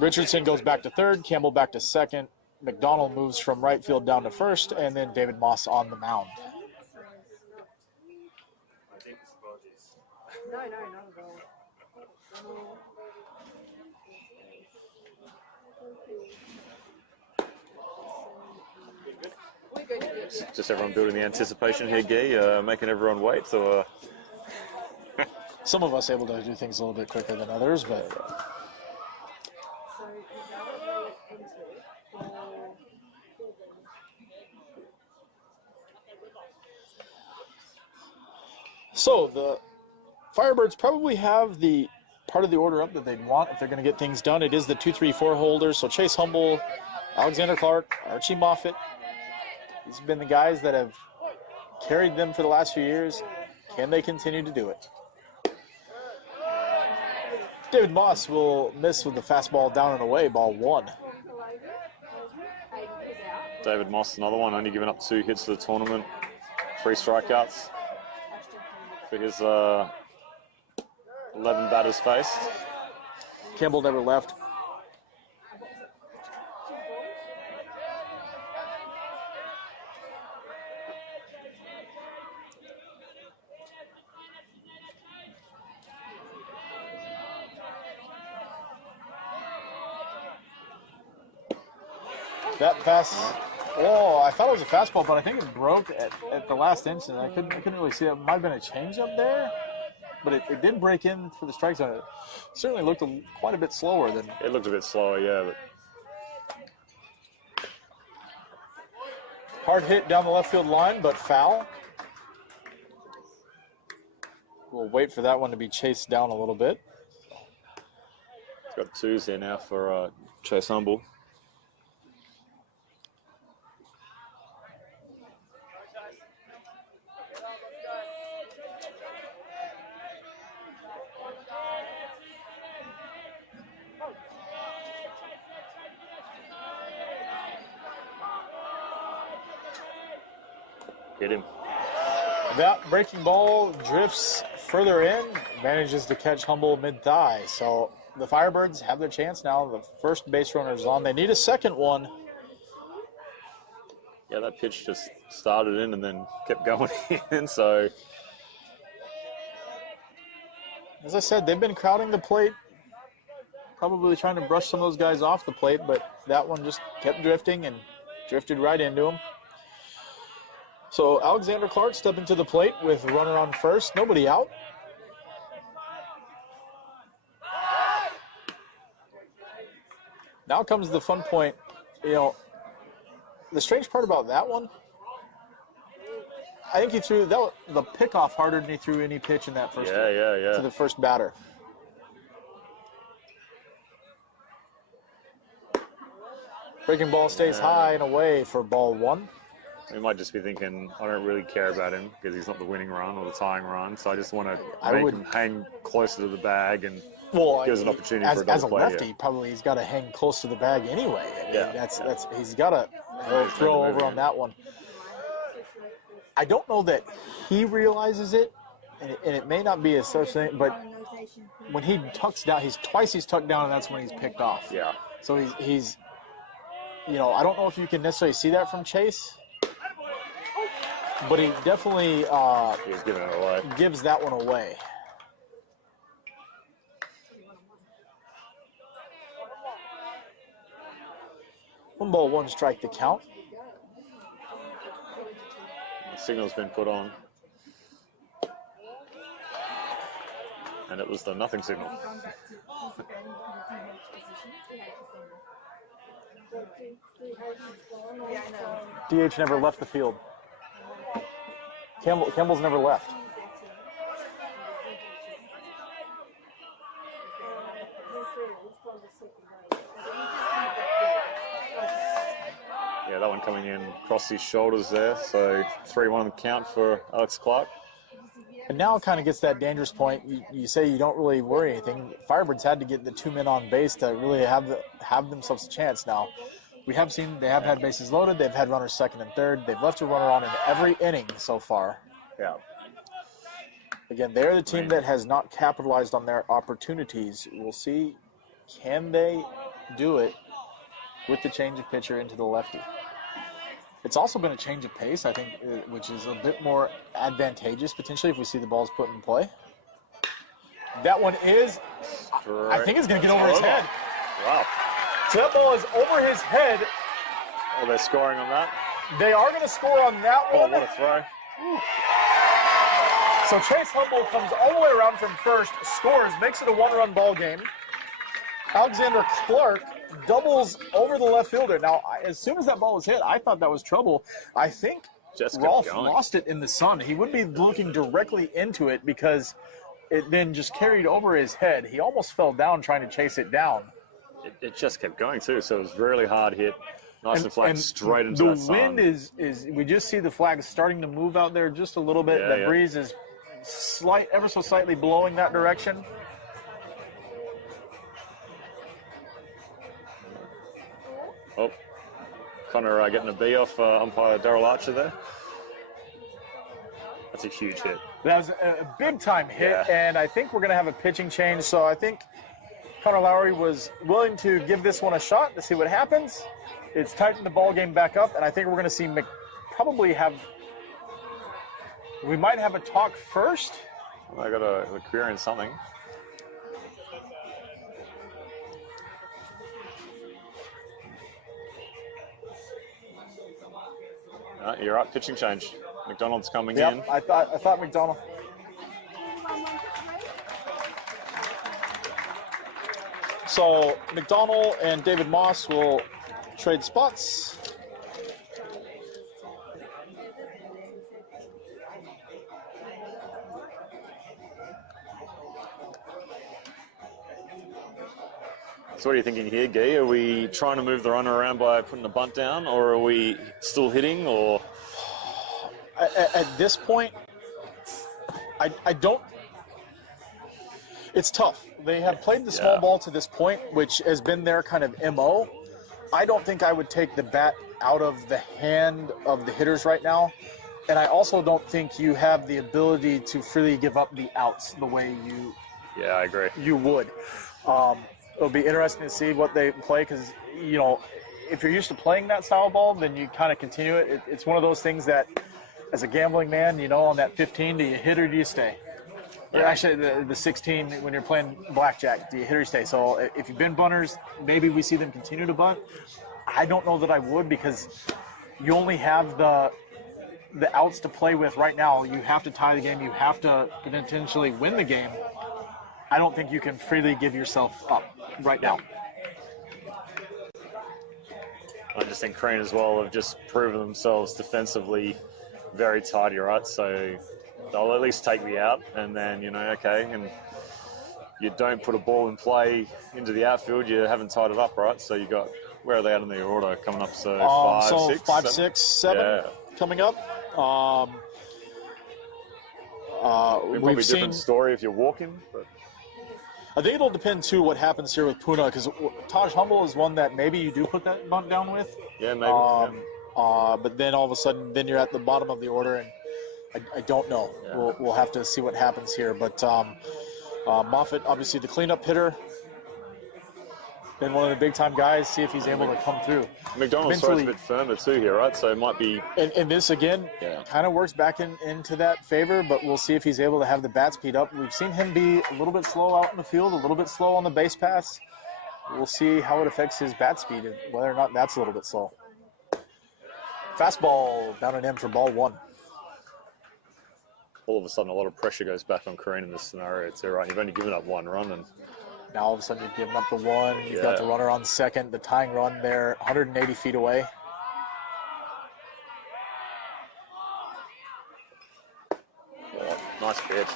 Richardson goes back to third. Campbell back to second. McDonald moves from right field down to first, and then David Moss on the mound. I think it's apologies. No, not at all. We're good. Yeah. Just everyone building the anticipation here, Guy, making everyone wait. So Some of us able to do things a little bit quicker than others, but So Nagara entered for so the Firebirds probably have the part of the order up that they'd want if they're going to get things done. It is the 2-3-4 holders. So Chase Humble, Alexander Clark, Archie Moffitt. These have been the guys that have carried them for the last few years. Can they continue to do it? David Moss will miss with the fastball down and away, ball 1. Aiden is out. David Moss, another one, only giving up 2 hits for the tournament, 3 strikeouts for his 11 batters faced. Campbell never left. That pass, oh, I thought it was a fastball, but I think it broke at the last instant. I couldn't really see it. It might have been a changeup there, but it did break in for the strike zone. It certainly looked quite a bit slower than. It looked a bit slower, yeah, but Hard hit down the left field line, but foul. We'll wait for that one to be chased down a little bit. it's got 2s here now for Chase Humble. Hit him. That breaking ball drifts further in, manages to catch Humble mid-thigh. So the Firebirds have their chance now. The first base runner is on. They need a second one. Yeah, that pitch just started in and then kept going in, so As I said, they've been crowding the plate, probably trying to brush some of those guys off the plate, but that one just kept drifting and drifted right into him. So Alexander Clark stepping to the plate with runner on first, nobody out. Now comes the fun point. You know, the strange part about that one, I think he threw the pickoff harder than he threw any pitch in that first to the first batter. Breaking ball stays high and away for ball 1. we might just be thinking, I don't really care about him because he's not the winning run or the tying run, so I just want to make him hang closer to the bag and give us an opportunity for a double as a play. lefty, probably he's got to hang close to the bag anyway. I mean, Yeah. that's he's got to throw over on that one. I don't know that he realizes it, and it may not be a such thing, but when he tucks down, he's tucked down, and that's when he's picked off. Yeah. So he's you know, I don't know if you can necessarily see that from Chase. but he definitely He was giving it away. gives that one away. One ball, one strike the count. The signal's been put on. And it was the nothing signal. DH never left the field. Campbell's never left. Yeah, that one coming in across his shoulders there. So 3-1 the count for Alex Clark. And now it kind of gets that dangerous point. You say you don't really worry anything. Firebirds had to get the 2 men on base to really have themselves a chance. Now, we have seen they have had bases loaded. They've had runners second and third. They've left a runner on in every inning so far. Yeah. Again, they're the team that has not capitalized on their opportunities. We'll see, can they do it with the change of pitcher into the lefty? It's also been a change of pace, I think, which is a bit more advantageous potentially if we see the balls put in play. That one is, I think it's going to get over his head. Wow. So that ball is over his head. Oh, they're scoring on that. They are going to score on that Oh, one. what a throw. So Chase Humboldt comes all the way around from first, scores, makes it a 1-run ball game. Alexander Clark doubles over the left fielder. Now, as soon as that ball was hit, I thought that was trouble. I think Just Rolfe kept going. lost it in the sun. He would be looking directly into it because it then just carried over his head. He almost fell down trying to chase it down. It just kept going too, so it was really hard hit. Nice and flat, straight into that sun. The wind is we just see the flag starting to move out there just a little bit. Yeah, That yeah. breeze is ever so slightly blowing that direction. Oh, Connor getting a B off umpire Daryl Archer there. That's a huge hit. That was a big-time hit, Yeah. and I think we're going to have a pitching change. So I think Connor Lowry was willing to give this one a shot to see what happens. It's tightened the ball game back up, and I think we're going to see we might have a talk first. I got a query in something. You're up, pitching change. McDonald's coming in. Yep, I thought McDonald. So McDonald and David Moss will trade spots. So what are you thinking here, Guy? Are we trying to move the runner around by putting a bunt down, or are we still hitting, or? At this point, I don't. It's tough. They have played the small ball to this point, which has been their kind of MO. I don't think I would take the bat out of the hand of the hitters right now. And I also don't think you have the ability to freely give up the outs the way Yeah, I agree. you would. It'll be interesting to see what they play because, if you're used to playing that style of ball, then you kind of continue it. It's one of those things that, as a gambling man, on that 15, do you hit or do you stay? Or actually, the 16, when you're playing blackjack, do you hit or stay? So if you've been bunters, maybe we see them continue to bunt. I don't know that I would because you only have the outs to play with right now. You have to tie the game. You have to potentially win the game. I don't think you can freely give yourself up right now. I just think Carine as well have just proven themselves defensively very tidy, right? So they'll at least take the out, and then, and you don't put a ball in play into the outfield, you haven't tied it up, right? So you got, where are they at in the order coming up? So 5, 6, 7? Coming up. Probably a different story if you're walking, but I think it'll depend, too, what happens here with Puna, because Taj Humble is one that maybe you do put that bunt down with. Yeah, maybe. But then all of a sudden, then you're at the bottom of the order, and I don't know. Yeah. We'll have to see what happens here. But Moffitt, obviously the cleanup hitter. been one of the big-time guys. See if he's able to come through. McDonald's throws a bit firmer too here, right? So it might be... And this, again, kind of works back into that favor, but we'll see if he's able to have the bat speed up. We've seen him be a little bit slow out in the field, a little bit slow on the base pass. We'll see how it affects his bat speed and whether or not that's a little bit slow. Fastball down and in for ball 1. All of a sudden, a lot of pressure goes back on Carine in this scenario too, right? You've only given up 1 run, and now all of a sudden you've given up the 1. You've got the runner on second, the tying run there, 180 feet away. Oh, nice pitch.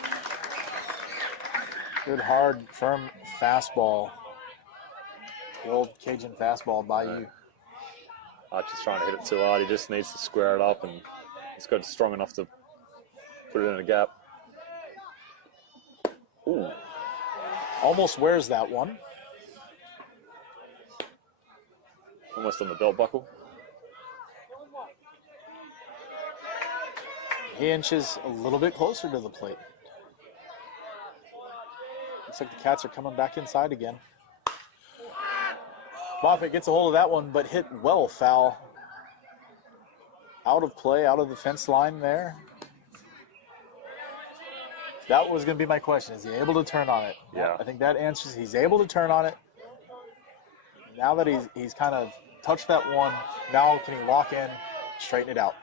Good, hard, firm fastball. The old Cajun fastball by you. Archer's trying to hit it too hard. He just needs to square it up, and he's got it strong enough to put it in a gap. Ooh. Almost wears that one. Almost on the belt buckle. He inches a little bit closer to the plate. Looks like the Cats are coming back inside again. Moffitt gets a hold of that one, but hit well foul. Out of play, out of the fence line there. That was going to be my question. Is he able to turn on it? Yeah. I think that answers he's able to turn on it. Now that he's kind of touched that one, now can he lock in, straighten it out?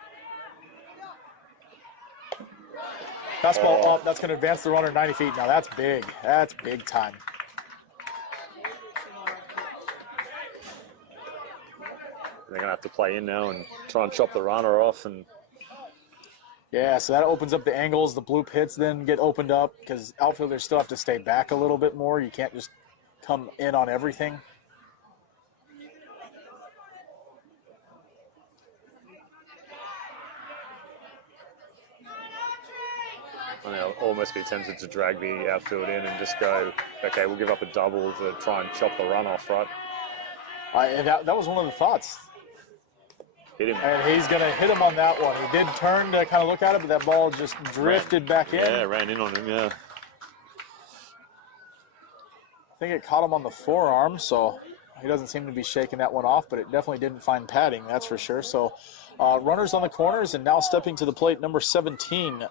Fastball up. That's going to advance the runner 90 feet. Now that's big. That's big time. They're going to have to play in now and try and chop the runner off. And yeah, so that opens up the angles. The blue pits then get opened up because outfielders still have to stay back a little bit more. You can't just come in on everything. I mean, I'll almost be tempted to drag the outfield in and just go, okay, we'll give up a double to try and chop the run off, right? And that was one of the thoughts. Hit him. And he's going to hit him on that one. He did turn to kind of look at it, but that ball just drifted back in. Yeah, ran in on him, yeah. I think it caught him on the forearm, so he doesn't seem to be shaking that one off, but it definitely didn't find padding, that's for sure. So runners on the corners, and now stepping to the plate, number 17,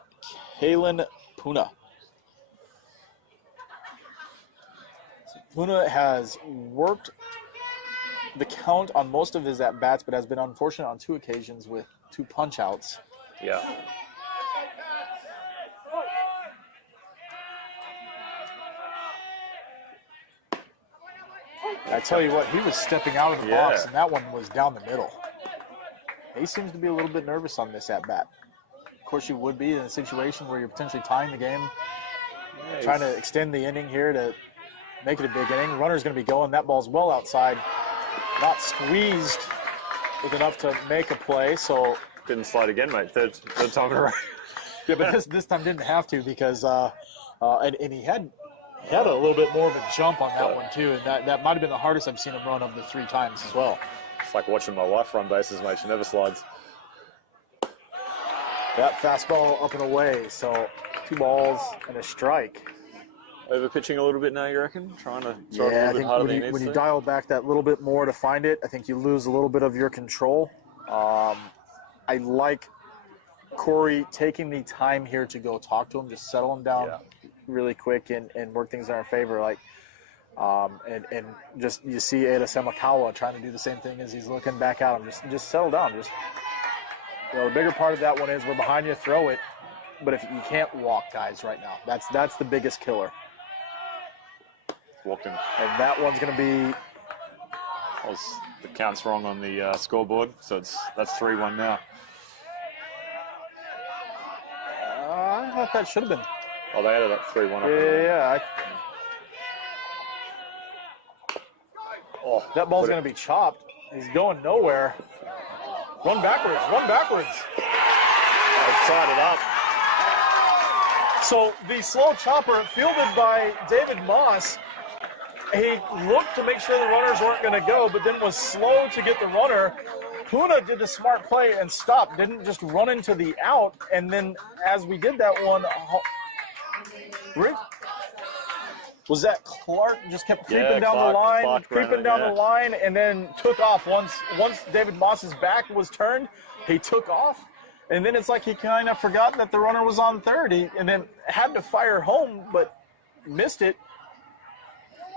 Kalen Puna. So Puna has worked the count on most of his at-bats, but has been unfortunate on 2 occasions with 2 punch-outs. Yeah. I tell you what, he was stepping out of the box, and that one was down the middle. He seems to be a little bit nervous on this at-bat. Of course, you would be in a situation where you're potentially tying the game, trying to extend the inning here to make it a big inning. Runner's going to be going. That ball's well outside. Not squeezed with enough to make a play, so... Didn't slide again, mate. Third time in a row. Yeah, but this time didn't have to because and he had a little bit more of a jump on that one, too, and that might have been the hardest I've seen him run of the 3 times as well. It's like watching my wife run bases, mate. She never slides. That fastball up and away, so 2 balls and a strike. Over pitching a little bit now, you reckon? Trying to throw it a Yeah, I little bit think harder than he needs when you to? dial back that little bit more to find it, I think you lose a little bit of your control. I like Corey taking the time here to go talk to him, just settle him down really quick and work things in our favor. Like, and just you see Ada Samakawa trying to do the same thing as he's looking back at him. Just settle down. Just the bigger part of that one is we're behind you, throw it. But if you can't walk, guys, right now, that's the biggest killer. Walked him. And that one's going to be. The count's wrong on the scoreboard, so that's 3-1 now. I thought that should have been. Oh, they added up 3-1 up. Yeah. Oh, That ball's going to be chopped. He's going nowhere. Run backwards. Tied it up. So the slow chopper fielded by David Moss, he looked to make sure the runners weren't going to go, but then was slow to get the runner. Puna did the smart play and stopped, didn't just run into the out. And then as we did that one, Was that Clark just kept creeping Yeah, down Clark- the line, Clark ran creeping it, down yeah. the line, and then took off. Once David Moss's back was turned, he took off. And then it's like he kind of forgot that the runner was on third. And then had to fire home, but missed it.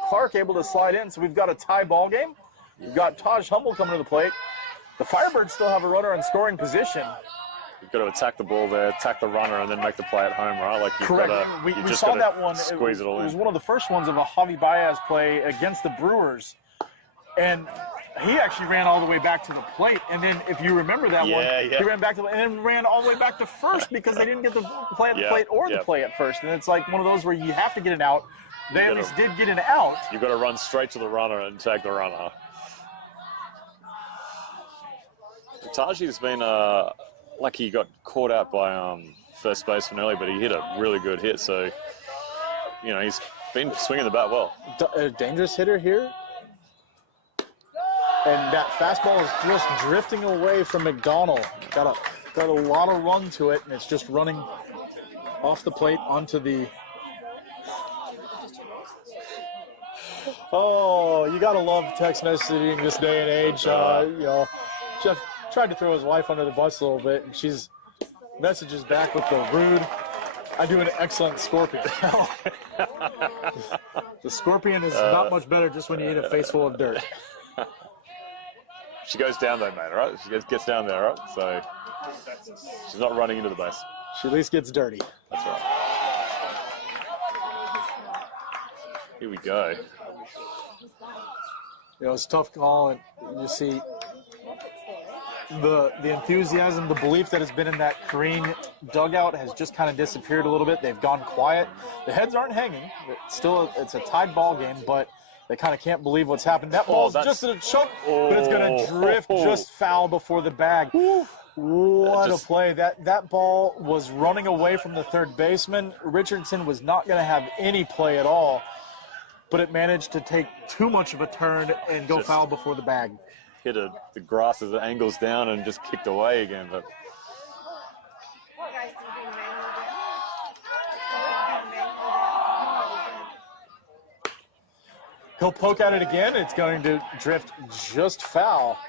Clark able to slide in, so we've got a tie ball game. We've got Taj Humble coming to the plate. The Firebirds still have a runner in scoring position. You've got to attack the ball there, attack the runner, and then make the play at home, right? Like you've Correct. Got to, We just saw gotta that one. Squeeze it all It was in. one of the first ones of a Javi Baez play against the Brewers. And he actually ran all the way back to the plate. And then if you remember that one, he ran back to the and then ran all the way back to first because they didn't get the play at the plate or the play at first. And it's like one of those where you have to get an out. They at least did get an out. You've got to run straight to the runner and tag the runner. Taji's been like he got caught out by first baseman early, but he hit a really good hit. So, you know, he's been swinging the bat well. A dangerous hitter here. And that fastball is just drifting away from McDonald. Got a lot of run to it, and it's just running off the plate onto the. Oh, you gotta love text messaging this day and age. You know, Jeff tried to throw his wife under the bus a little bit, and she's messages back with the rude. I do an excellent scorpion. The scorpion is not much better just when you eat a face full of dirt. She goes down though, mate, right? She gets down there, right? So she's not running into the base. She at least gets dirty. That's right. Here we go. You know, it's a tough call, and you see the enthusiasm, the belief that has been in that Carine dugout has just kind of disappeared a little bit. They've gone quiet. The heads aren't hanging. It's a tied ball game, but they kind of can't believe what's happened. That ball's just in a choke, but it's going to drift just foul before the bag. What a play. That ball was running away from the third baseman. Richardson was not going to have any play at all, but it managed to take too much of a turn and go foul before the bag. Hit the grass as it angles down and just kicked away again. But he'll poke at it again. It's going to drift just foul.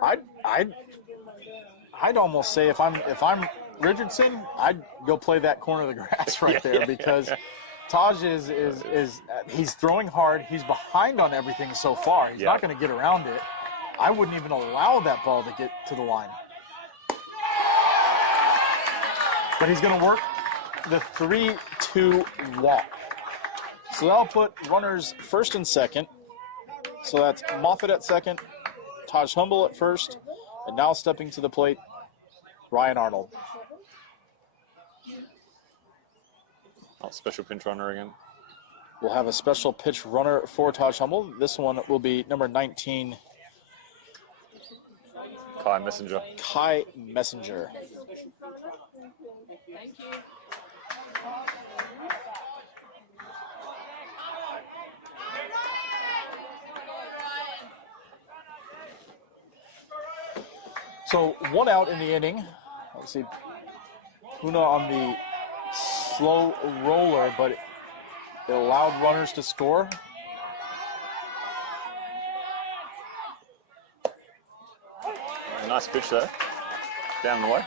I'd almost say if I'm Richardson, I'd go play that corner of the grass right there because Taj is he's throwing hard. He's behind on everything so far. He's not going to get around it. I wouldn't even allow that ball to get to the line. But he's going to work the 3-2 walk. So that'll put runners first and second. So that's Moffitt at second, Taj Humble at first, and now stepping to the plate, Ryan Arnold. special pinch runner again. We'll have a special pitch runner for Taj Humble. This one will be number 19, Kai Messenger. Kai Messenger. Thank you. So 1 out in the inning. Let's see, Puna on the slow roller, but it allowed runners to score. Nice pitch there. Down the way.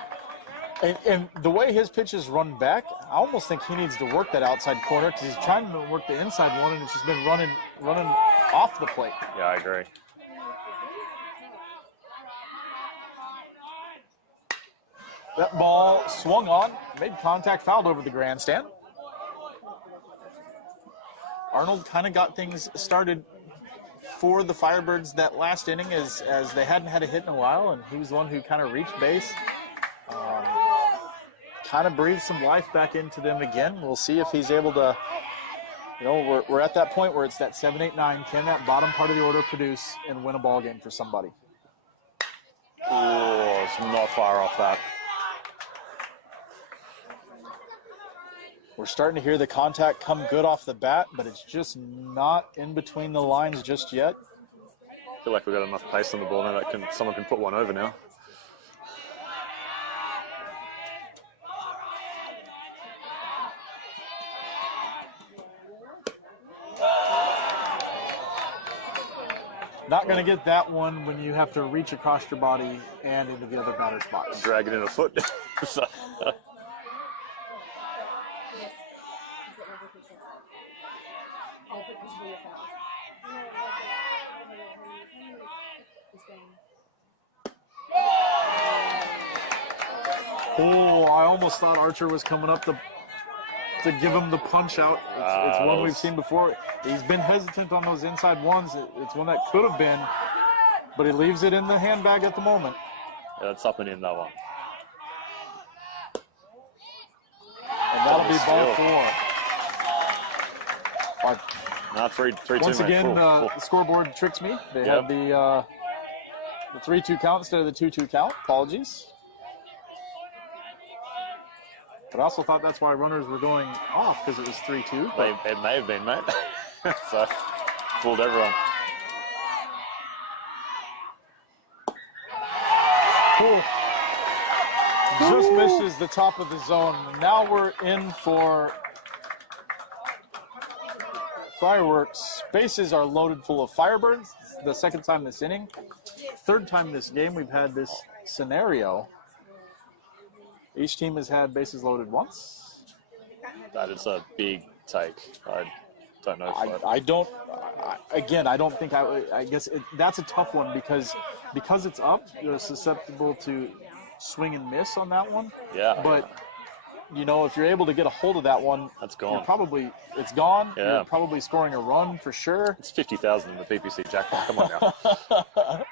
And the way his pitches run back, I almost think he needs to work that outside corner because he's trying to work the inside one, and it's just been running off the plate. Yeah, I agree. That ball swung on, made contact, fouled over the grandstand. Arnold kind of got things started for the Firebirds that last inning as they hadn't had a hit in a while, and he was the one who kind of reached base. Kind of breathed some life back into them again. We'll see if he's able to, we're at that point where it's that 7, 8, 9. Can that bottom part of the order produce and win a ball game for somebody? Oh, it's not far off that. We're starting to hear the contact come good off the bat, but it's just not in between the lines just yet. I feel like we've got enough pace on the ball now that someone can put one over now. Not going to get that one when you have to reach across your body and into the other batter's box. Drag it in a foot. So, Oh, I almost thought Archer was coming up to give him the punch out. It's one we've seen before. He's been hesitant on those inside ones. It's one that could have been, but he leaves it in the handbag at the moment. yeah, it's up and in, that one. And that'll be ball Steal. 4. No, 3-2. Once mate. again, Full. the scoreboard tricks me. They Yep. had the 3-2 count instead of the 2-2 count. Apologies. But I also thought that's why runners were going off, because it was 3-2. It may have been, mate. So, fooled everyone. Just misses the top of the zone. Now we're in for fireworks. Bases are loaded full of Firebirds. It's the second time this inning. Third time this game we've had this scenario. Each team has had bases loaded once. That is a big take. I don't know. I don't think I guess that's a tough one because it's up, you're susceptible to swing and miss on that one. Yeah. But you know, if you're able to get a hold of that one, That's gone. It's gone. Yeah. You're probably scoring a run for sure. It's 50,000 in the PPC jackpot. Come on now.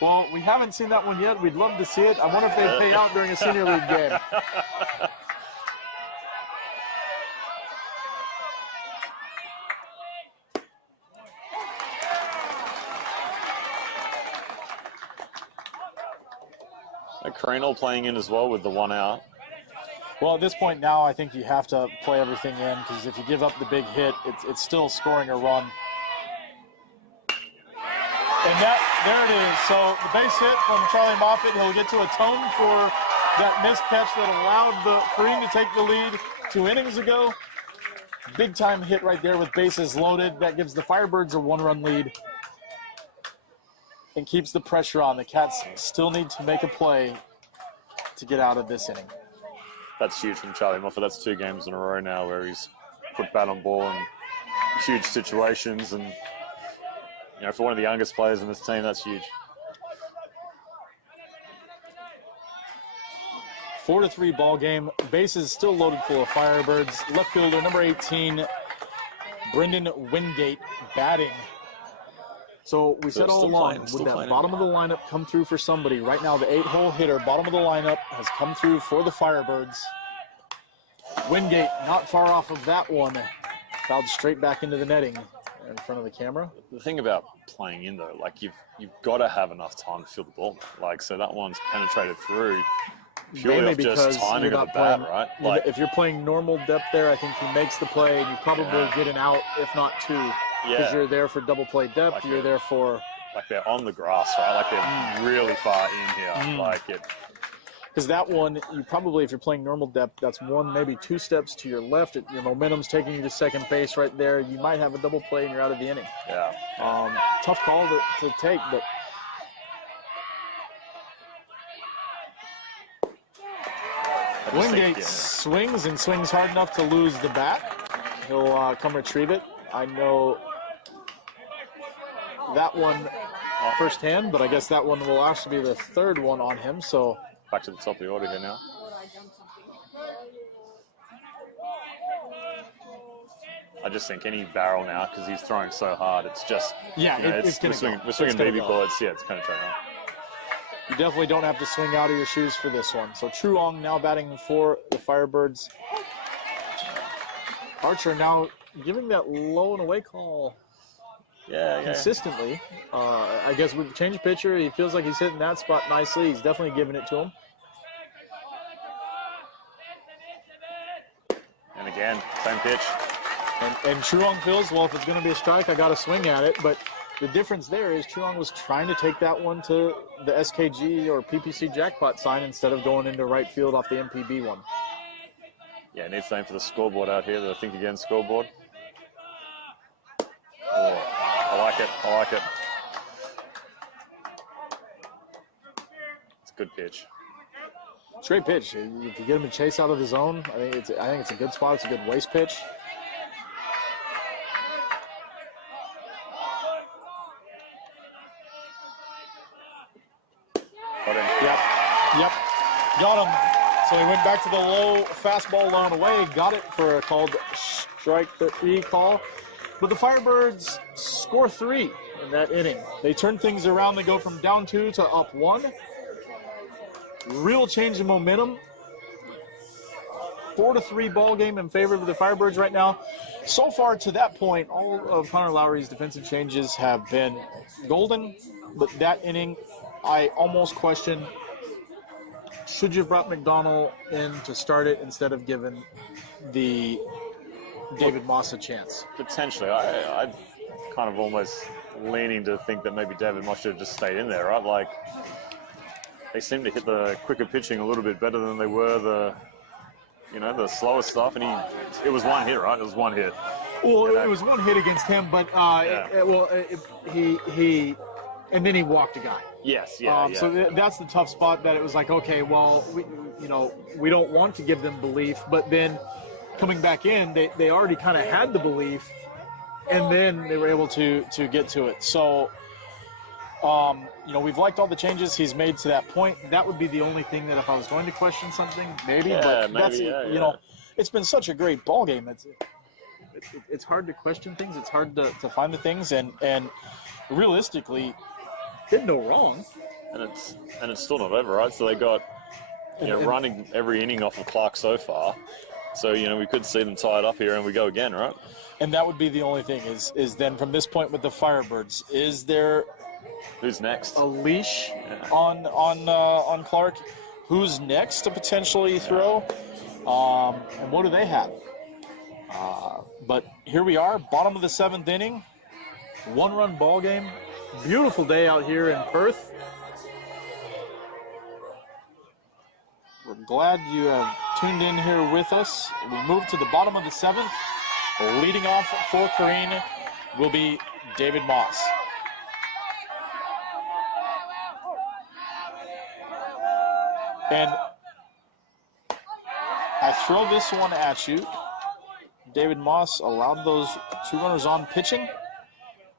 Well, we haven't seen that one yet. We'd love to see it. I wonder if they pay out during a senior league game. Carine playing in as well with the 1 out. Well, at this point now, I think you have to play everything in because if you give up the big hit, it's still scoring a run. And there it is. So the base hit from Charlie Moffitt. He'll get to atone for that missed catch that allowed the Carine to take the lead 2 innings ago. Big time hit right there with bases loaded. That gives the Firebirds a 1-run lead and keeps the pressure on. The Cats still need to make a play to get out of this inning. That's huge from Charlie Moffat. That's 2 games in a row now where he's put bat on ball in huge situations. And, you know, for one of the youngest players in this team, that's huge. 4-3 ball game. Bases still loaded full of Firebirds. Left fielder number 18, Brendan Wingate, batting. So we said all along, would that bottom of the lineup come through for somebody? Right now, the 8-hole hitter, bottom of the lineup, has come through for the Firebirds. Wingate not far off of that one. Fouled straight back into the netting in front of the camera. The thing about playing in, though, like you've got to have enough time to feel the ball. Like, so that one's penetrated through purely Mainly off just because timing you're of not the bat, playing, right? Like, if you're playing normal depth there, I think he makes the play, and you probably get an out, if not 2. Because you're there for double play depth, Like you're there for... Like they're on the grass, right? Like they're really far in here. Like it. Because that one, you probably, if you're playing normal depth, that's 1, maybe 2 steps to your left. Your momentum's taking you to second base right there. You might have a double play and you're out of the inning. Yeah. Tough call to take, but... Wingate swings and swings hard enough to lose the bat. He'll come retrieve it. I know that one firsthand, but I guess that one will actually be the 3rd one on him. So Back to the top of the order here now. I just think any barrel now, because he's throwing so hard, it's just, yeah, you know, it's going to go. we're swinging baby bullets. Yeah, it's penetrating. You definitely don't have to swing out of your shoes for this one. So Truong now batting for the Firebirds. Archer now giving that low and away call consistently. I guess with the change pitcher, he feels like he's hitting that spot nicely. He's definitely giving it to him. And again, same pitch. And Truong feels, well, if it's going to be a strike, I got to swing at it. But the difference there is Truong was trying to take that one to the SKG or PPC jackpot sign instead of going into right field off the MPB one. Yeah, needs something for the scoreboard out here. The think again scoreboard. Oh, I like it. I like it. good pitch. Straight pitch. If you get him to chase out of the zone, I think it's a good spot. It's a good waste pitch. Yep. Got him. So he went back to the low fastball low and away. Got it for a called strike 3 call. But the Firebirds score 3 in that inning. They turn things around. They go from down 2 to up 1. Real change in momentum. 4-3 ball game in favor of the Firebirds right now. So far to that point, all of Connor Lowry's defensive changes have been golden. But that inning, I almost question, should you have brought McDonald in to start it instead of giving the David Moss a chance? Potentially. I kind of almost leaning to think that maybe David Moss should have just stayed in there, right? Like, they seem to hit the quicker pitching a little bit better than they were the slower stuff. And it was one hit, right? It was one hit. Well, it was one hit against him, but he and then he walked a guy. Yes, So that's the tough spot. That it was like, okay, well, we don't want to give them belief, but then coming back in, they already kind of had the belief, and then they were able to get to it. So, we've liked all the changes he's made to that point. That would be the only thing that if I was going to question something, maybe. It's been such a great ball game. It's hard to question things. It's hard to find the things, and realistically, did no wrong. And it's still not over, right? So they got running every inning off of Clark so far. So we could see them tie it up here, and we go again, right? And that would be the only thing is then from this point with the Firebirds, is there who's next? A leash on Clark? Who's next to potentially throw? And what do they have? But here we are, bottom of the 7th inning, 1-run ball game. Beautiful day out here in Perth. We're glad you have tuned in here with us. We move to the bottom of the 7th. Leading off for Carine will be David Moss. And I throw this one at you. David Moss allowed those 2 runners on pitching.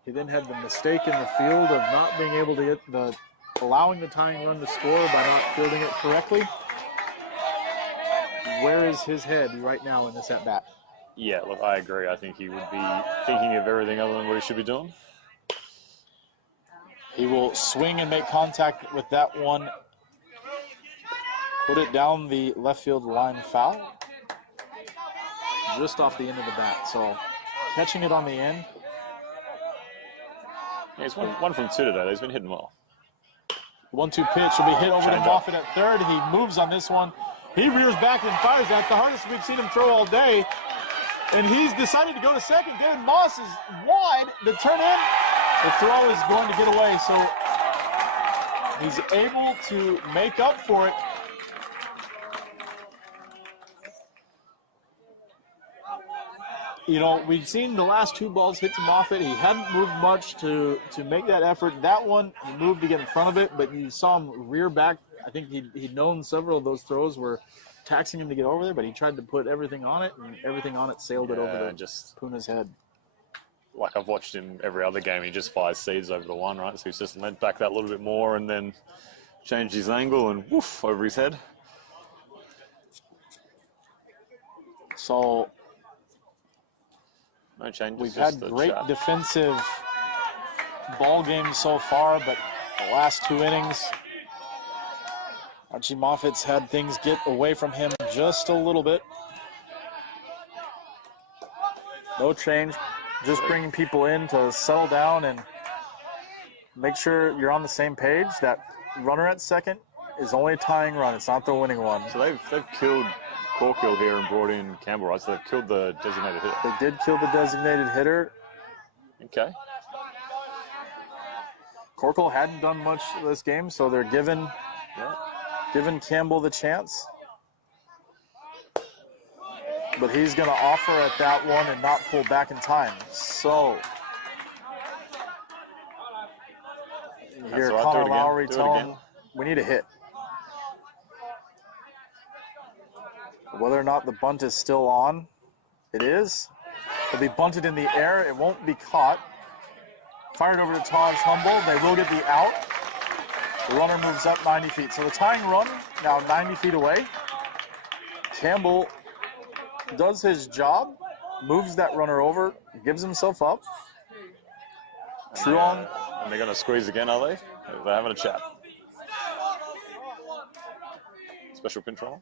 He then had the mistake in the field of not being able to get allowing the tying run to score by not fielding it correctly. Where is his head right now in this at-bat? Yeah, look, I agree. I think he would be thinking of everything other than what he should be doing. He will swing and make contact with that one. Put it down the left field line foul. Just off the end of the bat. So catching it on the end. Yeah, he's one from 2 today. He's been hitting well. 1-2 pitch will be hit over to Moffitt at third. He moves on this one. He rears back and fires. That's the hardest we've seen him throw all day. And he's decided to go to second. David Moss is wide. The turn in. The throw is going to get away. So he's able to make up for it. We've seen the last 2 balls hit to Moffitt. He hadn't moved much to make that effort. That one, he moved to get in front of it, but you saw him rear back. I think he'd known several of those throws were taxing him to get over there, but he tried to put everything on it, and everything on it sailed it over to Puna's head. Like I've watched him every other game, he just fires seeds over the one, right? So he's just leant back that little bit more and then changed his angle and woof, over his head. So no changes. We've had great defensive ball games so far, but the last 2 innings, Archie Moffitt's had things get away from him just a little bit. No change, just bringing people in to settle down and make sure you're on the same page. That runner at second is only a tying run. It's not the winning one. So they've killed Corkill here and brought in Campbell, right? So they've killed the designated hitter. They did kill the designated hitter. Okay. Corkill hadn't done much this game, so they're giving Campbell the chance. But he's going to offer at that one and not pull back in time. So you hear Connor Lowry tell him, we need a hit. Whether or not the bunt is still on, it is. It'll be bunted in the air. It won't be caught. Fired over to Taj Humble. They will get the out. The runner moves up 90 feet. So the tying run now 90 feet away. Campbell does his job, moves that runner over, gives himself up. Truong. And they're going to squeeze again, are they? They're having a chat. Special control.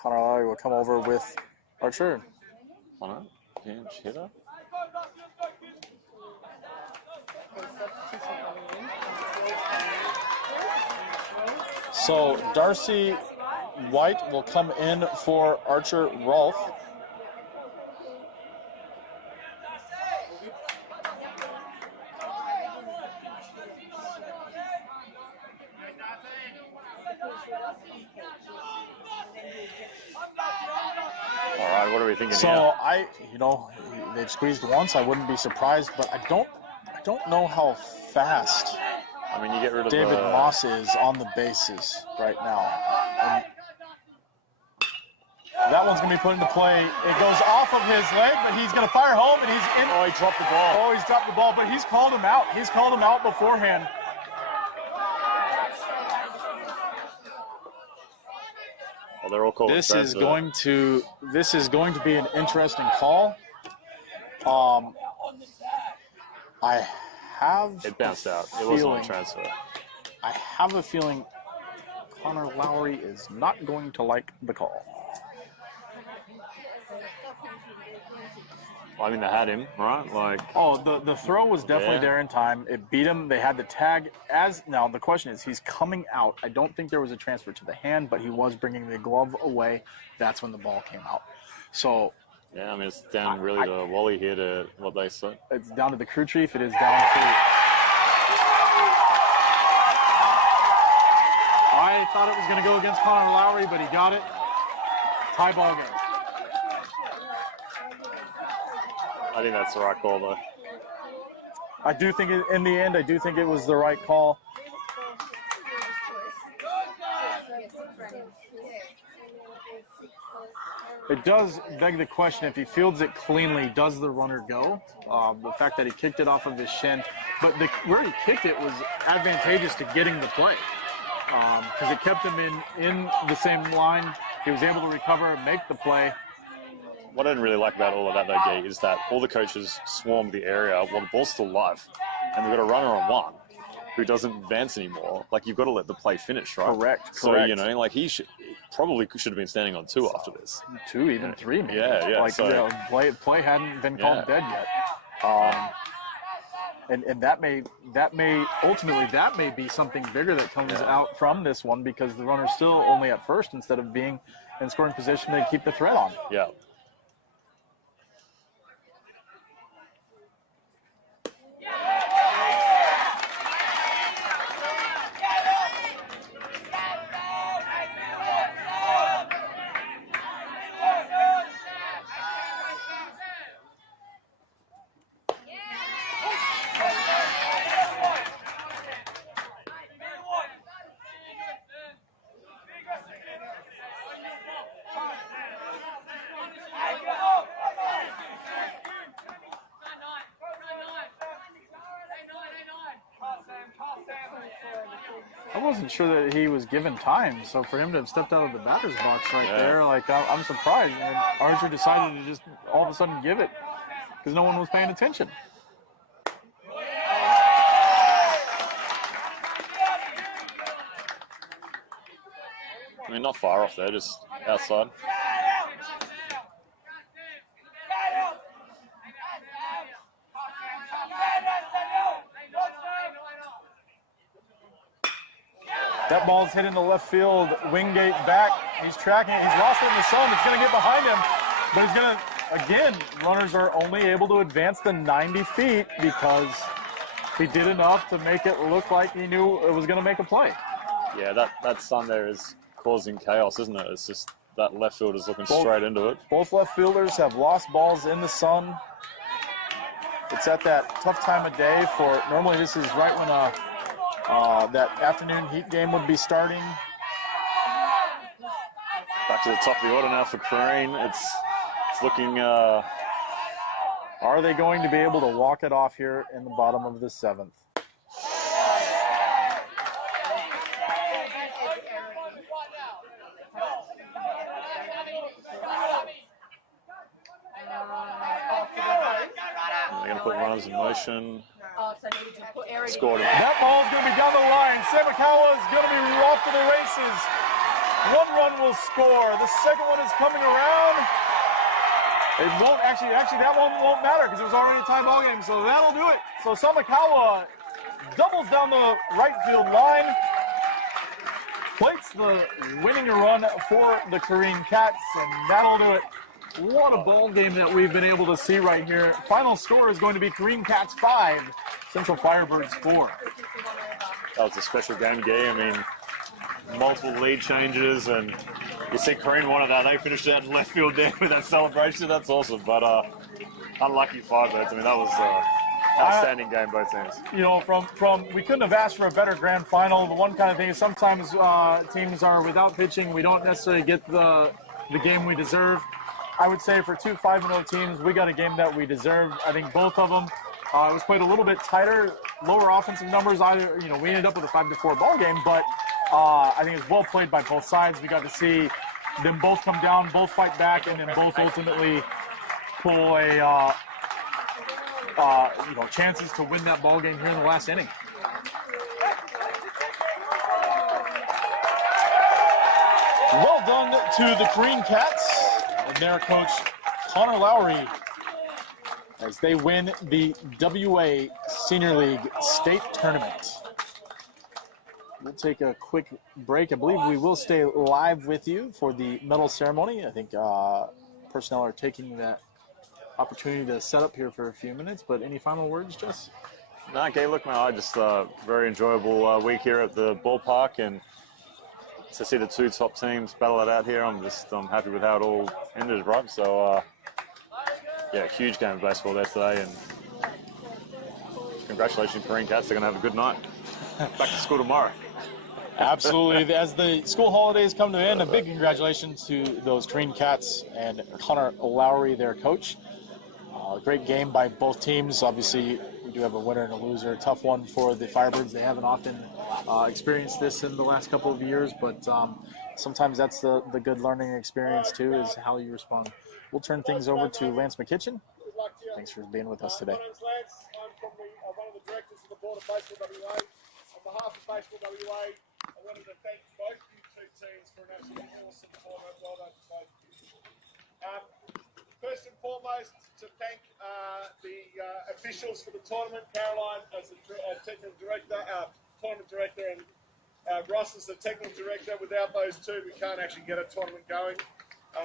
Connor Lowry will come over with Archer. Connor, pinch hitter. So Darcy White will come in for Archer Rolfe. All right, what are we thinking So here? they've squeezed once. I wouldn't be surprised, but I don't know how fast I mean, you get rid of David Moss is on the bases right now. And that one's going to be put into play. It goes off of his leg, but he's going to fire home, and he's in. Oh, he dropped the ball. Oh, he's dropped the ball, but he's called him out. He's called him out beforehand. Oh, they're all called. This is going to be an interesting call. I have It bounced out. It feeling, wasn't a transfer. I have a feeling Connor Lowry is not going to like the call. I mean, they had him, right? Like, Oh, the throw was definitely Yeah. there in time. It beat him. They had the tag. Now the question is, he's coming out. I don't think there was a transfer to the hand, but he was bringing the glove away. That's when the ball came out. So yeah, I mean, it's down really to Wally here to what they said. it's down to the crew chief. It is down to. I thought it was going to go against Connor Lowry, but he got it. Tie ball game. I think that's the right call, though. I do think in the end, I do think it was the right call. It does beg the question, if he fields it cleanly, does the runner go? The fact that he kicked it off of his shin, but where he kicked it was advantageous to getting the play because it kept him in the same line. He was able to recover and make the play. What I didn't really like about all of that, though, Gee, is that all the coaches swarmed the area while the ball's still live. And we've got a runner on one who doesn't advance anymore. Like, you've got to let the play finish, right? Correct. So, like, he probably should have been standing on two after this. 2, even 3, maybe. Yeah. Like, So, play hadn't been called dead yet. And that may ultimately be something bigger that comes out from this one, because the runner's still only at first instead of being in scoring position to keep the threat on. yeah. I wasn't sure that he was given time, so for him to have stepped out of the batter's box there, like, I'm surprised. And Archer decided to just all of a sudden give it because no one was paying attention. I mean, not far off there, just outside. That ball's hit into left field. Wingate back. He's tracking it. He's lost it in the zone. It's going to get behind him. But he's going to, again, runners are only able to advance the 90 feet because he did enough to make it look like he knew it was going to make a play. Yeah, that sun there is causing chaos, isn't it? It's just that left fielder's looking straight into it. Both left fielders have lost balls in the sun. It's at that tough time of day for, normally this is right when that afternoon heat game would be starting. Back to the top of the order now for Carine. It's looking. Are they going to be able to walk it off here in the bottom of the 7th? They're going to put runners in motion. Scored him. That ball's going to be down the line. Samakawa is going to be off to the races. 1 run will score. The second one is coming around. It won't actually that one won't matter because it was already a tie ball game, so that'll do it. So Samakawa doubles down the right field line, plates the winning run for the Carine Cats, and that'll do it. What a ball game that we've been able to see right here. Final score is going to be Carine Cats 5, Central Firebirds 4. That was a special game, Guy. I mean, multiple lead changes, and you see Carine wanted that. They finished out in left field there with that celebration. That's awesome. But unlucky Firebirds. I mean, that was outstanding game, both teams. You know, from we couldn't have asked for a better grand final. The one kind of thing is sometimes teams are without pitching. We don't necessarily get the game we deserve. I would say for 2 5-0 teams, we got a game that we deserve. I think both of them. It was played a little bit tighter, lower offensive numbers. We ended up with a 5-4 ball game, but I think it's well played by both sides. We got to see them both come down, both fight back, and then both ultimately pull chances to win that ball game here in the last inning. Well done to the Carine Cats and their coach, Connor Lowry, as they win the WA Senior League State Tournament. We'll take a quick break. I believe we will stay live with you for the medal ceremony. I think personnel are taking that opportunity to set up here for a few minutes, but any final words, Jess? No, okay, look, man, just very enjoyable week here at the ballpark, and to see the 2 top teams battle it out here, I'm happy with how it all ended, right? So, yeah, huge game of baseball there today, and congratulations, Carine Cats. They're going to have a good night. Back to school tomorrow. Absolutely. As the school holidays come to an end, a big congratulations to those Carine Cats and Connor Lowry, their coach. Great game by both teams. Obviously, we do have a winner and a loser. A tough one for the Firebirds. They haven't often experienced this in the last couple of years, but sometimes that's the good learning experience, too, is how you respond. We'll turn things over to Lance McKitchen. Thanks for being with us today. My name's Lance. I'm from one of the directors of the Board of Baseball WA. On behalf of Baseball WA, I wanted to thank both you 2 teams for an absolutely awesome tournament. Well done to both of you. First and foremost, to thank the officials for the tournament, Caroline as the technical director, tournament director, and Ross as the technical director. Without those 2, we can't actually get a tournament going.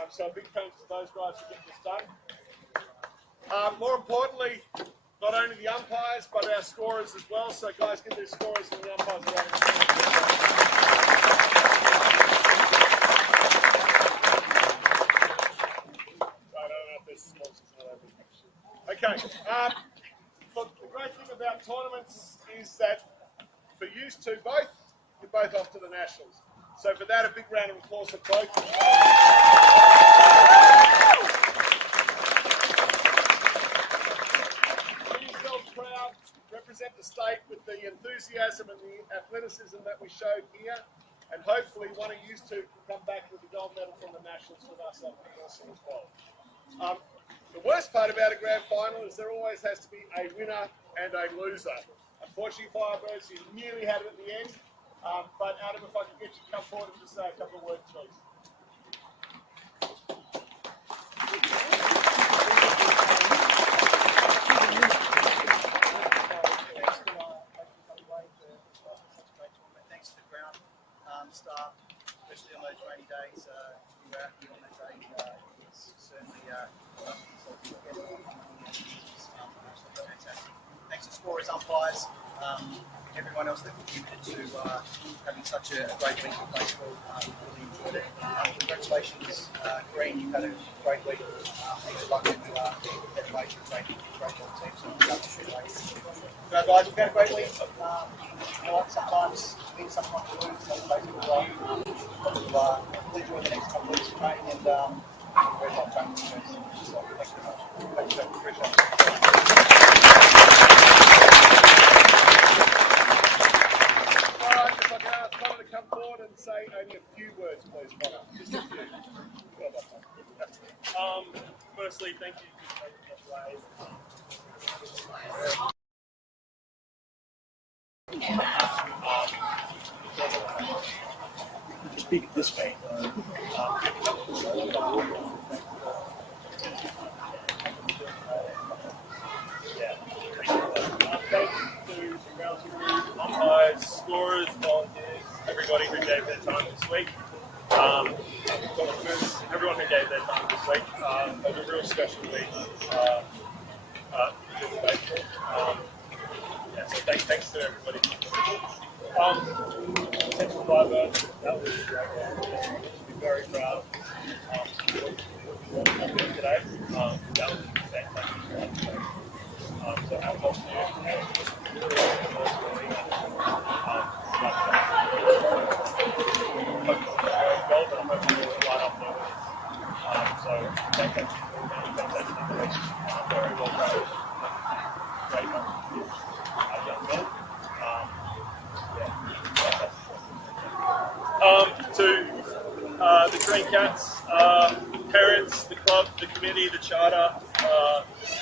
So a big thanks to those guys for getting this done. More importantly, not only the umpires, but our scorers as well. So guys, give their scorers and the umpires a round of applause. Okay. Look, the great thing about tournaments is that for you 2 both, you're both off to the Nationals. So for that, a big round of applause for both. Make yourselves proud, represent the state with the enthusiasm and the athleticism that we showed here, and hopefully one of you 2 can come back with the gold medal from the Nationals with us. That would be awesome as well. The worst part about a grand final is there always has to be a winner and a loser. Unfortunately, Firebirds, you nearly had it at the end. But Adam, if I could get you to come forward and just say a couple of words, please. Thanks to the ground staff, especially on those rainy days. You were out here on that day. It's certainly fantastic. Thanks to scorers, umpires. everyone else that contributed to having such a great week of baseball. We really enjoyed it. Congratulations, Carine, you've had a great week. Good luck in heavyweight, great little team. So congratulations. Guys, we've had a great week. You know what, sometimes win, sometimes lose. That's basically right. We'll enjoy the next couple of weeks of training and very hard training. So thanks very much. Thanks, appreciate it. Connor to come forward and say only a few words, please, Connor. Just a few. Firstly, thank you for taking us away. Speak this way. Thanks to the ground crew, umpires, scorers, volunteers, everybody who gave their time this week. Everyone who gave their time this week. It was a real special week for baseball. So thanks to everybody. Central Firebirds, that was a great game. We're very proud of today. That was fantastic. So hats off to you. So thank you. Very well played. Great young men. To the Green Cats, parents, the club, the committee, the charter,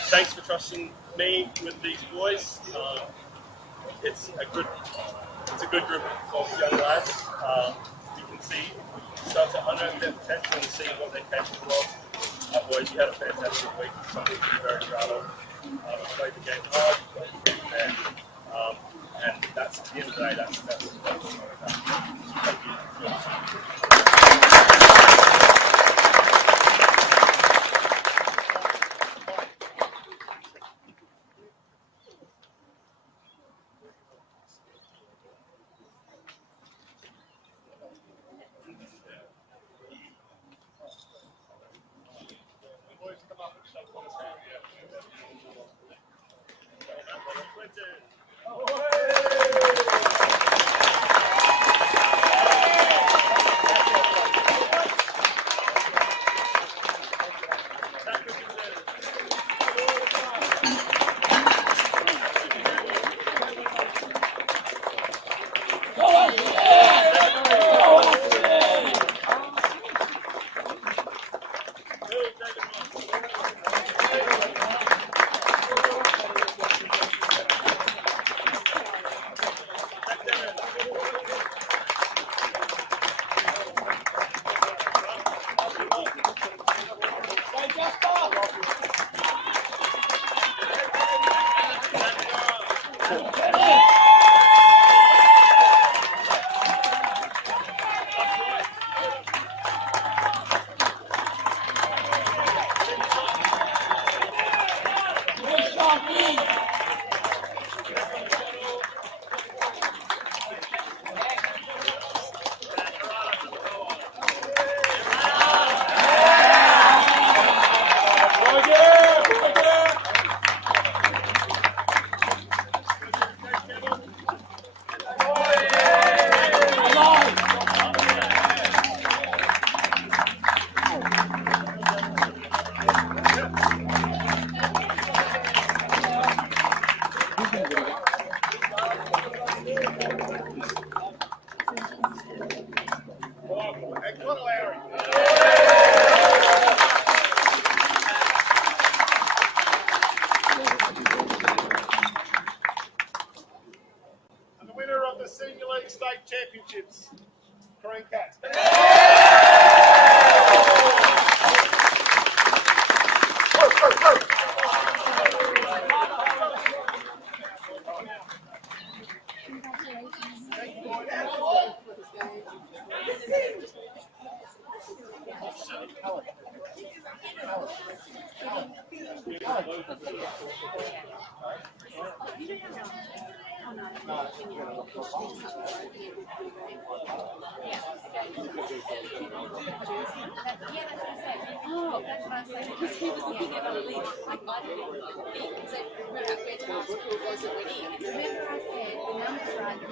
thanks for trusting me with these boys. It's a good group of young lads. You can see, start to unearth their potential and see what they're capable of. Boys, you had a fantastic week. Something to be very proud of. You played the game hard, you played the game fair, and that's at the end of the day. That's what it's all about. Thank you. Senior League State Championships, Carine Cats. Oh, that's what I was saying. Because he was looking at a list. Like, I didn't think. He said, remember I said the numbers right, the